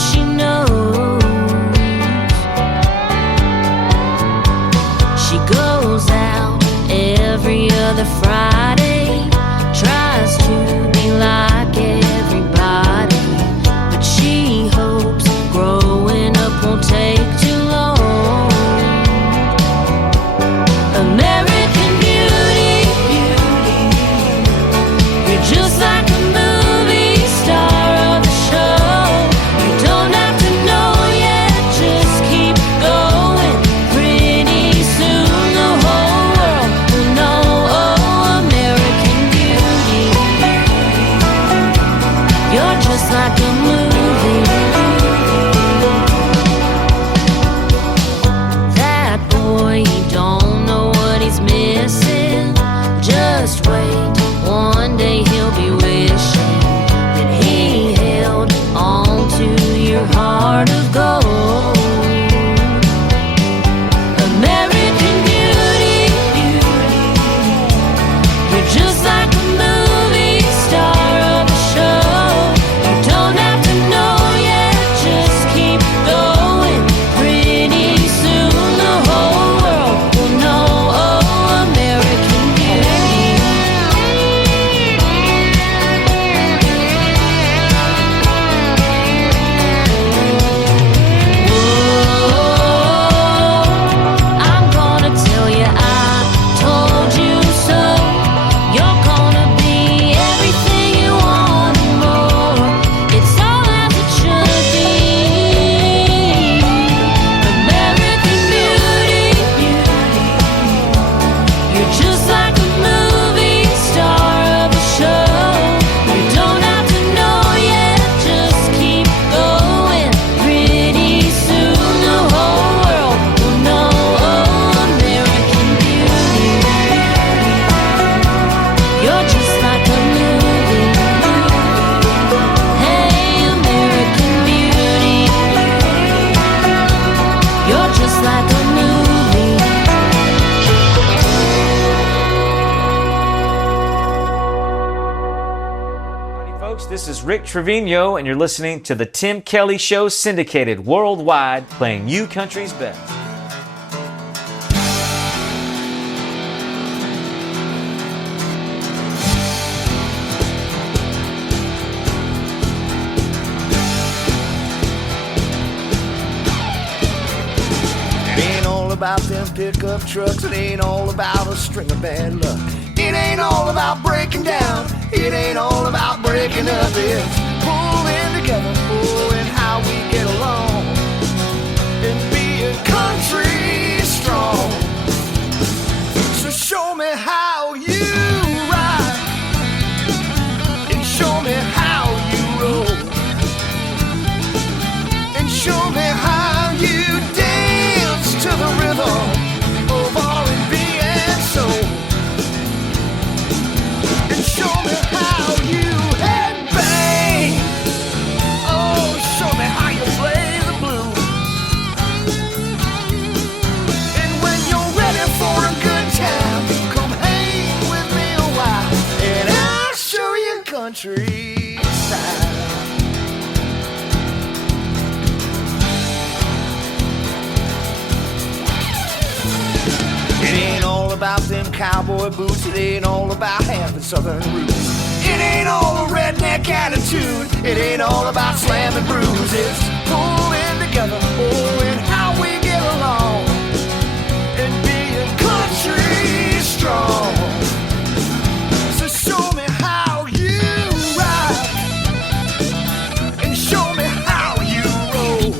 She knows This is Rick Trevino, and you're listening to The Tim Kelly Show, syndicated worldwide, playing you country's best. It ain't all about them pickup trucks. It ain't all about a string of bad luck. It ain't all about breaking down. It ain't all about breaking up. It's pulling together, and how we get along, and being country strong. So show me how you ride, and show me how you roll, and show me how you dance to the rhythm of R&B and soul. Show me how you headbang. Oh, show me how you play the blues. And when you're ready for a good time, come hang with me a while, and I'll show you country style. It ain't all about them cowboy boots. It ain't all about having southern roots. It ain't all a redneck attitude. It ain't all about slamming brews. It's pulling together, and how we get along, and being country strong. So show me how you ride, and show me how you roll,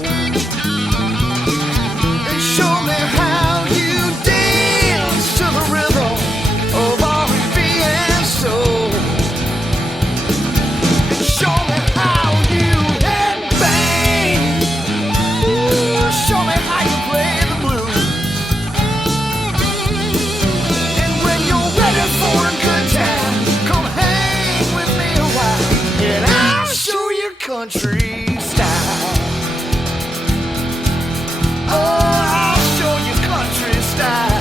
and show me how you dance to the rhythm of R&B and soul. And show me how you headbang. Ooh, show me how you play the blues. And when you're ready for a good time, come hang with me a while, and I'll show you country style. Oh, I'll show you country style.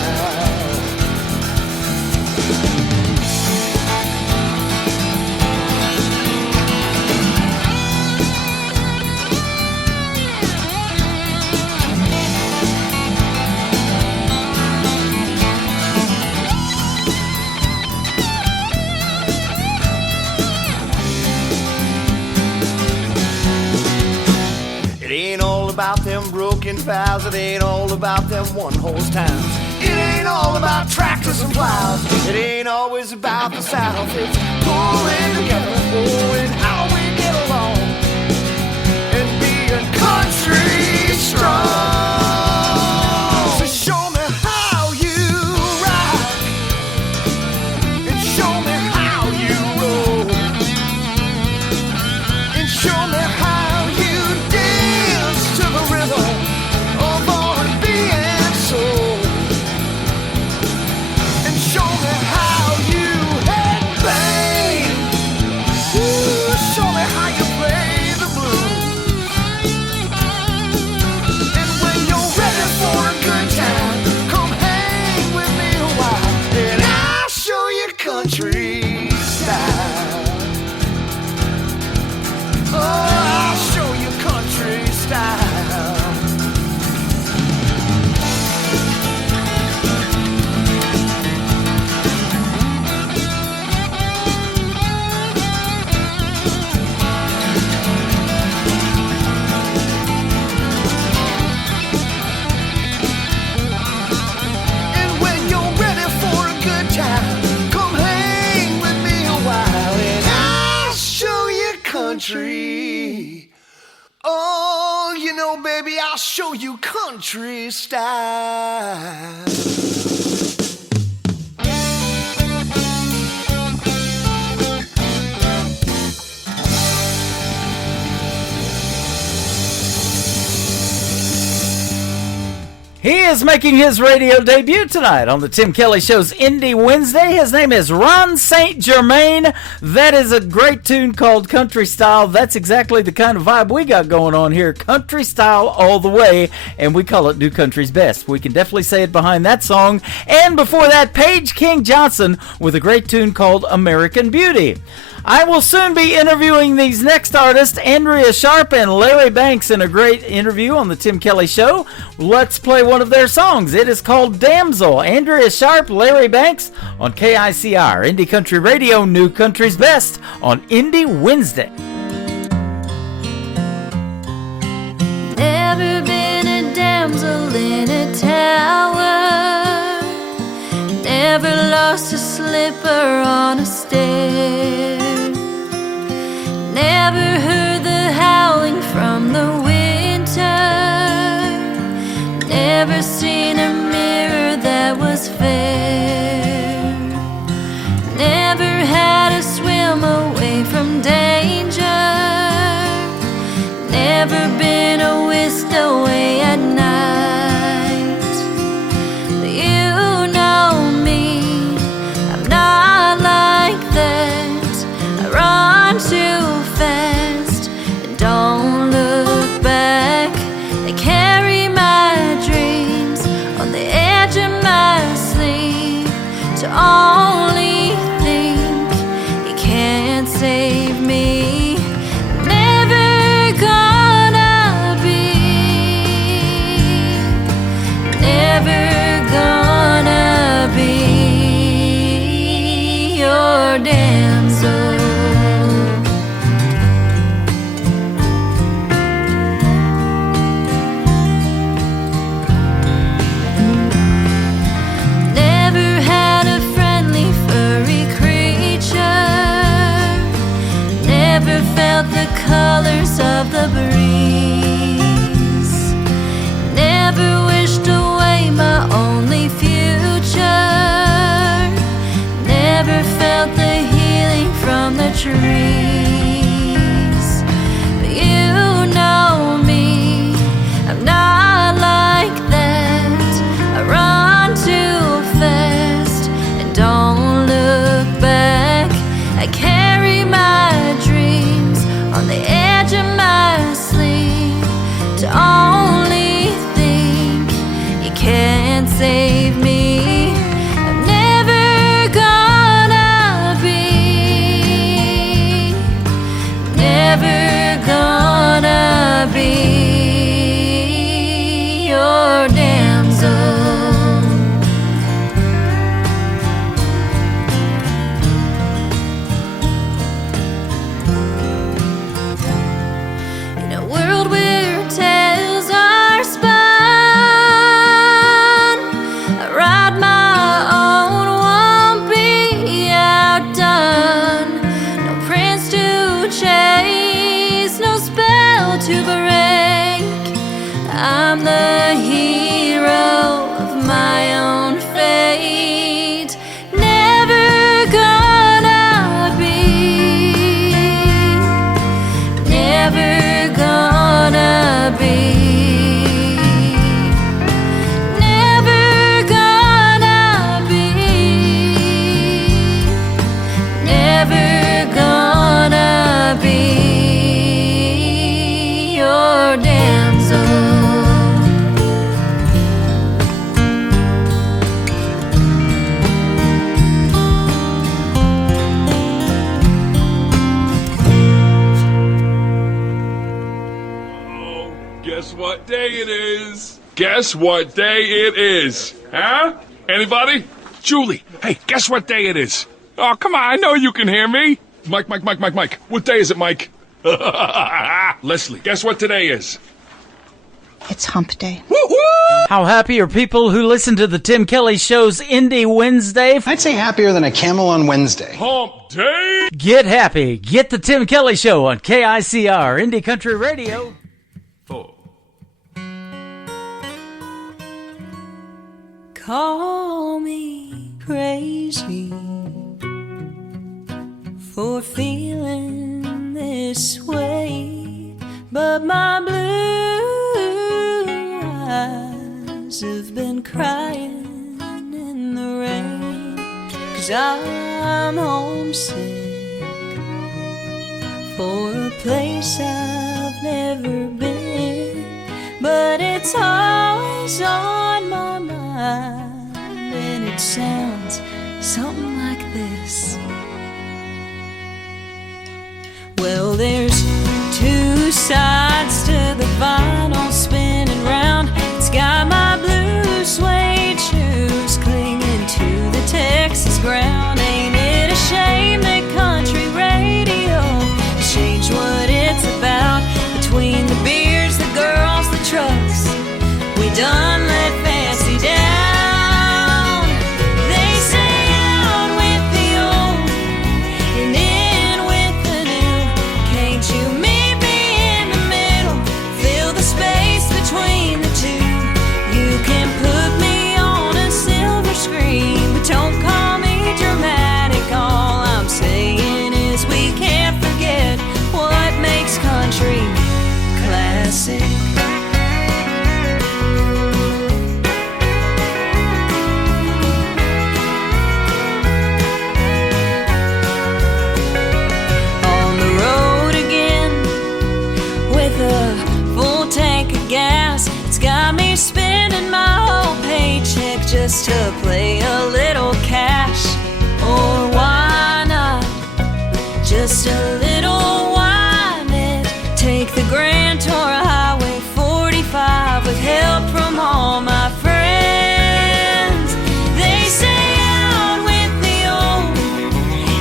It ain't all about them broken vows. It ain't all about them one-horse towns. It ain't all about tractors and plows. It ain't always about the South. It's pulling together, and how we get along, and being country strong. So show me how you ride, and show me how you roll, and show me how you dance to the rhythm of R&B and soul, and show me how you headbang. Ooh, show me how you play the blues. And when you're ready for a good time, come hang with me a while, and I'll show you country style. Oh, I'll show you country style. And when you're ready for a good time, come hang with me a while, and I'll show you country. Oh, you know, baby, I'll show you country style. He is making his radio debut tonight on the Tim Kelly Show's Indie Wednesday. His name is Ron St. Germain. That is a great tune called Country Style. That's exactly the kind of vibe we got going on here. Country style all the way, and we call it New Country's Best. We can definitely say it behind that song. And before that, Paige King Johnson with a great tune called American Beauty. I will soon be interviewing these next artists, Andrea Sharp and Larry Banks, in a great interview on the Tim Kelly Show. Let's play one of their songs. It is called Damsel. Andrea Sharp, Larry Banks on KICR, Indie Country Radio, New Country's Best on Indie Wednesday. Never been a damsel in a tower, never lost a slipper on a stair, never heard the howling from the winter, never seen a mirror that was fair, never had to swim away from danger, never been a whisked away at night. But you know me, I'm not like that. I run too fast and don't look back. I carry my dreams on the edge of my sleeve. To only think you can't save me. Never gonna be, never gonna be your damsel. Never had a friendly furry creature, never felt the colors of the breeze, never wished away my only future, never felt the healing from the trees. But you know me, I'm not like that. I run too fast and don't look back. I carry my dreams on the edge of my sleeve. To only think you can't save me. I'm never gonna be, never gonna be your damsel. In a world where tales are spun, I ride my own, won't be outdone. No prince to chase, no spell to break. I'm the hero of my own fate. Never gonna be, never gonna be, never gonna be, never gonna be your damsel. Guess what day it is? Guess what day it is? Huh? Anybody? Julie, hey, guess what day it is? Oh, come on, I know you can hear me. Mike. What day is it, Mike? Leslie, guess what today is? It's hump day. How happy are people who listen to the Tim Kelly Show's Indie Wednesday? I'd say happier than a camel on Wednesday. Hump day? Get happy. Get the Tim Kelly Show on KICR, Indie Country Radio. 4. Call me crazy for feeling this way, but my blue eyes have been crying in the rain, 'cause I'm homesick for a place I've never been, but it's always on my mind, and it sounds something like this. between the two. You can put me on a silver screen, but don't call me dramatic. All I'm saying is we can't forget what makes country classic. On the road again with a full tank of gas, it's got me spending my whole paycheck just to play a little cash. Or why not just a little whine it? Take the Grand Tour Highway 45 with help from all my friends. They say out with the old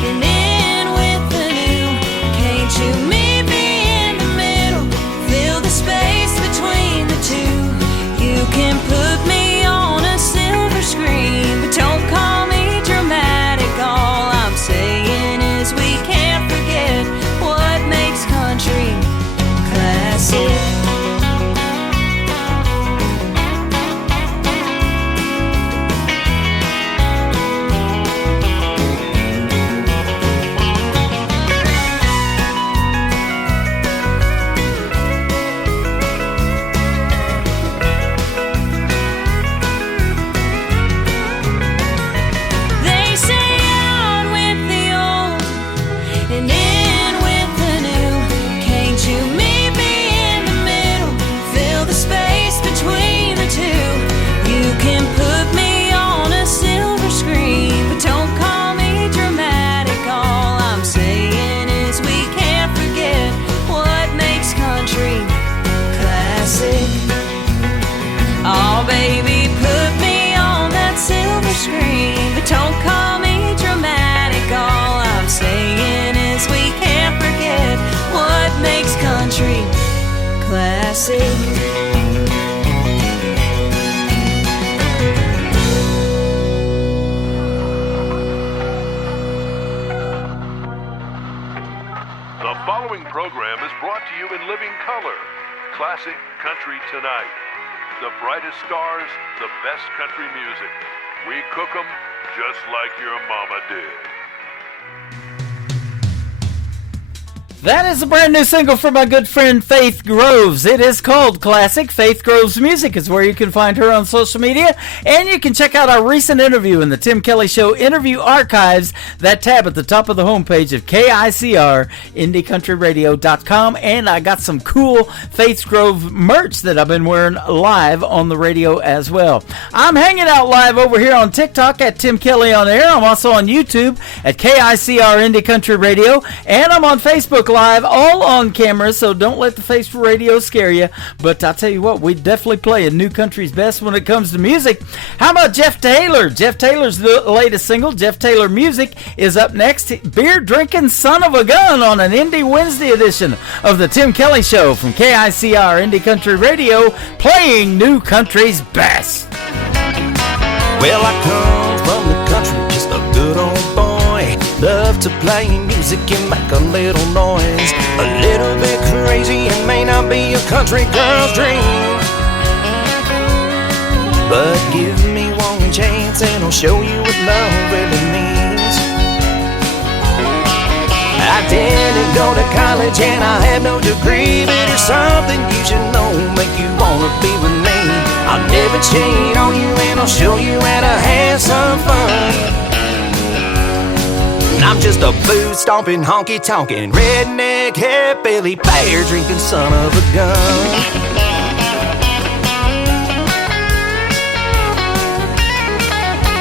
and in with the new. Can't you meet me in the middle? Fill the space between the two. You can put me on a silver screen, but don't call me dramatic. All I'm saying is we can't forget what makes country classic. They say out with the old and in with the new. Can't you meet me in the middle? Fill the space between the two. You can put me on a silver screen, but don't call me dramatic. All I'm saying is we can't forget what makes country classic. Oh, baby, put me on that silver screen, but don't call me dramatic. All I'm saying is we can't forget what makes country classic. The following program is brought to you in living color. Classic Country Tonight. The brightest stars, the best country music. We cook 'em just like your mama did. That is a brand new single from my good friend Faith Groves. It is called Classic. Faith Groves Music is where you can find her on social media. And you can check out our recent interview in the Tim Kelly Show Interview Archives. That tab at the top of the homepage of KICR, IndieCountryRadio.com. And I got some cool Faith Grove merch that I've been wearing live on the radio as well. I'm hanging out live over here on TikTok at Tim Kelly On Air. I'm also on YouTube at KICR Indie Country Radio. And I'm on Facebook Live, all on camera, so don't let the face radio scare you. But I'll tell you what, we definitely play a new country's best when it comes to music. How about Jeff Taylor? Jeff Taylor's the latest single, Jeff Taylor Music, is up next. Beer drinking son of a gun on an Indie Wednesday edition of the Tim Kelly Show from KICR Indie Country Radio, playing new country's best. Well, I come from the country, just a good old boy. Love to play music and make a little noise. A little bit crazy, it may not be a country girl's dream, but give me one chance and I'll show you what love really means. I didn't go to college and I have no degree, but there's something you should know, make you wanna be with me. I'll never cheat on you and I'll show you how to have some fun. I'm just a booze-stomping, honky-tonkin', redneck, hillbilly, beer-drinking son of a gun.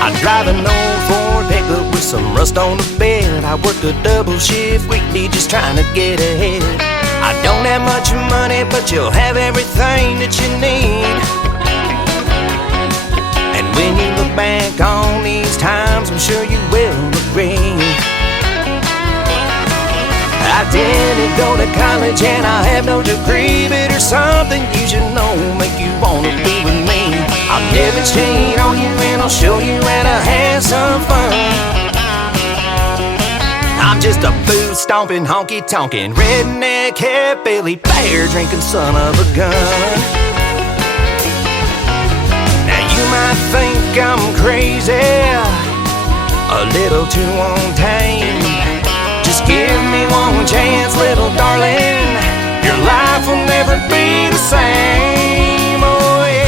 I drive an old Ford pickup with some rust on the bed. I work a double shift weekly just trying to get ahead. I don't have much money, but you'll have everything that you need. And when you look back on these times, I'm sure you will agree. I didn't go to college and I have no degree, but there's something you should know, make you wanna be with me. I'll never cheat on you and I'll show you how to have some fun. I'm just a booze-stomping, honky-tonkin', redneck, hillbilly, beer-drinking son of a gun. crazy, a little too untamed. Just give me one chance, little darling. Your life will never be the same. Oh yeah.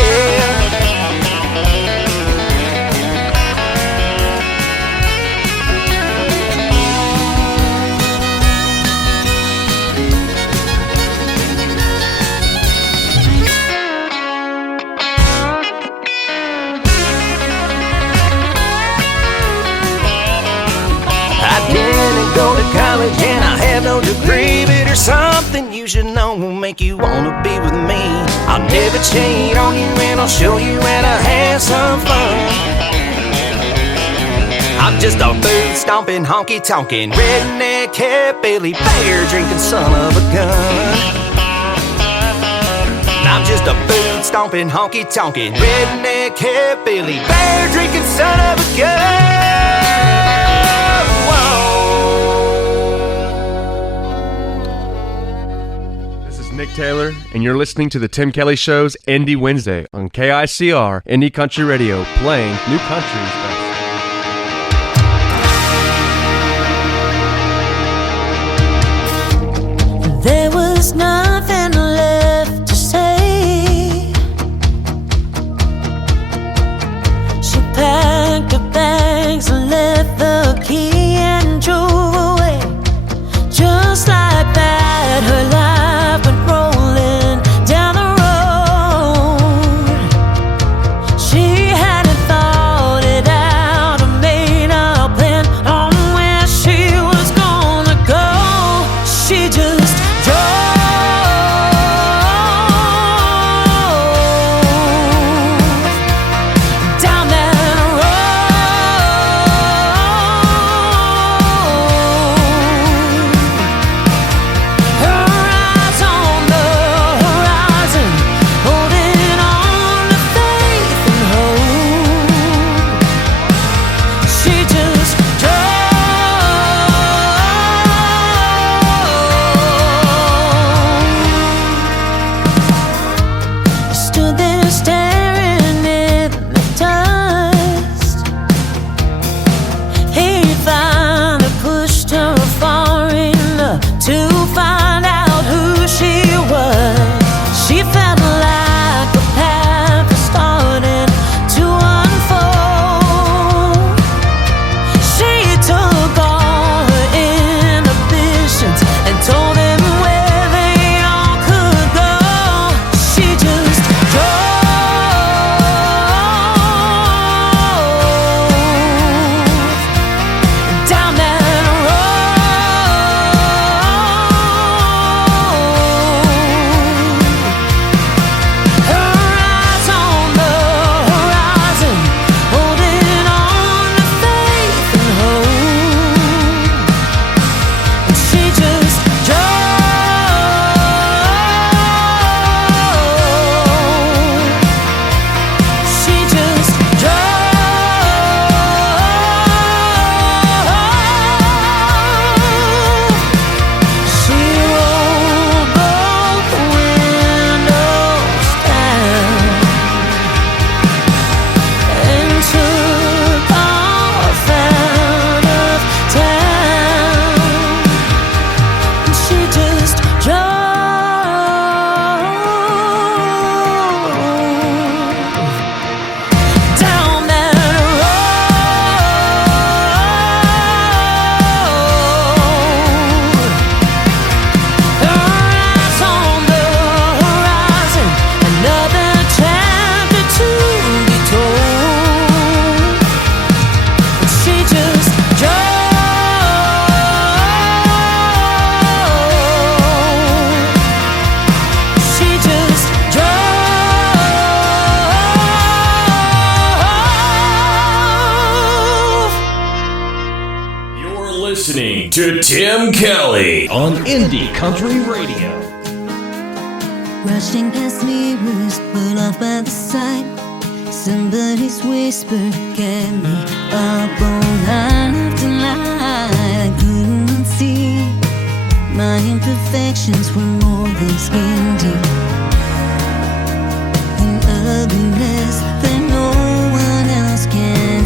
I didn't go to college and I have no degree, but there's something you should know will make you wanna be with me. I'll never cheat on you and I'll show you how to have some fun. I'm just a boot stomping, honky tonkin', redneck, hillbilly, beer drinking son of a gun. I'm just a boot stomping, honky tonkin', redneck, hillbilly, beer drinking son of a gun. Nick Taylor, and you're listening to the Tim Kelly Show's Indie Wednesday on KICR, Indie Country Radio, playing new country's best. There was nothing left to say. She packed her bags and left the key and drove away. Just like that, her life went rolling down the road. She hadn't thought it out or made a plan on where she was gonna go. She just drove down that road. Her eyes on the horizon, holding on to faith and hope. She just drove. Stood there staring hypnotized. He finally pushed her far enough to find out who she was. She felt like a path was starting to unfold. She took all her inhibitions and told them where they all could go. She just drove down that road. Her eyes on the horizon, holding on to faith and hope. And she just drove. She just drove. She rolled both windows down and took off out of town. And she just drove down that road. Her eyes on the horizon, another chapter to be told. And she just drove. She just drove. You're listening to Tim Kelly on Indie Country Radio. Rushing past mirrors, put off by the sight. Somebody's whisper kept me up all night after night. I couldn't see my imperfections were more than skin deep. An ugliness that no one else can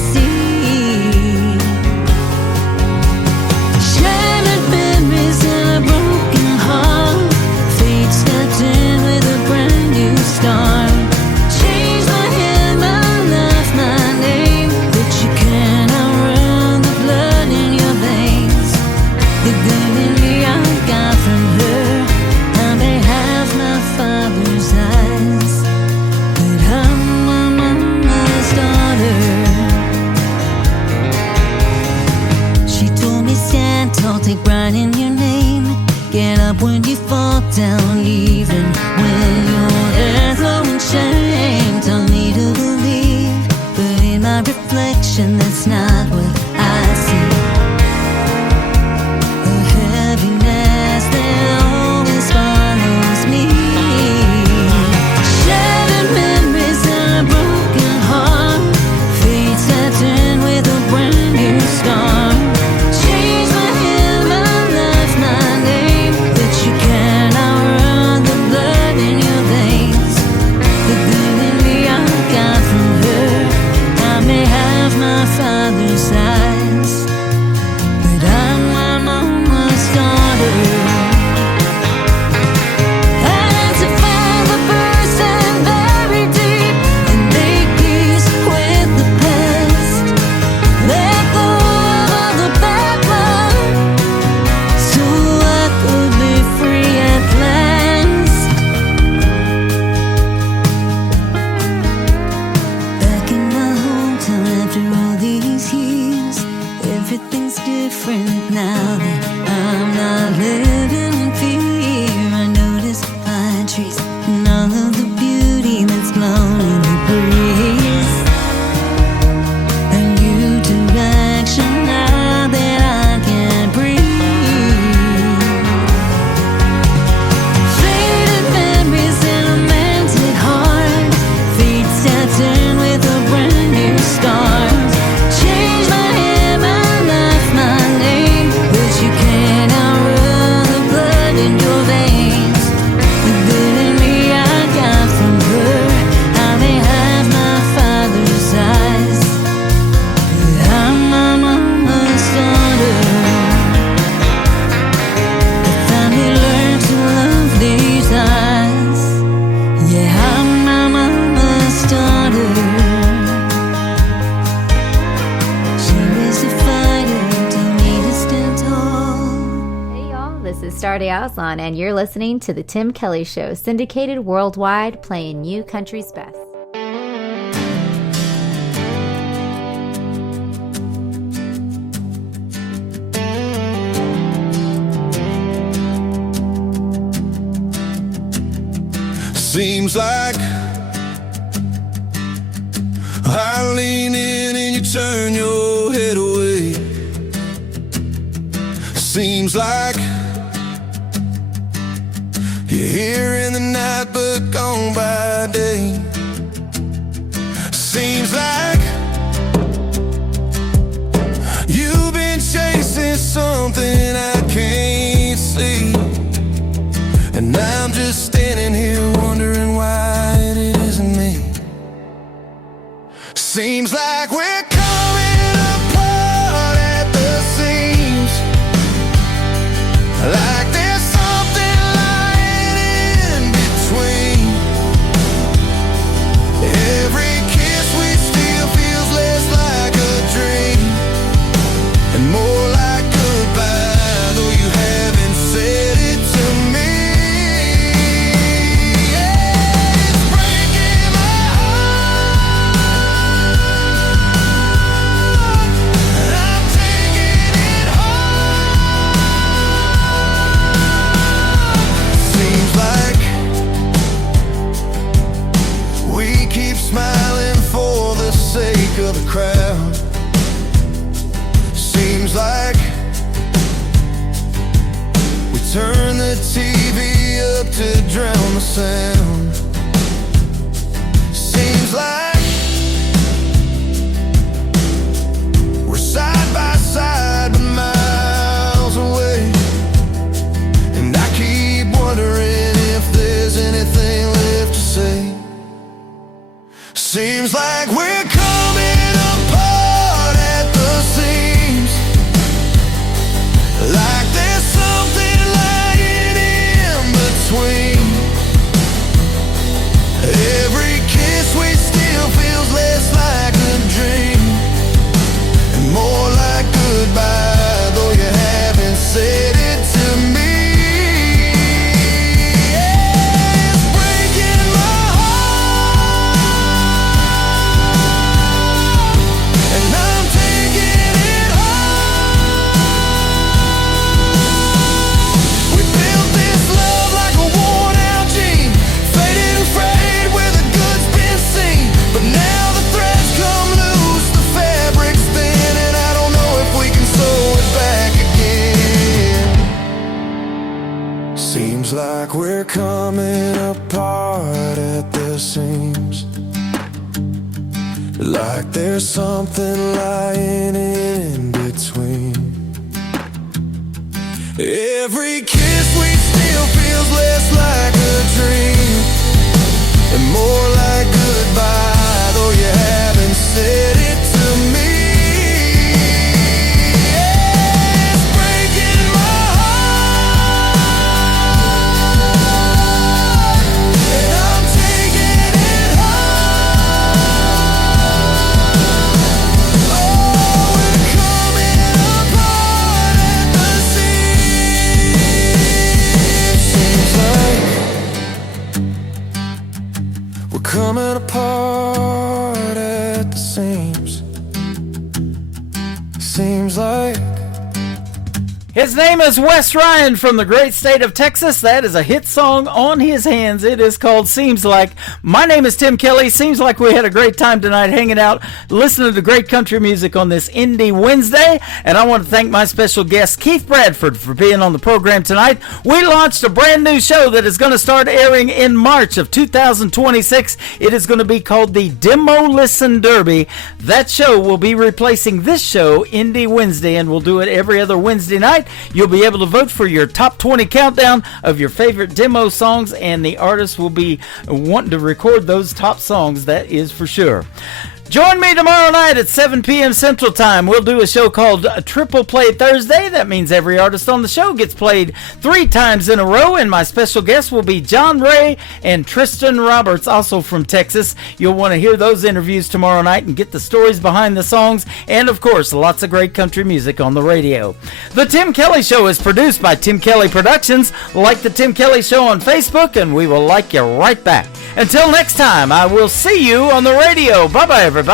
Artie Aslan, and you're listening to The Tim Kelly Show, syndicated worldwide, playing new country's best. Seems like I lean in and you turn your head away. Seems like you're here in the night but gone by day. Seems like you've been chasing something I can't see, and I'm just standing here wondering why it isn't me. Seems like we're coming apart at the seams, like there's something lying in between. Every kiss we steal feels less like a dream and more like goodbye, though you haven't said it to me. Smiling for the sake of the crowd. Seems like we turn the TV up to drown the sound. Seems like we're side by side but miles away, and I keep wondering if there's anything left to say. Seems like we're coming apart at the seams, like there's something lying in between. Every kiss we steal feels less like a dream and more like goodbye, though you haven't said it to me. Like we're coming apart at the seams, like there's something lying in between. Every kiss we steal feels less like a dream and more like goodbye, though you haven't said it to me. Coming apart at the seams. Seems like his name is Wes Ryan from the great state of Texas. That is a hit song on his hands. It is called Seems Like. My name is Tim Kelly. Seems like we had a great time tonight hanging out, listening to great country music on this Indie Wednesday. And I want to thank my special guest, Keith Bradford, for being on the program tonight. We launched a brand new show that is going to start airing in March of 2026. It is going to be called the Demo Listen Derby. That show will be replacing this show, Indie Wednesday, and we'll do it every other Wednesday night. You'll be able to vote for your top 20 countdown of your favorite demo songs, and the artists will be wanting to record those top songs, that is for sure. Join me tomorrow night at 7 p.m. Central Time. We'll do a show called Triple Play Thursday. That means every artist on the show gets played 3 times in a row, and my special guests will be John Ray and Tristan Roberts, also from Texas. You'll want to hear those interviews tomorrow night and get the stories behind the songs, and of course, lots of great country music on the radio. The Tim Kelly Show is produced by Tim Kelly Productions. Like the Tim Kelly Show on Facebook, and we will like you right back. Until next time, I will see you on the radio. Bye-bye, everybody. I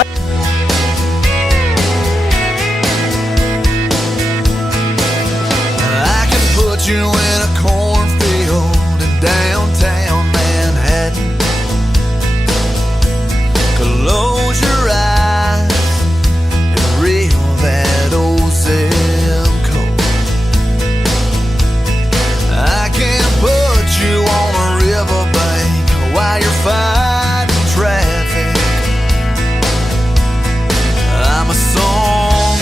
can put you in a cornfield in downtown Manhattan. Close your eyes and reel that old zip code. I can put you on a riverbank while you're fighting traffic. I'm a song,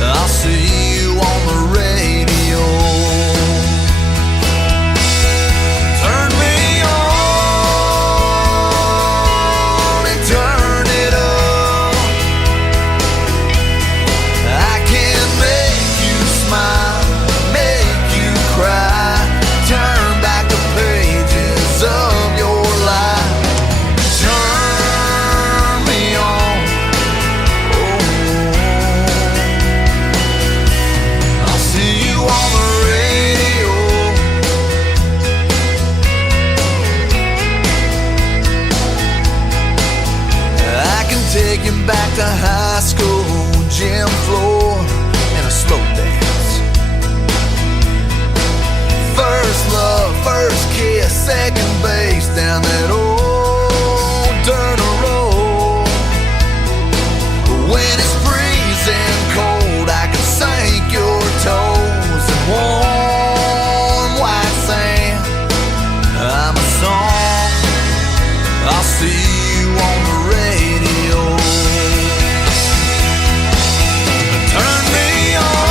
I'll see you on the radio. Turn me on and turn it up. I can make you smile, make you cry, turn back the pages of your life. Turn me on. I'll see you on the radio. I can take you back to high school, gym floor, and a slow dance. First love, first kiss, second base down that old dirt road. When it's freezing cold, I can sink your toes in warm white sand. I'm a song, I'll see you on the radio. Turn me on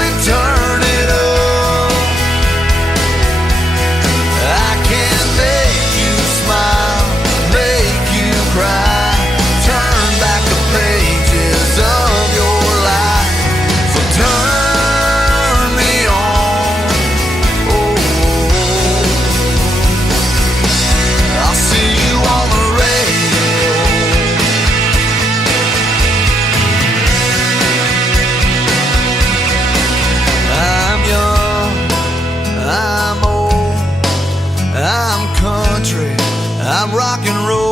and turn it up. I can make you smile, make you cry, turn back the pages of your life. So turn me on. Oh, I'll see you on the radio. I'm young, I'm old, I'm country, I'm rock and roll.